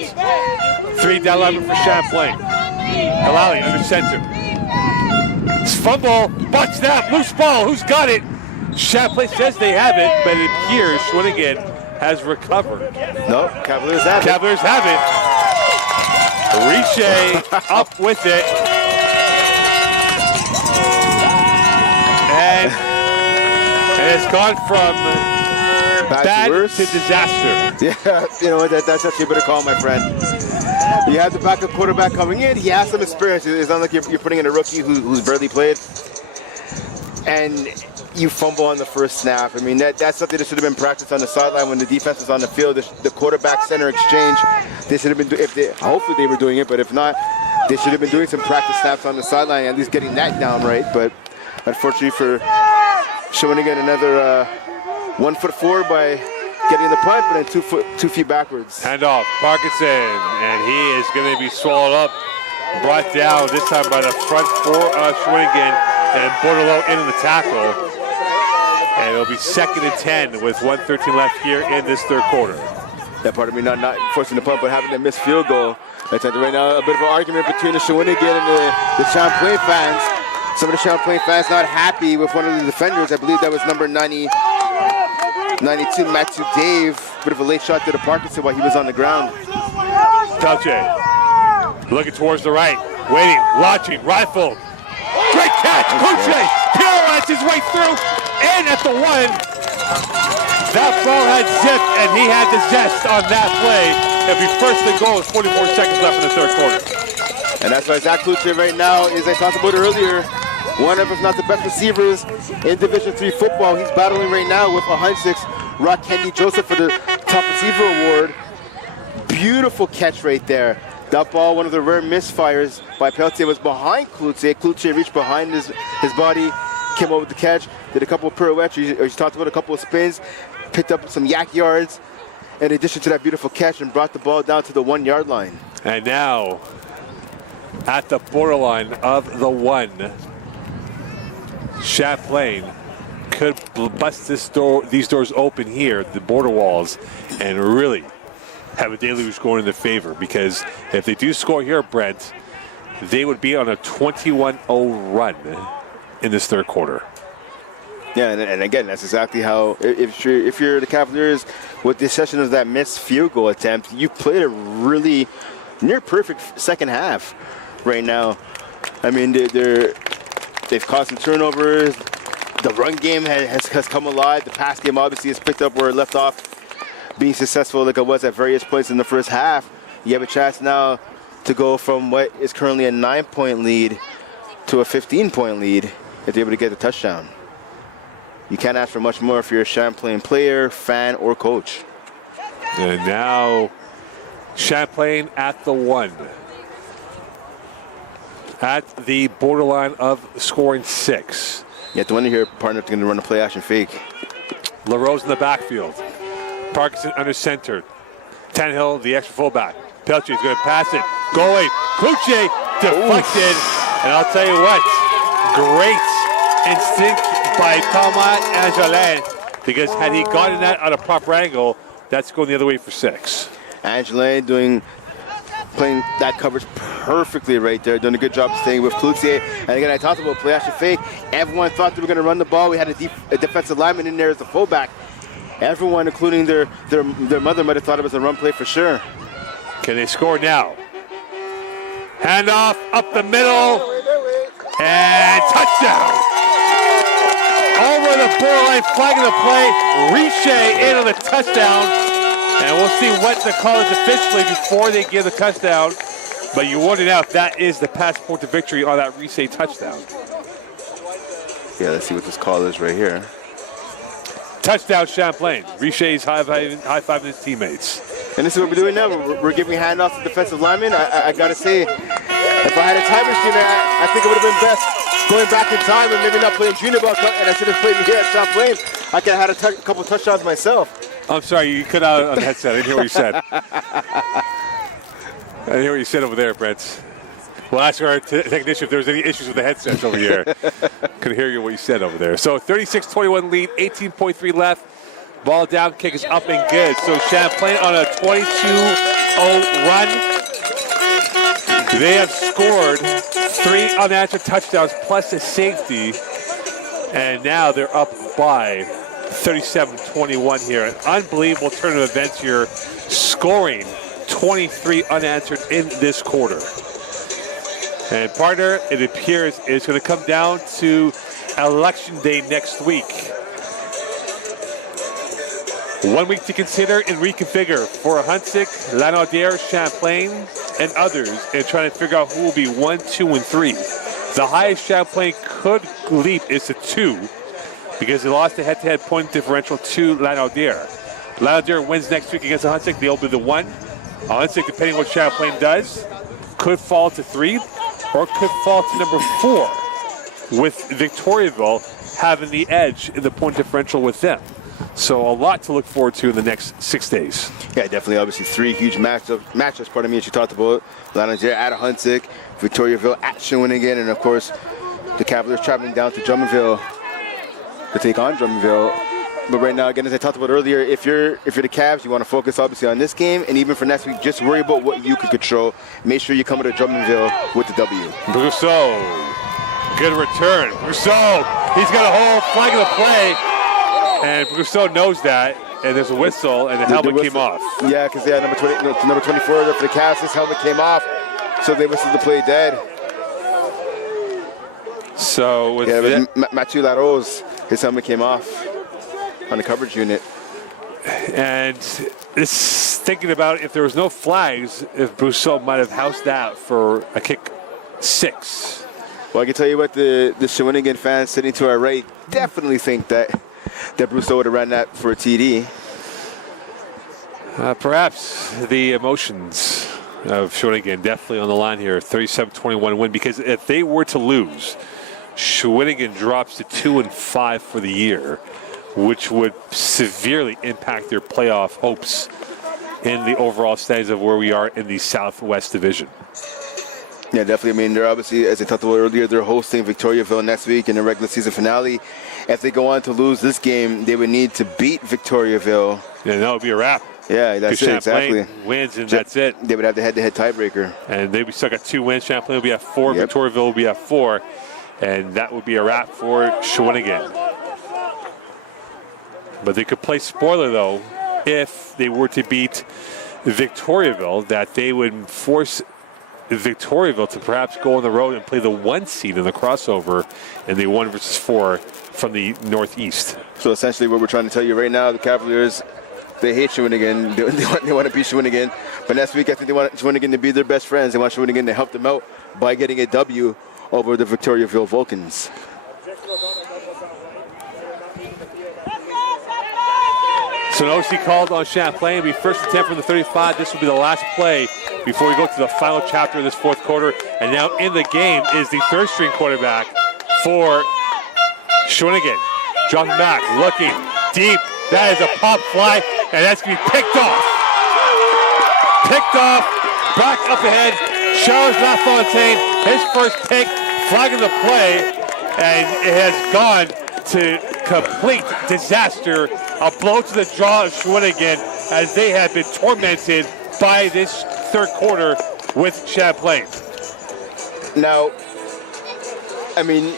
3 down lineman for Champlain. Halali under center. Fumble, butt snap, loose ball. Who's got it? Champlain says they have it, but it appears Shawinigan has recovered. No, Cavaliers have it. Cavaliers have it. Riche up with it. And it's gone from bad to disaster. Yeah, you know, that's actually a better call, my friend. You have the backup quarterback coming in. He has some experience. It's not like you're putting in a rookie who's barely played. And you fumble on the first snap. I mean, that's something that should have been practiced on the sideline when the defense was on the field. The quarterback-center exchange, they should have been hopefully they were doing it, but if not, they should have been doing some practice snaps on the sideline, at least getting that down right. But unfortunately for Shawinigan, another 1 foot forward by getting the punt, but then 2 feet backwards. Handoff, Parkinson, and he is going to be swallowed up, brought down this time by the front 4 of Shawinigan, and Bordelot into the tackle. And it'll be 2nd and 10 with 1:13 left here in this 3rd quarter. That part of me not forcing the punt, but having a missed field goal. That's right now a bit of an argument between the Shawinigan and the Champlain fans. Some of the Champlain fans not happy with one of the defenders. I believe that was number 92, Matthew Dave. Bit of a late shot to the Parkinson while he was on the ground. Pelche looking towards the right, waiting, watching, rifle. Great catch, Kluche pirouettes his way through, and at the one. That ball had zip, and he had the zest on that play. It'll be first and goal with 44 seconds left in the third quarter. And that's why Zach Kluche right now, as I talked about earlier, one of, if not the best receivers in Division III football. He's battling right now with a Hunt-6 Rock Kenny Joseph for the top receiver award. Beautiful catch right there. That ball, one of the rare misfires by Peltier, was behind Kluche. Kluche reached behind his body, came over with the catch, did a couple of pirouettes, he talked about a couple of spins, picked up some yak yards, in addition to that beautiful catch, and brought the ball down to the 1 yard line. And now, at the borderline of the 1, Champlain could bust these doors open here, the border walls, and really have a deluge going in their favor, because if they do score here, Brent, they would be on a 21-0 run in this third quarter. Yeah, and again, that's exactly how, if you're the Cavaliers, with the exception of that missed field goal attempt, you played a really near perfect second half right now. I mean, they've caused some turnovers. The run game has come alive. The pass game obviously has picked up where it left off, being successful like it was at various points in the first half. You have a chance now to go from what is currently a 9-point lead to a 15-point lead if they're able to get the touchdown. You can't ask for much more if you're a Champlain player, fan, or coach. And now Champlain at the 1. At the borderline of scoring 6. You have to wonder here, partner, going to run a play action fake. LaRose in the backfield. Parkinson under center. Tannehill, the extra fullback. Pelche is going to pass it. Going. Kluche deflected. And I'll tell you what, great instinct by Thomas Angelin, because had he gotten that at a proper angle, that's going the other way for 6. Angelin playing that coverage perfectly right there, doing a good job staying with Cloutier. And again, I talked about play action fake. Everyone thought they were going to run the ball. We had a defensive lineman in there as the fullback. Everyone, including their mother, might have thought it was a run play for sure. Can they score now? Handoff up the middle, and touchdown! Over the borderline, flagging the play. Riche in on the touchdown. And we'll see what the call is officially before they give the touchdown. But you wonder now if that is the passport to victory on that Riche touchdown. Yeah, let's see what this call is right here. Touchdown Champlain. Riche's high-fiving his teammates. And this is what we're doing now. We're giving handoffs to defensive linemen. I got to say, if I had a time machine, I think it would have been best going back in time and maybe not playing junior ball, and I should have played here at Champlain. I could have had a couple touchdowns myself. I'm sorry, you cut out on the headset. I didn't hear what you said. I didn't hear what you said over there, Brent. We'll ask our technician if there was any issues with the headsets over here. Couldn't hear what you said over there. So 36-21 lead, 18.3 left. Ball down, kick is up and good. So Champlain on a 22-0 run. They have scored 3 unanswered touchdowns plus a safety. And now they're up by 37-21 here. An unbelievable turn of events here, scoring 23 unanswered in this quarter. And partner, it appears it's going to come down to Election Day next week. 1 week to consider and reconfigure for Huntsic, Lanaudière, Champlain, and others, and trying to figure out who will be 1, 2, and 3. The highest Champlain could leap is to 2, because they lost the head-to-head point differential to Lanaudière. Lanaudière wins next week against the Huntsic, they'll be the 1. Huntsic, depending on what Champlain does, could fall to 3, or could fall to number 4, with Victoriaville having the edge in the point differential with them. So a lot to look forward to in the next 6 days. Yeah, definitely. Obviously, 3 huge matchups. Pardon me, as you talked about. Lanaudière at Huntsic, Victoriaville at Shawinigan, and of course, the Cavaliers traveling down to Drummondville to take on Drummondville. But right now, again, as I talked about earlier, if you're the Cavs, you want to focus obviously on this game, and even for next week, just worry about what you can control. Make sure you come to Drummondville with the W. Brousseau good return. Brousseau, he's got a whole flag of the play, and Brousseau knows that, and there's a whistle, and the helmet came off. Yeah, because number 24 for the Cavs, his helmet came off, so they whistled the play dead. So with Mathieu Larose, his helmet came off on the coverage unit. And this, thinking about if there was no flags, if Brousseau might have housed that for a kick 6. Well, I can tell you what, the Shawinigan fans sitting to our right definitely think that Brousseau would have ran that for a TD. Perhaps the emotions of Shawinigan definitely on the line here. 37-21 win, because if they were to lose, Shawinigan drops to 2-5 for the year, which would severely impact their playoff hopes in the overall standings of where we are in the Southwest Division. Yeah, definitely. I mean, they're obviously, as I talked about earlier, they're hosting Victoriaville next week in the regular season finale. If they go on to lose this game, they would need to beat Victoriaville. Yeah, that would be a wrap. Yeah, that's it, exactly. Wins, and that's it. They would have the head-to-head tiebreaker. And they'd be stuck at 2 wins. Champlain will be at 4. Yep. Victoriaville will be at 4. And that would be a wrap for Shawinigan. But they could play spoiler, though, if they were to beat Victoriaville, that they would force Victoriaville to perhaps go on the road and play the 1 seed in the crossover in the 1 versus 4 from the Northeast. So essentially what we're trying to tell you right now, the Cavaliers, they hate Shawinigan. They want to beat Shawinigan. But next week, I think they want Shawinigan to be their best friends. They want Shawinigan to help them out by getting a W over the Victoriaville Vulcans. So an OC called on Champlain. It'll be first and 10 from the 35. This will be the last play before we go to the final chapter of this fourth quarter. And now in the game is the third-string quarterback for Shawinigan. Dropping back, looking deep. That is a pop fly, and that's going to be picked off. Picked off, back up ahead. Charles LaFontaine, his first pick, flagging the play, and it has gone to complete disaster. A blow to the jaw of Shawinigan as they have been tormented by this third quarter with Champlain. Now, I mean,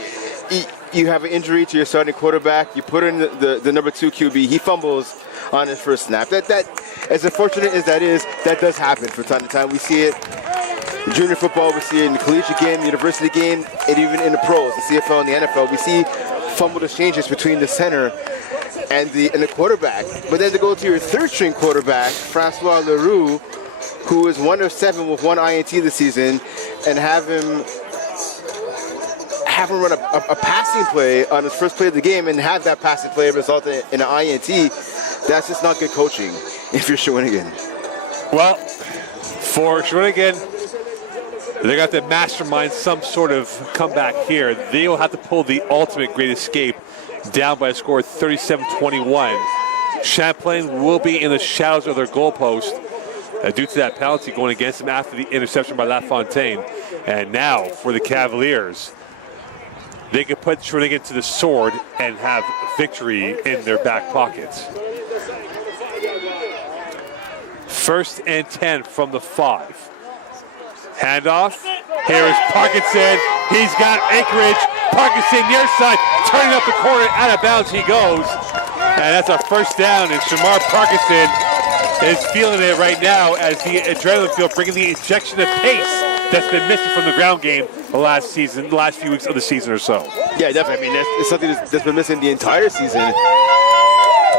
you have an injury to your starting quarterback. You put in the number 2 QB. He fumbles on his first snap. That as unfortunate as that is, that does happen from time to time. We see it in junior football. We see it in the collegiate game, university game, and even in the pros, the CFL and the NFL. We see fumbled exchanges between the center and the quarterback. But then to go to your third-string quarterback, Francois Leroux, who is 1 of 7 with 1 INT this season, and have him run a passing play on his first play of the game and have that passing play result in an INT, that's just not good coaching if you're Shawinigan. Well, for Shawinigan, they got to mastermind some sort of comeback here. They will have to pull the ultimate great escape down by a score of 37-21. Champlain will be in the shadows of their goalpost due to that penalty going against them after the interception by LaFontaine. And now for the Cavaliers, they can put Shawinigan to the sword and have victory in their back pockets. First and 10 from the 5. Handoff. Here is Parkinson. He's got Anchorage. Parkinson near side, turning up the corner, out of bounds he goes. And that's a first down, and Shamar Parkinson is feeling it right now as the adrenaline field, bringing the injection of pace that's been missing from the ground game the last few weeks of the season or so. Yeah, definitely. I mean, it's something that's been missing the entire season.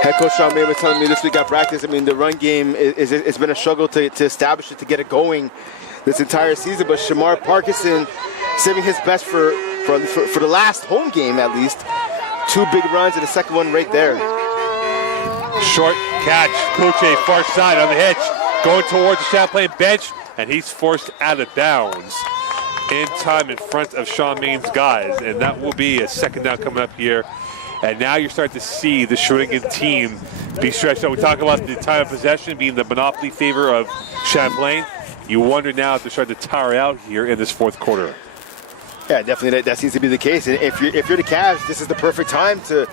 Head coach Sean May was telling me this week at practice, I mean, the run game, it's been a struggle to establish it, to get it going this entire season. But Shamar Parkinson saving his best for the last home game, at least. 2 big runs and the second one right there. Short catch. Kuche, far side on the hitch. Going towards the Champlain bench, and he's forced out of bounds in time in front of Sean Main's guys. And that will be a second down coming up here. And now you're starting to see the Shawinigan team be stretched out. We talk about the time of possession being the monopoly favor of Champlain. You wonder now if they're starting to tire out here in this fourth quarter. Yeah, definitely that seems to be the case. And if you're the Cavs, this is the perfect time to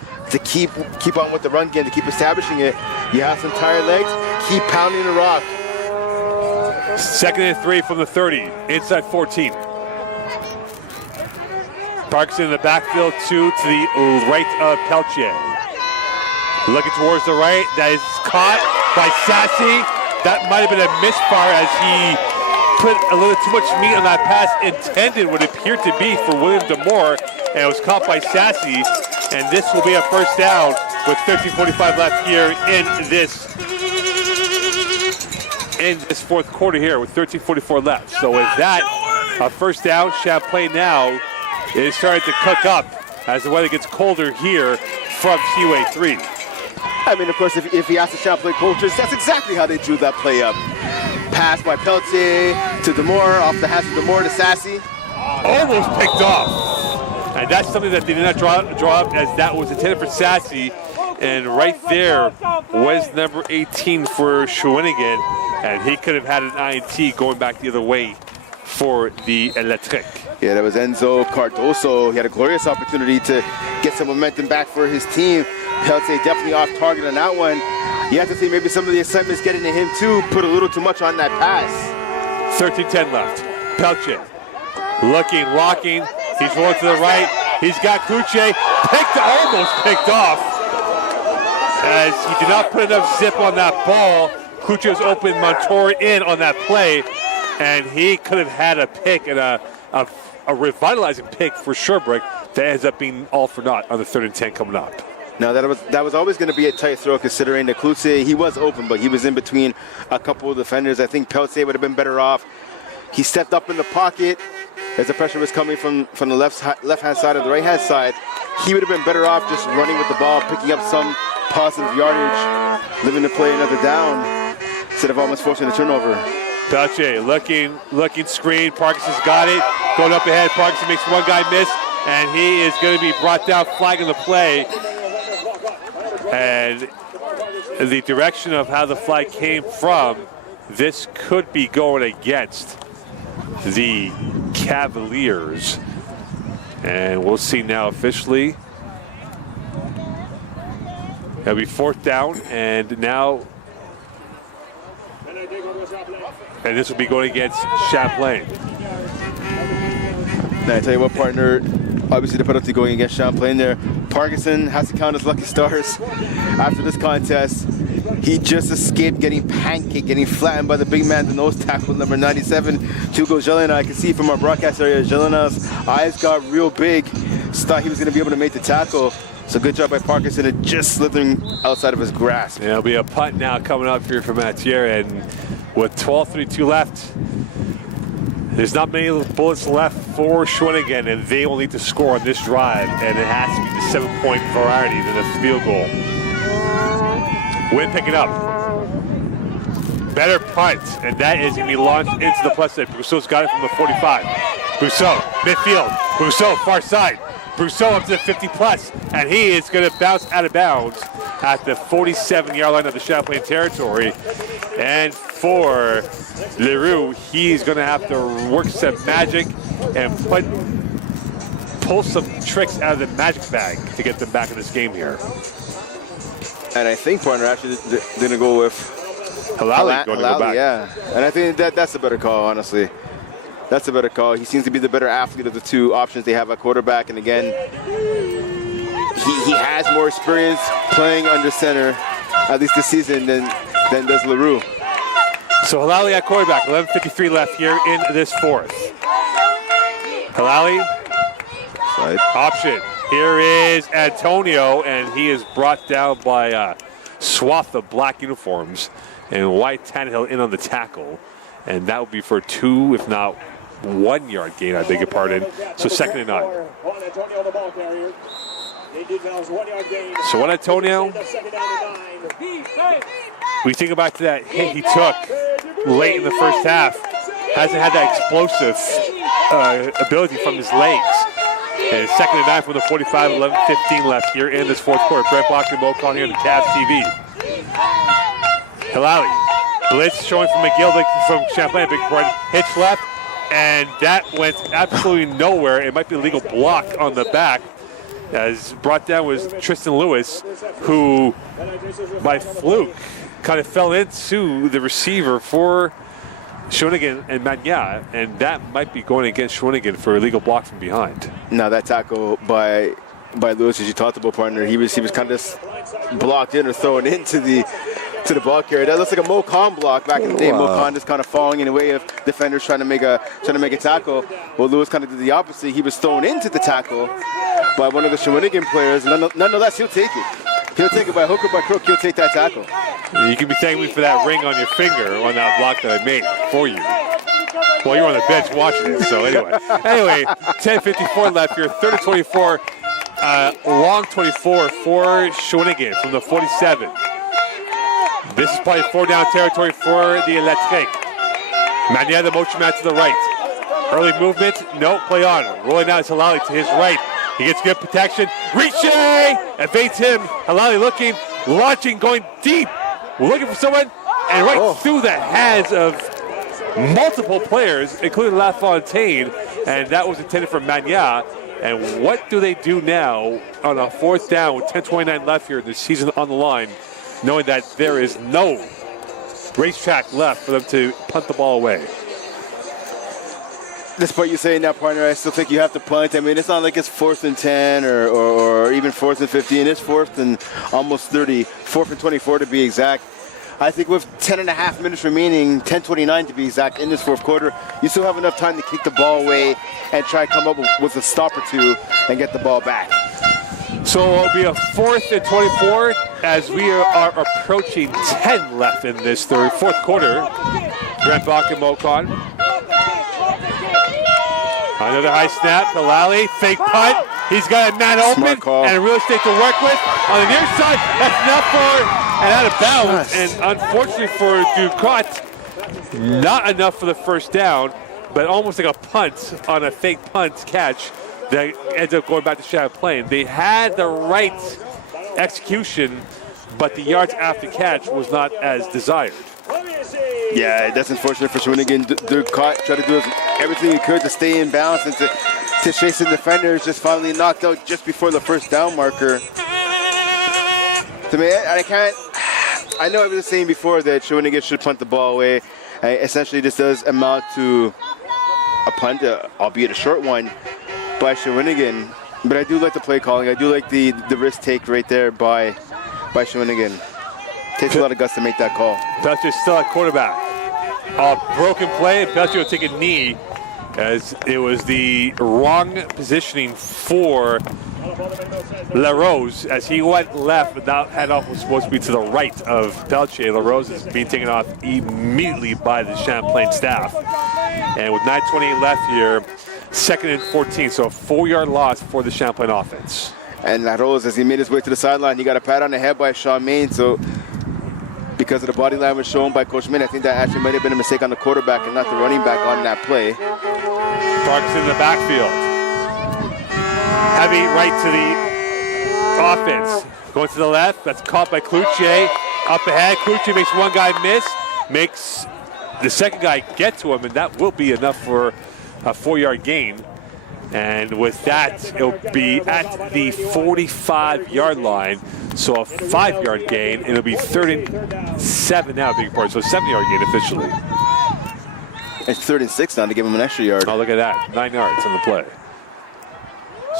keep on with the run game, to keep establishing it. You have some tired legs, keep pounding the rock. Second and 3 from the 30, inside 14. Parkinson in the backfield, to the right of Peltier. Looking towards the right, that is caught by Sassy. That might have been a misfire as he put a little too much meat on that pass, intended what appeared to be for William Demore, and it was caught by Sassy. And this will be a first down with 13:45 left here in this fourth quarter here with 13:44 left. So with that, a first down. Champlain now is starting to cook up as the weather gets colder here from Seaway 3. I mean, of course, if he asked the Champlain coaches, that's exactly how they drew that play up. Pass by Peltier to Demore, off the hands of Demore to Sassy. Almost picked off. And that's something that they did not draw up, as that was intended for Sassy. And right there was number 18 for Shawinigan. And he could have had an INT going back the other way for the Electric. Yeah, that was Enzo Cardoso. He had a glorious opportunity to get some momentum back for his team. Peltier definitely off target on that one. You have to think maybe some of the excitement's getting to him too. Put a little too much on that pass. 13-10 left. Peltier looking, locking. He's rolling to the right. He's got Kuche almost picked off, as he did not put enough zip on that ball. Kuche was open, Montour in on that play, and he could have had a pick and a revitalizing pick for Sherbrooke that ends up being all for naught on the 3rd and 10 coming up. Now that was always going to be a tight throw, considering that Klutze, he was open, but he was in between a couple of defenders. I think Peltier would have been better off. He stepped up in the pocket as the pressure was coming from the left-hand side or the right-hand side. He would have been better off just running with the ball, picking up some positive yardage, living to play another down, instead of almost forcing a turnover. Peltier looking screen. Parkinson's got it. Going up ahead. Parkinson makes one guy miss, and he is going to be brought down, flagging the play. And the direction of how the flag came from, this could be going against the Cavaliers. And we'll see now officially. It'll be 4th down, and now, and this will be going against Champlain. Now, I tell you what, partner, obviously the penalty going against Champlain there. Parkinson has to count his lucky stars after this contest. He just escaped getting pancaked, getting flattened by the big man, the nose tackle, number 97, Hugo Jelena. I can see from our broadcast area, Jelena's eyes got real big. Just thought he was going to be able to make the tackle. So good job by Parkinson, and just slithering outside of his grasp. Yeah, it'll be a punt now coming up here for Mathieu, and with 12:32 left, there's not many bullets left for Shawinigan, and they will need to score on this drive, and it has to be the 7-point variety than a field goal. Win picking up. Better punt, and that is going to be launched into the plus side. Brousseau's got it from the 45. Brousseau, midfield. Brousseau, far side. Brousseau up to the 50-plus, and he is going to bounce out of bounds at the 47-yard line of the Champlain territory. And for Leroux, he's going to have to work some magic and pull some tricks out of the magic bag to get them back in this game here. And I think, partner, actually they're going to go with Halali going to go back. Yeah, and I think that's a better call, honestly. That's a better call. He seems to be the better athlete of the two options they have at quarterback. And again, he has more experience playing under center, at least this season, than does Leroux. So Halali at quarterback, 11:53 left here in this fourth. Halali, Slide. option. Here is Antonio, and he is brought down by a swath of black uniforms, and White Tannehill in on the tackle. And that would be for 2, if not 1 yard gain, I beg your pardon. So 2nd and 9. So what, Antonio? We think about that hit he took late in the first half. Hasn't had that explosive ability from his legs. And 2nd and 9 from the 45, 11:15 left here in this fourth quarter. Brett Block and Mo calling here on the Cavs TV. Halali. Blitz showing from McGill from Champlain, big pardon. Hitch left, and that went absolutely nowhere. It might be a legal block on the back. As brought down was Tristan Lewis, who by fluke kind of fell into the receiver for Shawinigan and Magna, and that might be going against Shawinigan for a illegal block from behind. Now that tackle by Lewis, as you talked about, partner, he was kind of just blocked in or thrown into the ball carrier. That looks like a Mo Khan block back in the day. Mo Khan just kind of falling in the way of defenders trying to make a tackle. Well, Lewis kind of did the opposite. He was thrown into the tackle by one of the Shawinigan players. Nonetheless, he'll take it. He'll take it by hook or by crook. He'll take that tackle. You can be thanking me for that ring on your finger on that block that I made for you. Well, you were on the bench watching it, so anyway. 10:54 left here, 3rd and 24. Long 24 for Shawinigan from the 47. This is probably 4-down territory for the Electric. Magna, the motion man to the right. Early movement, no, play on. Rolling out is Halali to his right. He gets good protection. Riche evades him. Halali looking, launching, going deep. Looking for someone, and right through the hands of multiple players, including LaFontaine, and that was intended for Magna. And what do they do now on a 4th down with 10:29 left here in the season on the line, knowing that there is no racetrack left for them to punt the ball away? Despite you saying that, partner, I still think you have to punt. I mean, it's not like it's 4th and 10 or even 4th and 15. It's 4th and almost 30, 4th and 24 to be exact. I think with 10 and a half minutes remaining, 10:29 to be exact, in this 4th quarter, you still have enough time to kick the ball away and try to come up with a stop or two and get the ball back. So it'll be a 4th and 24 as we are approaching 10 left in this 4th quarter. Brent Bach and Mo Khan. Another high snap, Halali, fake punt. He's got a man open and real estate to work with. On the near side, that's enough for and out of bounds. And unfortunately for Ducotte, not enough for the 1st down, but almost like a punt on a fake punt catch that ends up going back to Champlain. They had the right execution, but the yards after catch was not as desired. Yeah, that's unfortunate for Shawinigan. Ducotte tried to do everything he could to stay in balance and to chase the defenders, just finally knocked out just before the 1st down marker. To me, I know I was saying before that Shawinigan should punt the ball away. Essentially, this does amount to a punt, albeit a short one, by Shawinigan. But I do like the play calling. I do like the risk take right there by Shawinigan. Takes a lot of guts to make that call. Belcher's still at quarterback. A broken play. Belcher will take a knee as it was the wrong positioning for LaRose as he went left, but that handoff was supposed to be to the right of Belcher. LaRose is being taken off immediately by the Champlain staff. And with 9:28 left here, 2nd and 14, so a 4-yard loss for the Champlain offense. And LaRose, as he made his way to the sideline, he got a pat on the head by Sean Main, so because of the body language shown by Coach Min, I think that actually might have been a mistake on the quarterback and not the running back on that play. Parks in the backfield. Heavy right to the offense. Going to the left, that's caught by Cloutier. Up ahead, Cloutier makes one guy miss, makes the second guy get to him, and that will be enough for a 4-yard gain. And with that, it'll be at the 45-yard line. So a 5-yard gain, and it'll be 3rd and 7 now, big part. So a 7-yard gain officially. It's 3rd and 6 now to give him an extra yard. Oh, look at that, 9 yards on the play.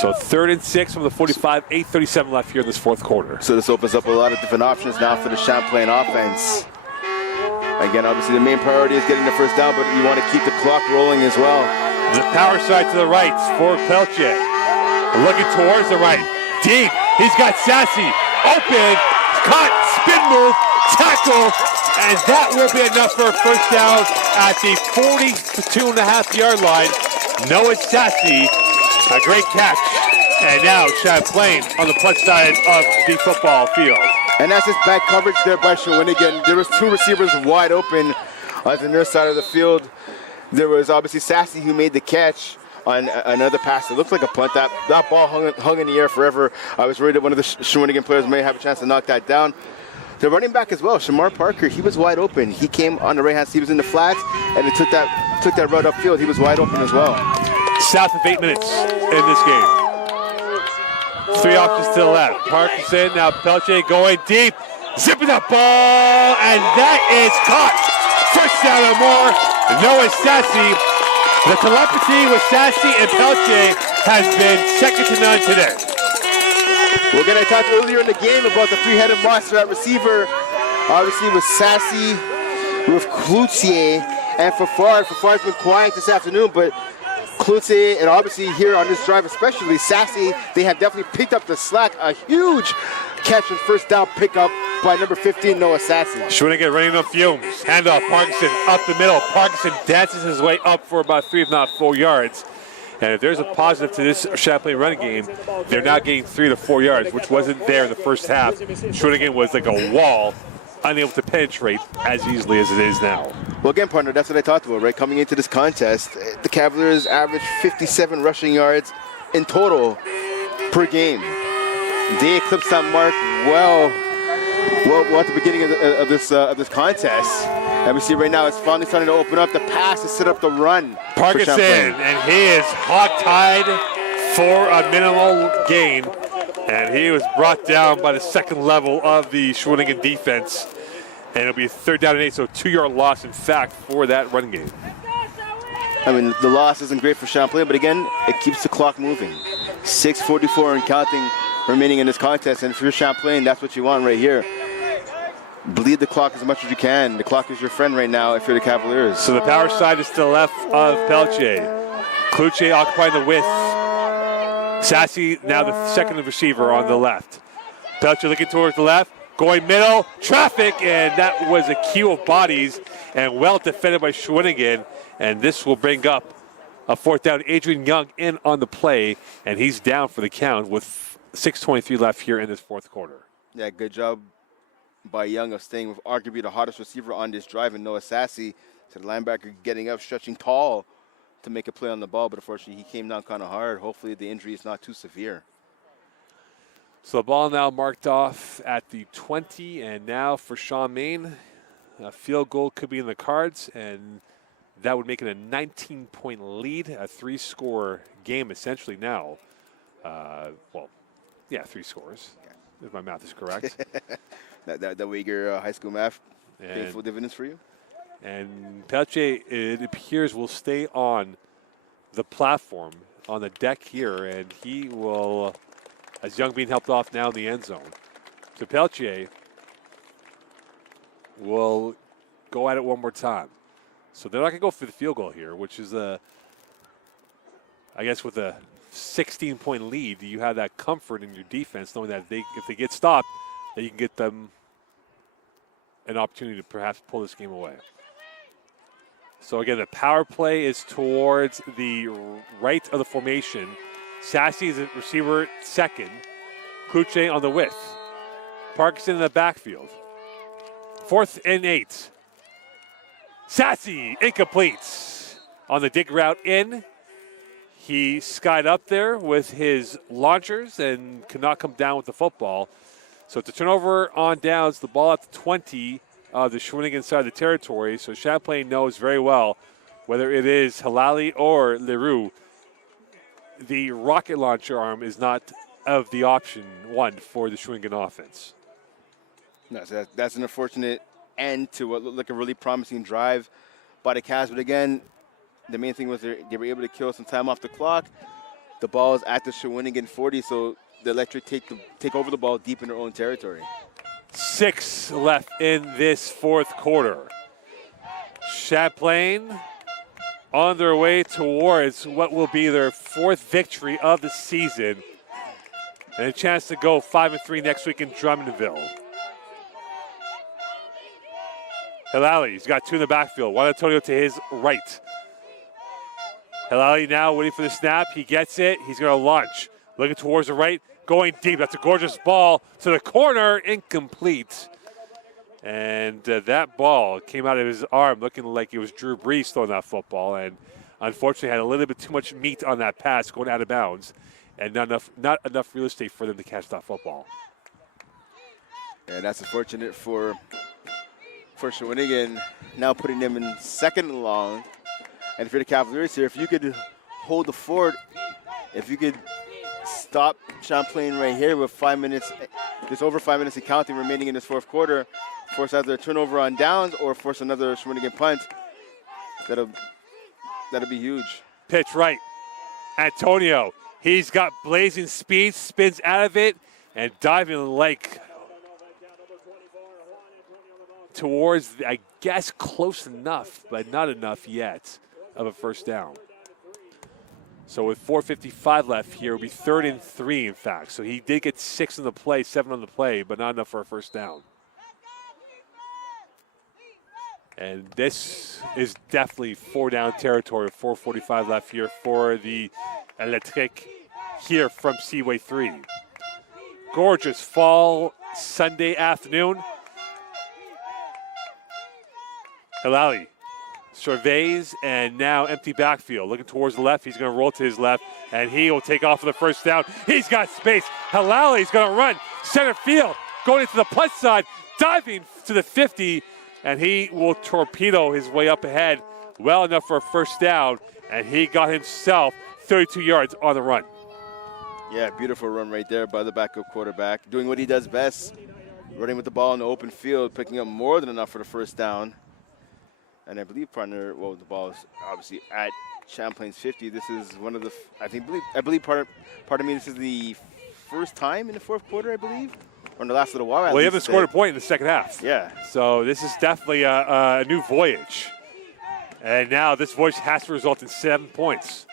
So 3rd and 6 from the 45, 8:37 left here in this 4th quarter. So this opens up a lot of different options now for the Champlain offense. Again, obviously the main priority is getting the 1st down, but you want to keep the clock rolling as well. The power side to the right for Pelche. Looking towards the right. Deep. He's got Sassy. Open. Cut. Spin move. Tackle. And that will be enough for a 1st down at the 42.5-yard line. Noah Sassy. A great catch. And now Champlain on the plus side of the football field. And that's just back coverage there by Shawinigan. There was 2 receivers wide open on the near side of the field. There was obviously Sassy who made the catch on another pass. It looked like a punt. That ball hung in the air forever. I was worried that one of the Shawinigan players may have a chance to knock that down. The running back as well, Shamar Parker, he was wide open. He came on the right hand, he was in the flats, and he took that route upfield. He was wide open as well. South of 8 minutes in this game. 3 options to the left. Parker's in, now Pelche going deep. Zipping that ball, and that is caught. 1st down or more Noah Sassy. The telepathy with Sassy and Pelche has been second to none today. We're going to talk earlier in the game about the three-headed monster at receiver. Obviously with Sassy, with Cloutier, and Fafard. Fafard's been quiet this afternoon, but Cloutier, and obviously here on this drive especially, Sassy, they have definitely picked up the slack. A huge catch and first down pickup by number 15, Noah Sassy. Shawinigan running on fumes. Handoff, Parkinson up the middle. Parkinson dances his way up for about 3, if not 4 yards. And if there's a positive to this Champlain running game, they're now getting 3 to 4 yards, which wasn't there in the first half. Shawinigan was like a wall, unable to penetrate as easily as it is now. Well, again, partner, that's what I talked about, right? Coming into this contest, the Cavaliers averaged 57 rushing yards in total per game. They eclipsed that mark well at the beginning of this contest. And we see right now it's finally starting to open up. The pass to set up the run. Parkinson, and he is hog-tied for a minimal gain. And he was brought down by the second level of the Shawinigan defense. And it'll be 3rd down and 8, so 2-yard loss, in fact, for that run game. I mean, the loss isn't great for Champlain, but again, it keeps the clock moving. 6:44 and counting remaining in this contest, and if you're Champlain, that's what you want right here. Bleed the clock as much as you can. The clock is your friend right now if you're the Cavaliers. So the power side is to the left of Pelche. Cloutier occupying the width. Sassy now the second receiver on the left. Pelche looking towards the left. Going middle, traffic, and that was a queue of bodies, and well defended by Shawinigan, and this will bring up a 4th down. Adrian Young in on the play, and he's down for the count with 6:23 left here in this 4th quarter. Yeah, good job by Young of staying with arguably the hottest receiver on this drive, and Noah Sassy, so the linebacker getting up, stretching tall to make a play on the ball, but unfortunately he came down kind of hard. Hopefully the injury is not too severe. So the ball now marked off at the 20, and now for Champlain, a field goal could be in the cards, and that would make it a 19-point lead, a 3-score game essentially now. 3 scores, if my math is correct. that Uyghur high school math paid full dividends for you. And Pelche, it appears, will stay on the platform on the deck here, and he will, as Young being helped off now in the end zone. So Pelche will go at it one more time. So they're not going to go for the field goal here, which is I guess with a 16-point lead, you have that comfort in your defense, knowing that if they get stopped, that you can get them an opportunity to perhaps pull this game away. So again, the power play is towards the right of the formation. Sassy is a receiver second. Cloutier on the width. Parkinson in the backfield. 4th and 8. Sassy incomplete on the dig route in. He skied up there with his launchers and could not come down with the football. So it's a turnover on downs, the ball at the 20 of the Shawinigan side of the territory. So Champlain knows very well whether it is Halali or Leroux, the rocket launcher arm is not of the option one for the Shawinigan offense. No, so that's an unfortunate end to what looked like a really promising drive by the Cavs. But again, the main thing was they were able to kill some time off the clock. The ball is at the Shawinigan 40, so the Electric take over the ball deep in their own territory. 6 left in this 4th quarter. Champlain on their way towards what will be their 4th victory of the season, and a chance to go 5-3 next week in Drummondville. Halali, he's got 2 in the backfield. Juan Antonio to his right. Halali now waiting for the snap. He gets it. He's going to launch. Looking towards the right, going deep. That's a gorgeous ball to the corner, incomplete. And that ball came out of his arm looking like it was Drew Brees throwing that football, and unfortunately had a little bit too much meat on that pass going out of bounds, and not enough real estate for them to catch that football. And that's unfortunate for Shawinigan, now putting them in 2nd and long. And if you're the Cavaliers here, if you could hold the fort, if you could stop Champlain right here with 5 minutes, just over 5 minutes of counting remaining in this 4th quarter, force either a turnover on downs or force another Shawinigan punt, That'll be huge. Pitch right. Antonio. He's got blazing speed, spins out of it, and diving like towards, I guess, close enough, but not enough yet of a first down. So with 4:55 left here, it'll be 3rd and 3, in fact. So he did get 6 on the play, 7 on the play, but not enough for a first down. And this is definitely 4-down territory. 4:45 left here for the Electric here from Seaway 3. Gorgeous fall Sunday afternoon. Hilali surveys, and now empty backfield. Looking towards the left, he's going to roll to his left, and he will take off for the first down. He's got space. Hilali's going to run center field, going into the plus side, diving to the 50, and he will torpedo his way up ahead well enough for a first down, and he got himself 32 yards on the run. Yeah, beautiful run right there by the backup quarterback, doing what he does best, running with the ball in the open field, picking up more than enough for the first down. And I believe, partner, well, the ball is obviously at Champlain's 50. This is one of the, I believe, part of me, this is the first time in the fourth quarter, I believe, or in the last little while. Well, you haven't scored a point in the second half. Yeah. So this is definitely a new voyage. And now this voyage has to result in 7 points.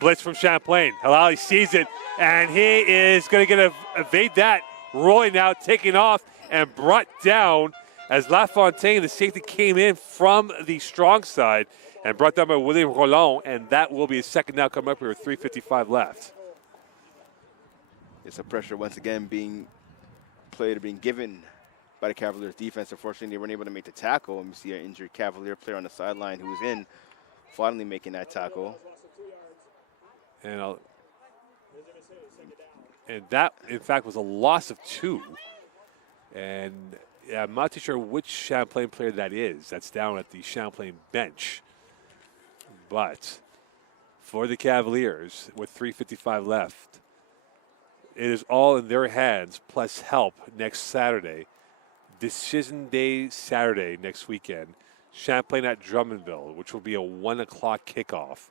Blitz from Champlain. Hilali sees it, and he is going to evade that, rolling out, taking off, and brought down as LaFontaine, the safety, came in from the strong side and brought down by William Roland, and that will be a second down coming up here with 3:55 left. It's a pressure once again being played or being given by the Cavaliers defense. Unfortunately, they weren't able to make the tackle, and we see an injured Cavalier player on the sideline who was in finally making that tackle. And that, in fact, was a loss of 2. And yeah, I'm not too sure which Champlain player that is. That's down at the Champlain bench. But for the Cavaliers, with 3:55 left, it is all in their hands, plus help next Saturday. Decision Day Saturday next weekend. Champlain at Drummondville, which will be a 1 o'clock kickoff.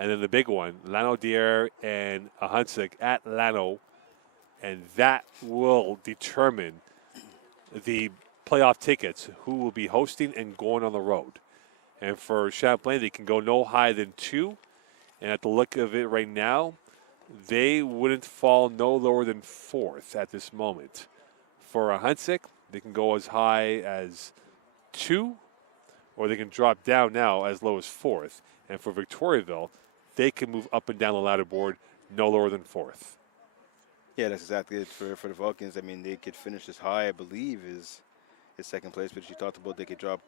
And then the big one, Llano Dier and Ahunsik at Llano. And that will determine the playoff tickets, who will be hosting and going on the road. And for Champlain, they can go no higher than 2. And at the look of it right now, they wouldn't fall no lower than 4th at this moment. For Ahunsik, they can go as high as 2, or they can drop down now as low as 4th. And for Victoriaville, they can move up and down the ladder board no lower than 4th. Yeah, that's exactly it for the Vulcans. I mean, they could finish as high, I believe, is second place, but you talked about they could drop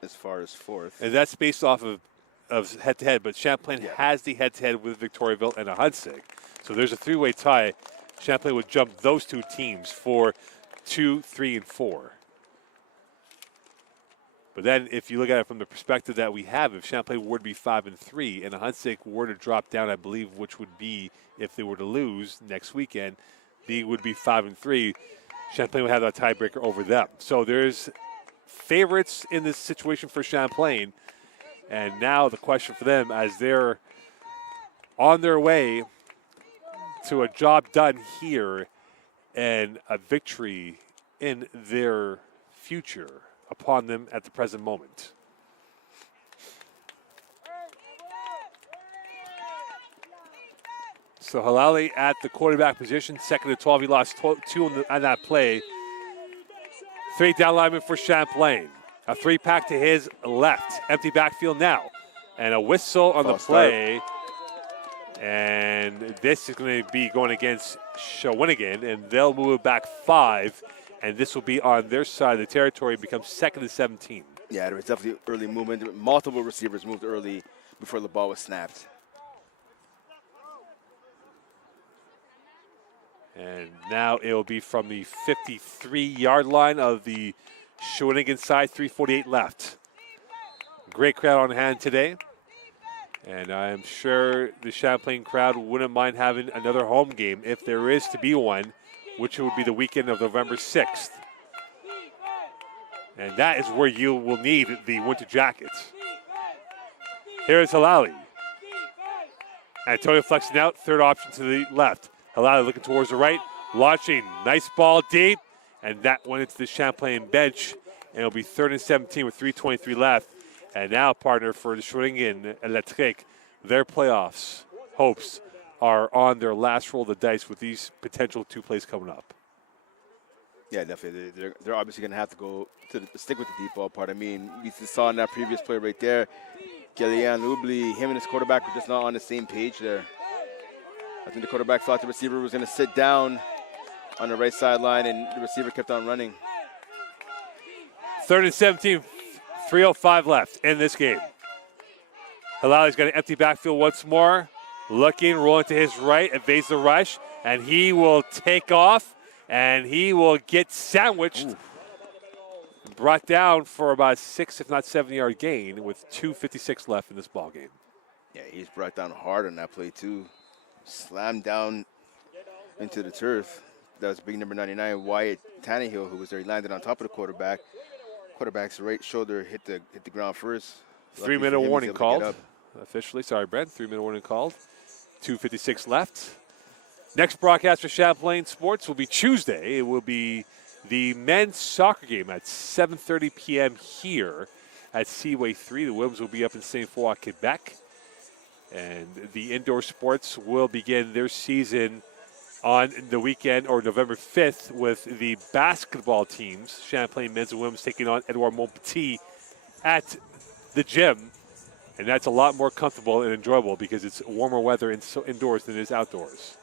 as far as 4th. And that's based off of head-to-head, but Champlain has the head-to-head with Victoriaville and Ahunsik. So there's a 3-way tie. Champlain would jump those 2 teams for 2, 3, and 4. But then if you look at it from the perspective that we have, if Champlain were to be 5 and 3 and Ahunsik were to drop down, I believe, which would be if they were to lose next weekend, they would be 5 and 3. Champlain would have that tiebreaker over them. So there's favorites in this situation for Champlain. And now the question for them, as they're on their way to a job done here and a victory in their future upon them at the present moment. So Hilali at the quarterback position, 2nd and 12. He lost 2 on that play. 3 down lineman for Champlain. A 3-pack to his left. Empty backfield now. And a whistle on the play. And this is going to be going against Shawinigan, and they'll move it back 5. And this will be on their side of the territory, becomes 2nd and 17. Yeah, there was definitely early movement. Multiple receivers moved early before the ball was snapped. And now it will be from the 53-yard line of the Shawinigan side, 3:48 left. Great crowd on hand today. And I'm sure the Champlain crowd wouldn't mind having another home game if there is to be one, which would be the weekend of November 6th. And that is where you will need the winter jackets. Here's Halali. Antonio flexing out, third option to the left. Halali looking towards the right, launching. Nice ball deep, and that went into the Champlain bench. And it'll be 3rd and 17 with 3:23 left. And now, partner, for the Shawinigan Electric, their playoffs hopes are on their last roll of the dice with these potential 2 plays coming up. Yeah, definitely. They're obviously going to have to go to stick with the deep ball part. I mean, we saw in that previous play right there, Gillian Ubli, him and his quarterback were just not on the same page there. I think the quarterback thought the receiver was going to sit down on the right sideline, and the receiver kept on running. 3rd and 17, 3:05 left in this game. Halali's got an empty backfield once more. Looking, rolling to his right, evades the rush, and he will take off, and he will get sandwiched. Ooh. Brought down for about 6, if not 7-yard gain with 2:56 left in this ball game. Yeah, he's brought down hard on that play too. Slammed down into the turf. That was big number 99, Wyatt Tannehill, who was there. He landed on top of the quarterback. Quarterback's right shoulder hit the ground first. 3-minute warning called. Officially, sorry, Brent. 3-minute warning called. 2:56 left. Next broadcast for Champlain Sports will be Tuesday. It will be the men's soccer game at 7:30 p.m. here at Seaway 3. The Williams will be up in St. Foy, Quebec. And the indoor sports will begin their season on the weekend, or November 5th, with the basketball teams, Champlain men's and women's, taking on Edouard Montpetit at the gym. And that's a lot more comfortable and enjoyable because it's warmer weather indoors than it is outdoors.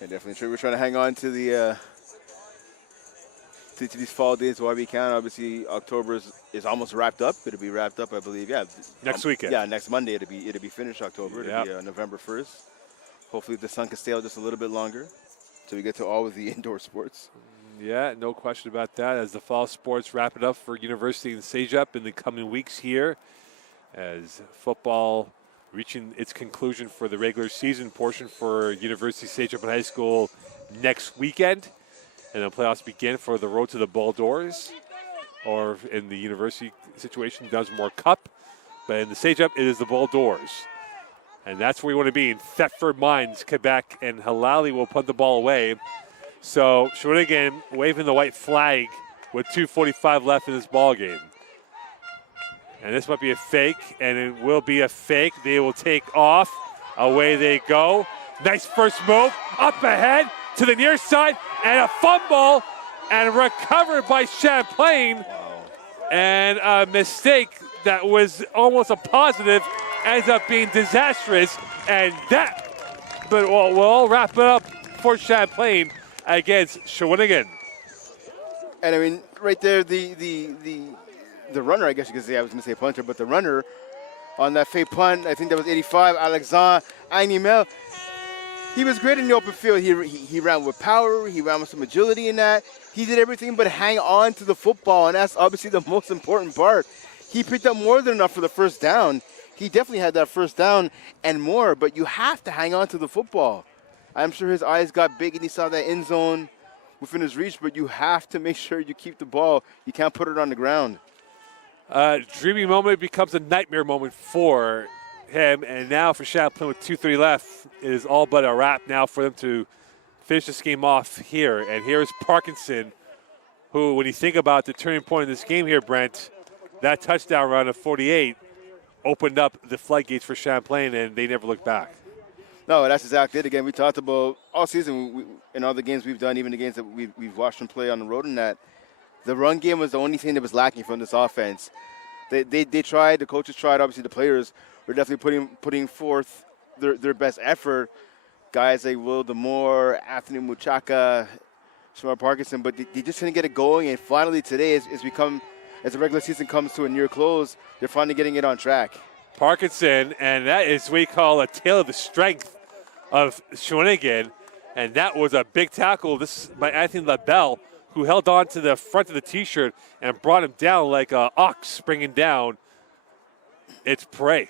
Yeah, definitely true. We're trying to hang on to the to these fall days while we can. Obviously, October is almost wrapped up. It'll be wrapped up, I believe. Yeah, next weekend. Yeah, next Monday it'll be finished. October. It'll be November 1st. Hopefully, the sun can stay out just a little bit longer, so we get to all of the indoor sports. Yeah, no question about that. As the fall sports wrap it up for University and CEGEP in the coming weeks here, as football reaching its conclusion for the regular season portion for University, CEGEP, and high school next weekend. And the playoffs begin for the road to the Ball Doors, or in the University situation, Dunsmore Cup. But in the CEGEP, it is the Ball Doors. And that's where you want to be, in Thetford Mines, Quebec. And Halali will punt the ball away. So Shawinigan waving the white flag with 2:45 left in this ball game. And this might be a fake, and it will be a fake. They will take off. Away they go. Nice first move. Up ahead to the near side, and a fumble, and recovered by Champlain. Wow. And a mistake that was almost a positive ends up being disastrous. And that, but we'll wrap it up for Champlain against Shawinigan. And I mean, right there, the runner, I guess you could say, I was going to say punter, but the runner on that fake punt, I think that was 85, Alexandre Animel. He was great in the open field. He ran with power. He ran with some agility in that. He did everything but hang on to the football, and that's obviously the most important part. He picked up more than enough for the first down. He definitely had that first down and more, but you have to hang on to the football. I'm sure his eyes got big and he saw that end zone within his reach, but you have to make sure you keep the ball. You can't put it on the ground. Dreamy moment becomes a nightmare moment for him, and now for Champlain with 2:30 left, it is all but a wrap now for them to finish this game off here. And here's Parkinson, who, when you think about the turning point in this game here, Brent, that touchdown run of 48 opened up the floodgates for Champlain, and they never looked back. No, that's exactly it. Again, we talked about all season in all the games we've done, even the games that we've watched them play on the road, and that the run game was the only thing that was lacking from this offense. They tried, the coaches tried, obviously the players were definitely putting forth their best effort. Guys like Will Demore, Anthony Muchaka, Shamar Parkinson, but they just couldn't get it going. And finally today, as the regular season comes to a near close, they're finally getting it on track. Parkinson, and that is what we call a tale of the strength of Shawinigan. And that was a big tackle by Anthony LaBelle, who held on to the front of the T-shirt and brought him down like an ox springing down its prey.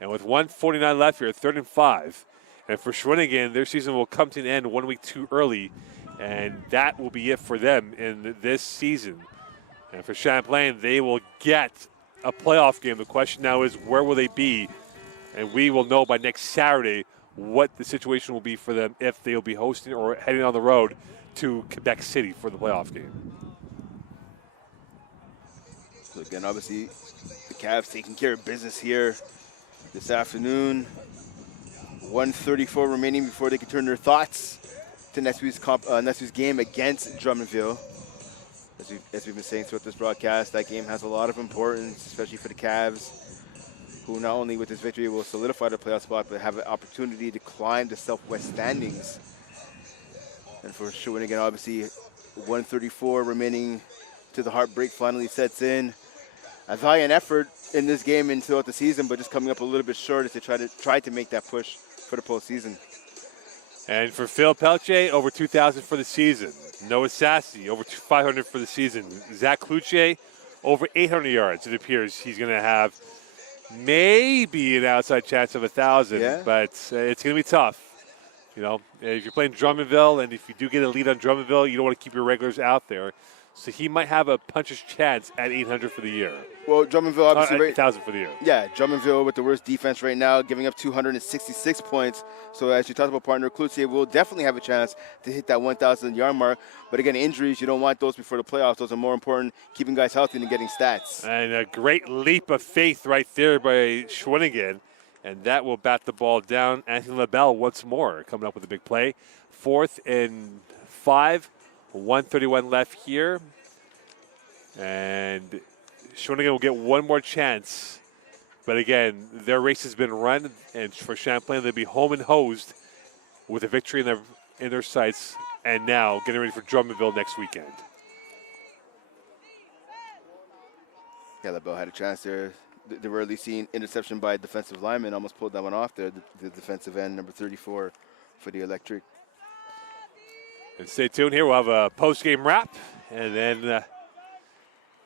And with 1:49 left here, 3rd and 5. And for Shawinigan, their season will come to an end 1 week too early. And that will be it for them in this season. And for Champlain, they will get a playoff game. The question now is, where will they be? And we will know by next Saturday what the situation will be for them if they'll be hosting or heading on the road to Quebec City for the playoff game. So again, obviously, the Cavs taking care of business here this afternoon. 1:34 remaining before they can turn their thoughts to next week's game against Drummondville. As we've been saying throughout this broadcast, that game has a lot of importance, especially for the Cavs, who not only with this victory will solidify their playoff spot, but have an opportunity to climb the Southwest standings. And for Shawinigan, obviously, 1:34 remaining to the heartbreak finally sets in. A valiant effort in this game and throughout the season, but just coming up a little bit short as they try to make that push for the postseason. And for Phil Pelche, over 2,000 for the season. Noah Sassy, over 500 for the season. Zach Cloutier, over 800 yards. It appears he's going to have maybe an outside chance of 1,000, but it's going to be tough. You know, if you're playing Drummondville, and if you do get a lead on Drummondville, you don't want to keep your regulars out there. So he might have a puncher's chance at 800 for the year. Well, Drummondville obviously 1,000 for the year. Yeah, Drummondville with the worst defense right now, giving up 266 points. So as you talked about, partner Cloutier will definitely have a chance to hit that 1,000-yard mark. But again, injuries, you don't want those before the playoffs. Those are more important, keeping guys healthy and getting stats. And a great leap of faith right there by Shawinigan. And that will bat the ball down. Anthony LaBelle once more coming up with a big play. 4th and 5. 1:31 left here. And Shawinigan will get one more chance. But again, their race has been run. And for Champlain, they'll be home and hosed with a victory in their sights. And now getting ready for Drummondville next weekend. Yeah, LaBelle had a chance there. They were at least seeing interception by a defensive lineman. Almost pulled that one off there. The defensive end, number 34 for the Electric. And stay tuned here. We'll have a post-game wrap. And then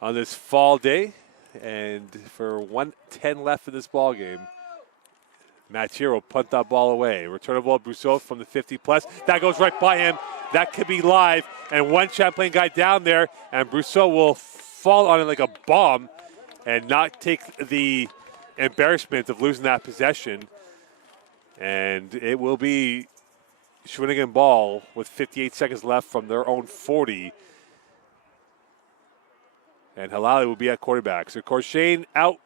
on this fall day, and for 1:10 left in this ball game, Mathieu will punt that ball away. Return of ball, Brousseau from the 50-plus. That goes right by him. That could be live. And one Champlain guy down there, and Brousseau will fall on it like a bomb and not take the embarrassment of losing that possession. And it will be Shawinigan ball with 58 seconds left from their own 40. And Halali will be at quarterback. So Corshane out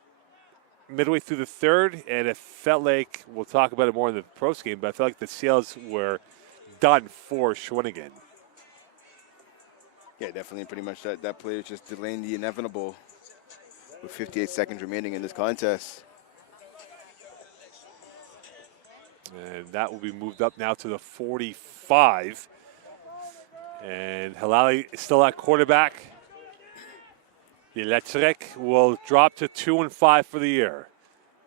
midway through the third, and it felt like, we'll talk about it more in the post game, but I felt like the sales were done for Shawinigan. Yeah, definitely pretty much that play is just delaying the inevitable with 58 seconds remaining in this contest. And that will be moved up now to the 45. And Halali is still at quarterback. The Electric will drop to 2-5 for the year.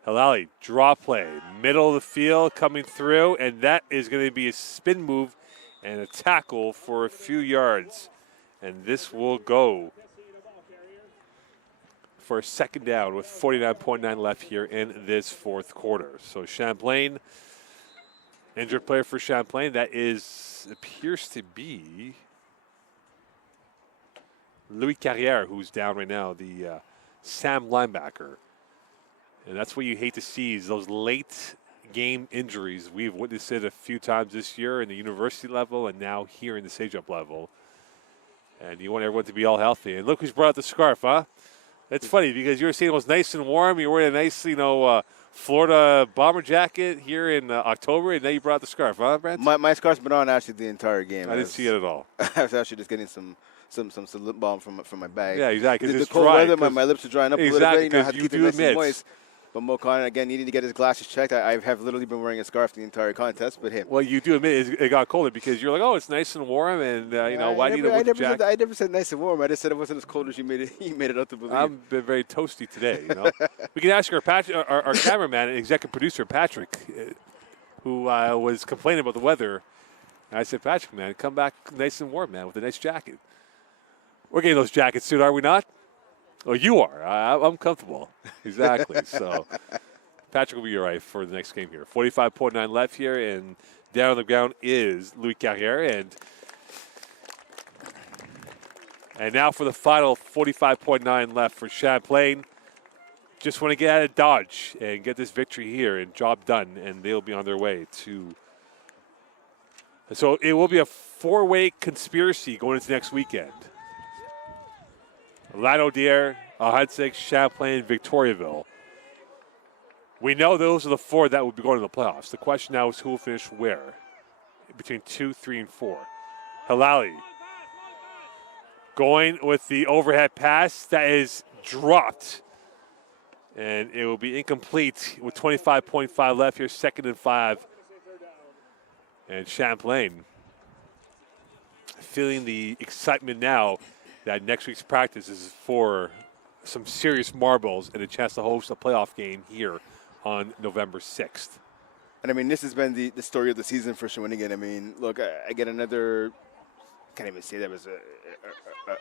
Halali, draw play, middle of the field coming through, and that is going to be a spin move and a tackle for a few yards. And this will go for a second down with 49.9 left here in this fourth quarter. So Champlain, injured player for Champlain, that appears to be Louis Carrière, who's down right now, the Sam linebacker. And that's what you hate to see, is those late game injuries. We've witnessed it a few times this year in the university level and now here in the stage-up level. And you want everyone to be all healthy. And look who's brought out the scarf, huh? It's funny because you were saying it was nice and warm. You were wearing a nice, Florida bomber jacket here in October, and now you brought out the scarf, huh, Brent? My scarf's been on actually the entire game. I didn't see it at all. I was actually just getting some lip balm from my bag. Yeah, exactly. The cold weather, my lips are drying up a little bit. Exactly, I have to you keep do it nice and admit. moist. But Mo Khan, again, needing to get his glasses checked. I have literally been wearing a scarf the entire contest. But hey. Well, you do admit it got colder because you're like, oh, it's nice and warm, and why do you need a winter jacket? I never said nice and warm. I just said it wasn't as cold as you made it out to believe. I've been very toasty today. We can ask our cameraman and executive producer Patrick, who was complaining about the weather. And I said, Patrick, man, come back nice and warm, man, with a nice jacket. We're getting those jackets soon, are we not? Oh, you are. I'm comfortable. Exactly. So Patrick will be all right for the next game here. 45.9 left here, and down on the ground is Louis Carrière. And now for the final 45.9 left for Champlain. Just want to get out of Dodge and get this victory here and job done, and they'll be on their way to. So it will be a four-way conspiracy going into next weekend. Lanaudière, Ahuntsic, Champlain, Victoriaville. We know those are the four that will be going to the playoffs. The question now is who will finish where between 2, 3, and 4. Halali going with the overhead pass that is dropped. And it will be incomplete with 25.5 left here, 2nd and 5. And Champlain feeling the excitement now that next week's practice is for some serious marbles and a chance to host a playoff game here on November 6th. And I mean, this has been the story of the season for Shawinigan. I mean, look, I get another, can't even say that was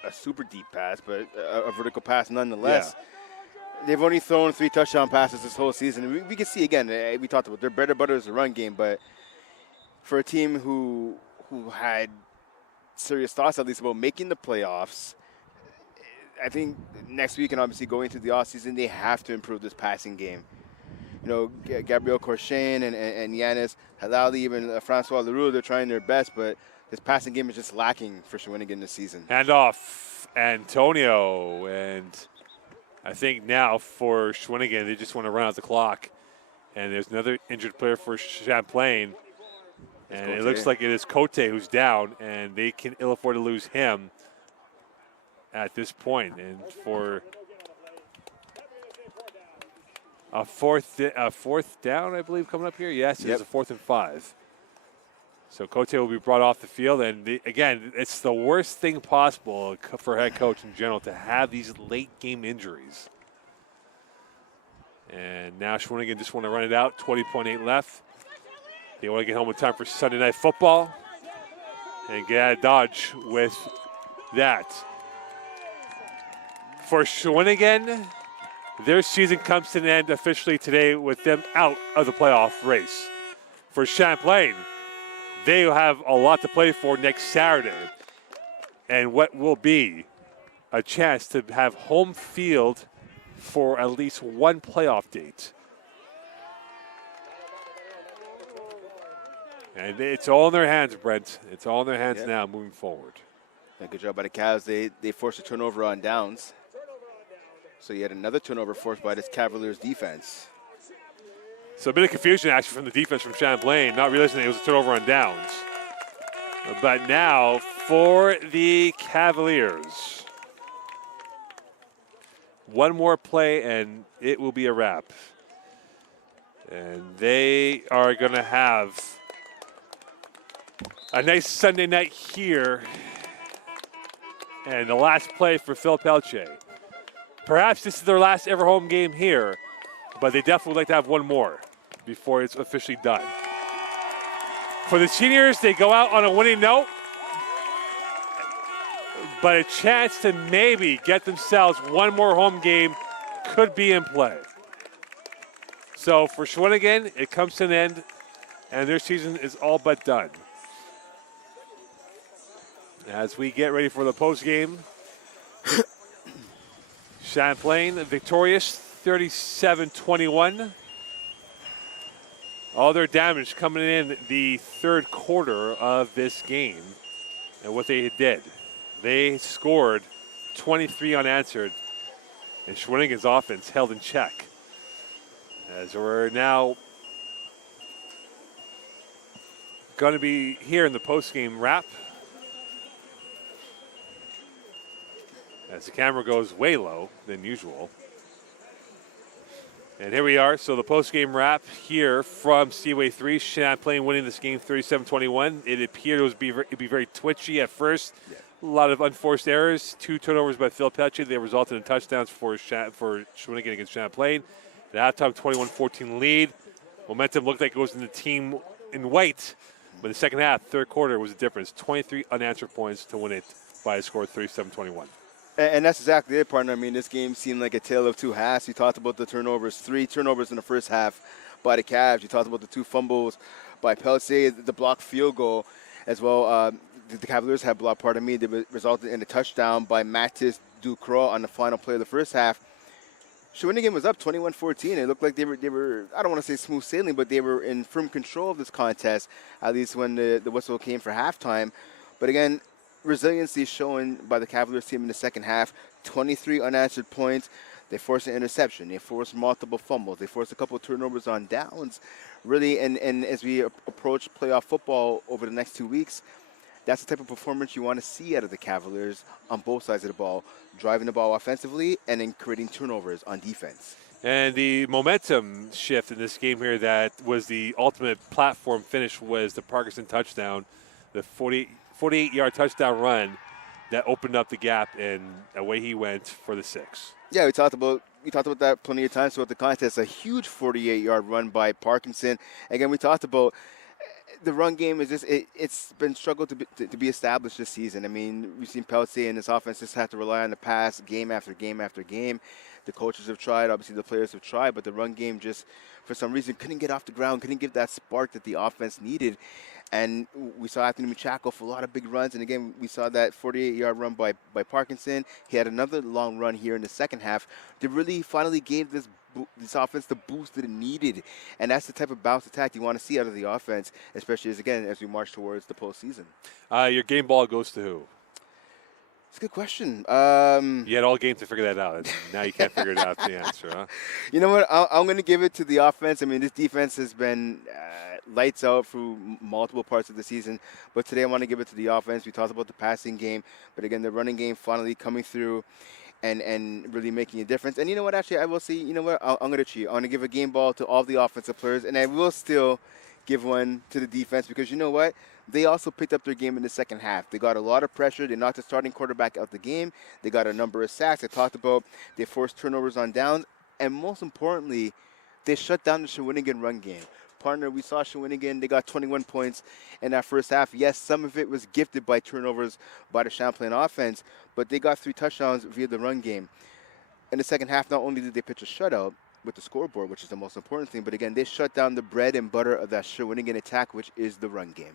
a super deep pass, but a vertical pass nonetheless. Yeah. They've only thrown 3 touchdown passes this whole season. We can see, again, we talked about their bread and butter is the run game, but for a team who had serious thoughts, at least, about making the playoffs, I think next week and obviously going into the offseason, they have to improve this passing game. You know, Gabriel Courchain and Yanis Halali, even Francois Leroux, they're trying their best, but this passing game is just lacking for Shawinigan this season. Handoff, Antonio, and I think now for Shawinigan, they just want to run out the clock. And there's another injured player for Champlain. And it looks like it is Cote who's down, and they can ill afford to lose him at this point. And for a fourth down, I believe, coming up here. Yes, it's a 4th and 5. So Cote will be brought off the field. And again, it's the worst thing possible for a head coach in general to have these late game injuries. And now Shawinigan just want to run it out. 20.8 left. They want to get home in time for Sunday Night Football and get out of Dodge with that. For Shawinigan, their season comes to an end officially today with them out of the playoff race. For Champlain, they have a lot to play for next Saturday and what will be a chance to have home field for at least one playoff date. And it's all in their hands, Brent. It's all in their hands now moving forward. Yeah, good job by the Cavs. They forced a turnover on downs. So you had another turnover forced by this Cavaliers defense. So a bit of confusion actually from the defense from Champlain, not realizing it was a turnover on downs. But now for the Cavaliers. One more play and it will be a wrap. And they are going to have a nice Sunday night here. And the last play for Phil Pelche. Perhaps this is their last ever home game here, but they definitely would like to have one more before it's officially done. For the seniors, they go out on a winning note, but a chance to maybe get themselves one more home game could be in play. So for Shawinigan, it comes to an end, and their season is all but done. As we get ready for the postgame, Champlain victorious 37-21. All their damage coming in the third quarter of this game and what they did. They scored 23 unanswered, and Shawinigan's offense held in check. As we're now going to be here in the postgame wrap. As the camera goes way low than usual. And here we are. So the post-game wrap here from Seaway 3. Champlain winning this game 37-21. It appeared it would be very twitchy at first. Yeah. A lot of unforced errors. 2 turnovers by Phil Pelche. They resulted in touchdowns for Shawinigan against Champlain. At halftime, 21-14 lead. Momentum looked like it was in the team in white. But in the second half, third quarter was the difference. 23 unanswered points to win it by a score of 37-21. And that's exactly it, partner. I mean, this game seemed like a tale of two halves. You talked about the turnovers, 3 turnovers in the first half by the Cavs. You talked about the 2 fumbles by Pelche, the blocked field goal as well. the Cavaliers had blocked, pardon me, that resulted in a touchdown by Mattis Ducroix on the final play of the first half. Shawinigan was up 21-14. It looked like they were, I don't want to say smooth sailing, but they were in firm control of this contest, at least when the whistle came for halftime. But again, resiliency shown by the Cavaliers team in the second half. 23 unanswered points. They forced an interception. They forced multiple fumbles. They forced a couple of turnovers on downs. Really, and as we approach playoff football over the next 2 weeks, that's the type of performance you want to see out of the Cavaliers on both sides of the ball, driving the ball offensively and then creating turnovers on defense. And the momentum shift in this game here that was the ultimate platform finish was the Parkinson touchdown, the 48-yard touchdown run that opened up the gap, and away he went for the 6. Yeah, we talked about that plenty of times throughout the contest. A huge 48-yard run by Parkinson. Again, we talked about the run game is just it's been struggled to be established this season. I mean, we've seen Peltier and this offense just have to rely on the pass game after game after game. The coaches have tried, obviously the players have tried, but the run game just, for some reason, couldn't get off the ground, couldn't give that spark that the offense needed. And we saw Anthony Machako for a lot of big runs. And again, we saw that 48-yard run by Parkinson. He had another long run here in the second half. They really finally gave this offense the boost that it needed. And that's the type of bounce attack you want to see out of the offense, especially as we march towards the postseason. Your game ball goes to who? It's a good question. You had all game to figure that out. And now you can't figure it out, the answer, huh? You know what? I'm going to give it to the offense. I mean, this defense has been lights out through multiple parts of the season. But today I want to give it to the offense. We talked about the passing game. But again, the running game finally coming through and really making a difference. And you know what? Actually, I will say, you know what? I'm going to cheat. I'm going to give a game ball to all the offensive players. And I will still give one to the defense because you know what? They also picked up their game in the second half. They got a lot of pressure. They knocked the starting quarterback out the game. They got a number of sacks. I talked about they forced turnovers on downs. And most importantly, they shut down the Shawinigan run game. Partner, we saw Shawinigan. They got 21 points in that first half. Yes, some of it was gifted by turnovers by the Champlain offense, but they got 3 touchdowns via the run game. In the second half, not only did they pitch a shutout with the scoreboard, which is the most important thing, but again, they shut down the bread and butter of that Shawinigan attack, which is the run game.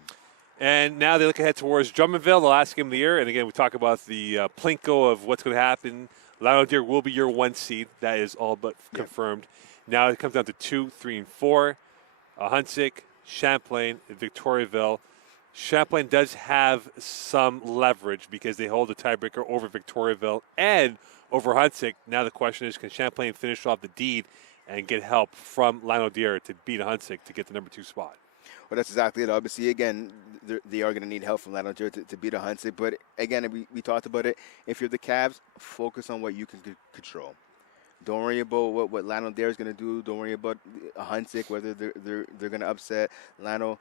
And now they look ahead towards Drummondville, the last game of the year. And again, we talk about the Plinko of what's going to happen. Lionel Deer will be your 1 seed. That is all but confirmed. Now it comes down to 2, 3, and 4. Huntsic, Champlain, and Victoriaville. Champlain does have some leverage because they hold the tiebreaker over Victoriaville and over Huntsic. Now the question is, can Champlain finish off the deed and get help from Lionel Deer to beat Huntsic to get the number 2 spot? Well, that's exactly it. Obviously, again, they are going to need help from Lionel Deer to beat a Huntsic. But again, we talked about it. If you're the Cavs, focus on what you can control. Don't worry about what Lionel Deer is going to do. Don't worry about a Huntsic, whether they're going to upset Lionel.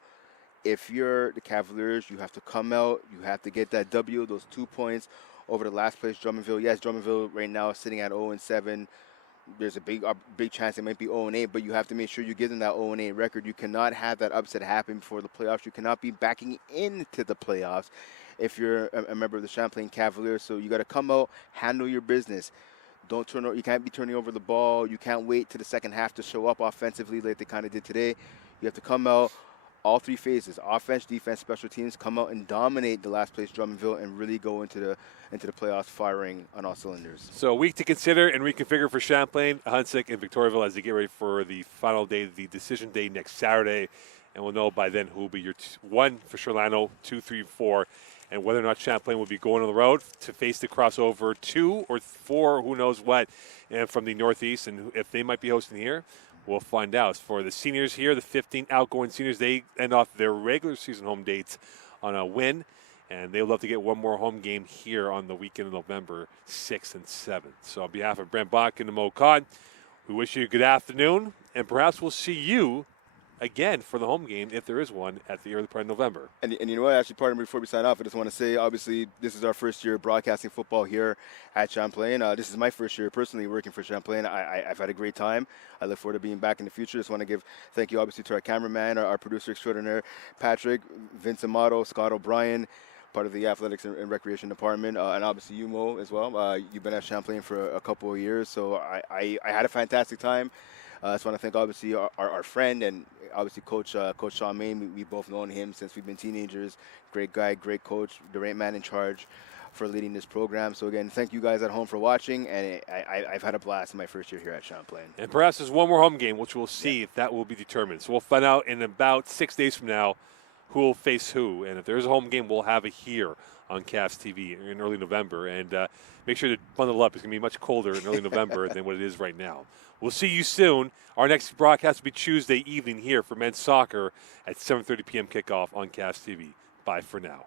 If you're the Cavaliers, you have to come out. You have to get that W, those 2 points over the last place, Drummondville. Yes, Drummondville right now is sitting at 0-7. There's a big chance it might be 0-8, but you have to make sure you give them that 0-8 record. You cannot have that upset happen before the playoffs. You cannot be backing into the playoffs if you're a member of the Champlain Cavaliers. So you got to come out, handle your business. Don't turn. You can't be turning over the ball. You can't wait to the second half to show up offensively like they kind of did today. You have to come out, all 3 phases: offense, defense, special teams. Come out and dominate the last place, Drummondville, and really go into the playoffs firing on all cylinders. So a week to consider and reconfigure for Champlain, Huntsic, and Victoriaville as they get ready for the final day, the decision day next Saturday. And we'll know by then who will be your 1 for sure, Lionel, 2, 3, 4. And whether or not Champlain will be going on the road to face the crossover 2 or 4, who knows what, and from the Northeast, and if they might be hosting here, we'll find out. For the seniors here, the 15 outgoing seniors, they end off their regular season home dates on a win, and they would love to get one more home game here on the weekend of November 6th and 7th. So on behalf of Brent Bach and Mo Khan, we wish you a good afternoon, and perhaps we'll see you again for the home game, if there is one, at the early part of November. And you know what, actually, pardon me, before we sign off, I just want to say, obviously, this is our first year broadcasting football here at Champlain. This is my first year personally working for Champlain. I've had a great time. I look forward to being back in the future. Just want to give thank you, obviously, to our cameraman, our producer extraordinaire, Patrick, Vince Amato, Scott O'Brien, part of the athletics and recreation department, and obviously you, Mo, as well. You've been at Champlain for a couple of years, so I had a fantastic time. I just want to thank obviously our friend and obviously Coach Charmaine. We've both known him since we've been teenagers. Great guy, great coach, the right man in charge for leading this program. So again, thank you guys at home for watching, and I've had a blast in my first year here at Champlain. And perhaps there's one more home game, which we'll see if that will be determined. So we'll find out in about 6 days from now who will face who. And if there's a home game, we'll have it here on Cavs TV in early November. And make sure to bundle up. It's going to be much colder in early November than what it is right now. We'll see you soon. Our next broadcast will be Tuesday evening here for men's soccer at 7:30 p.m. kickoff on Cavs TV. Bye for now.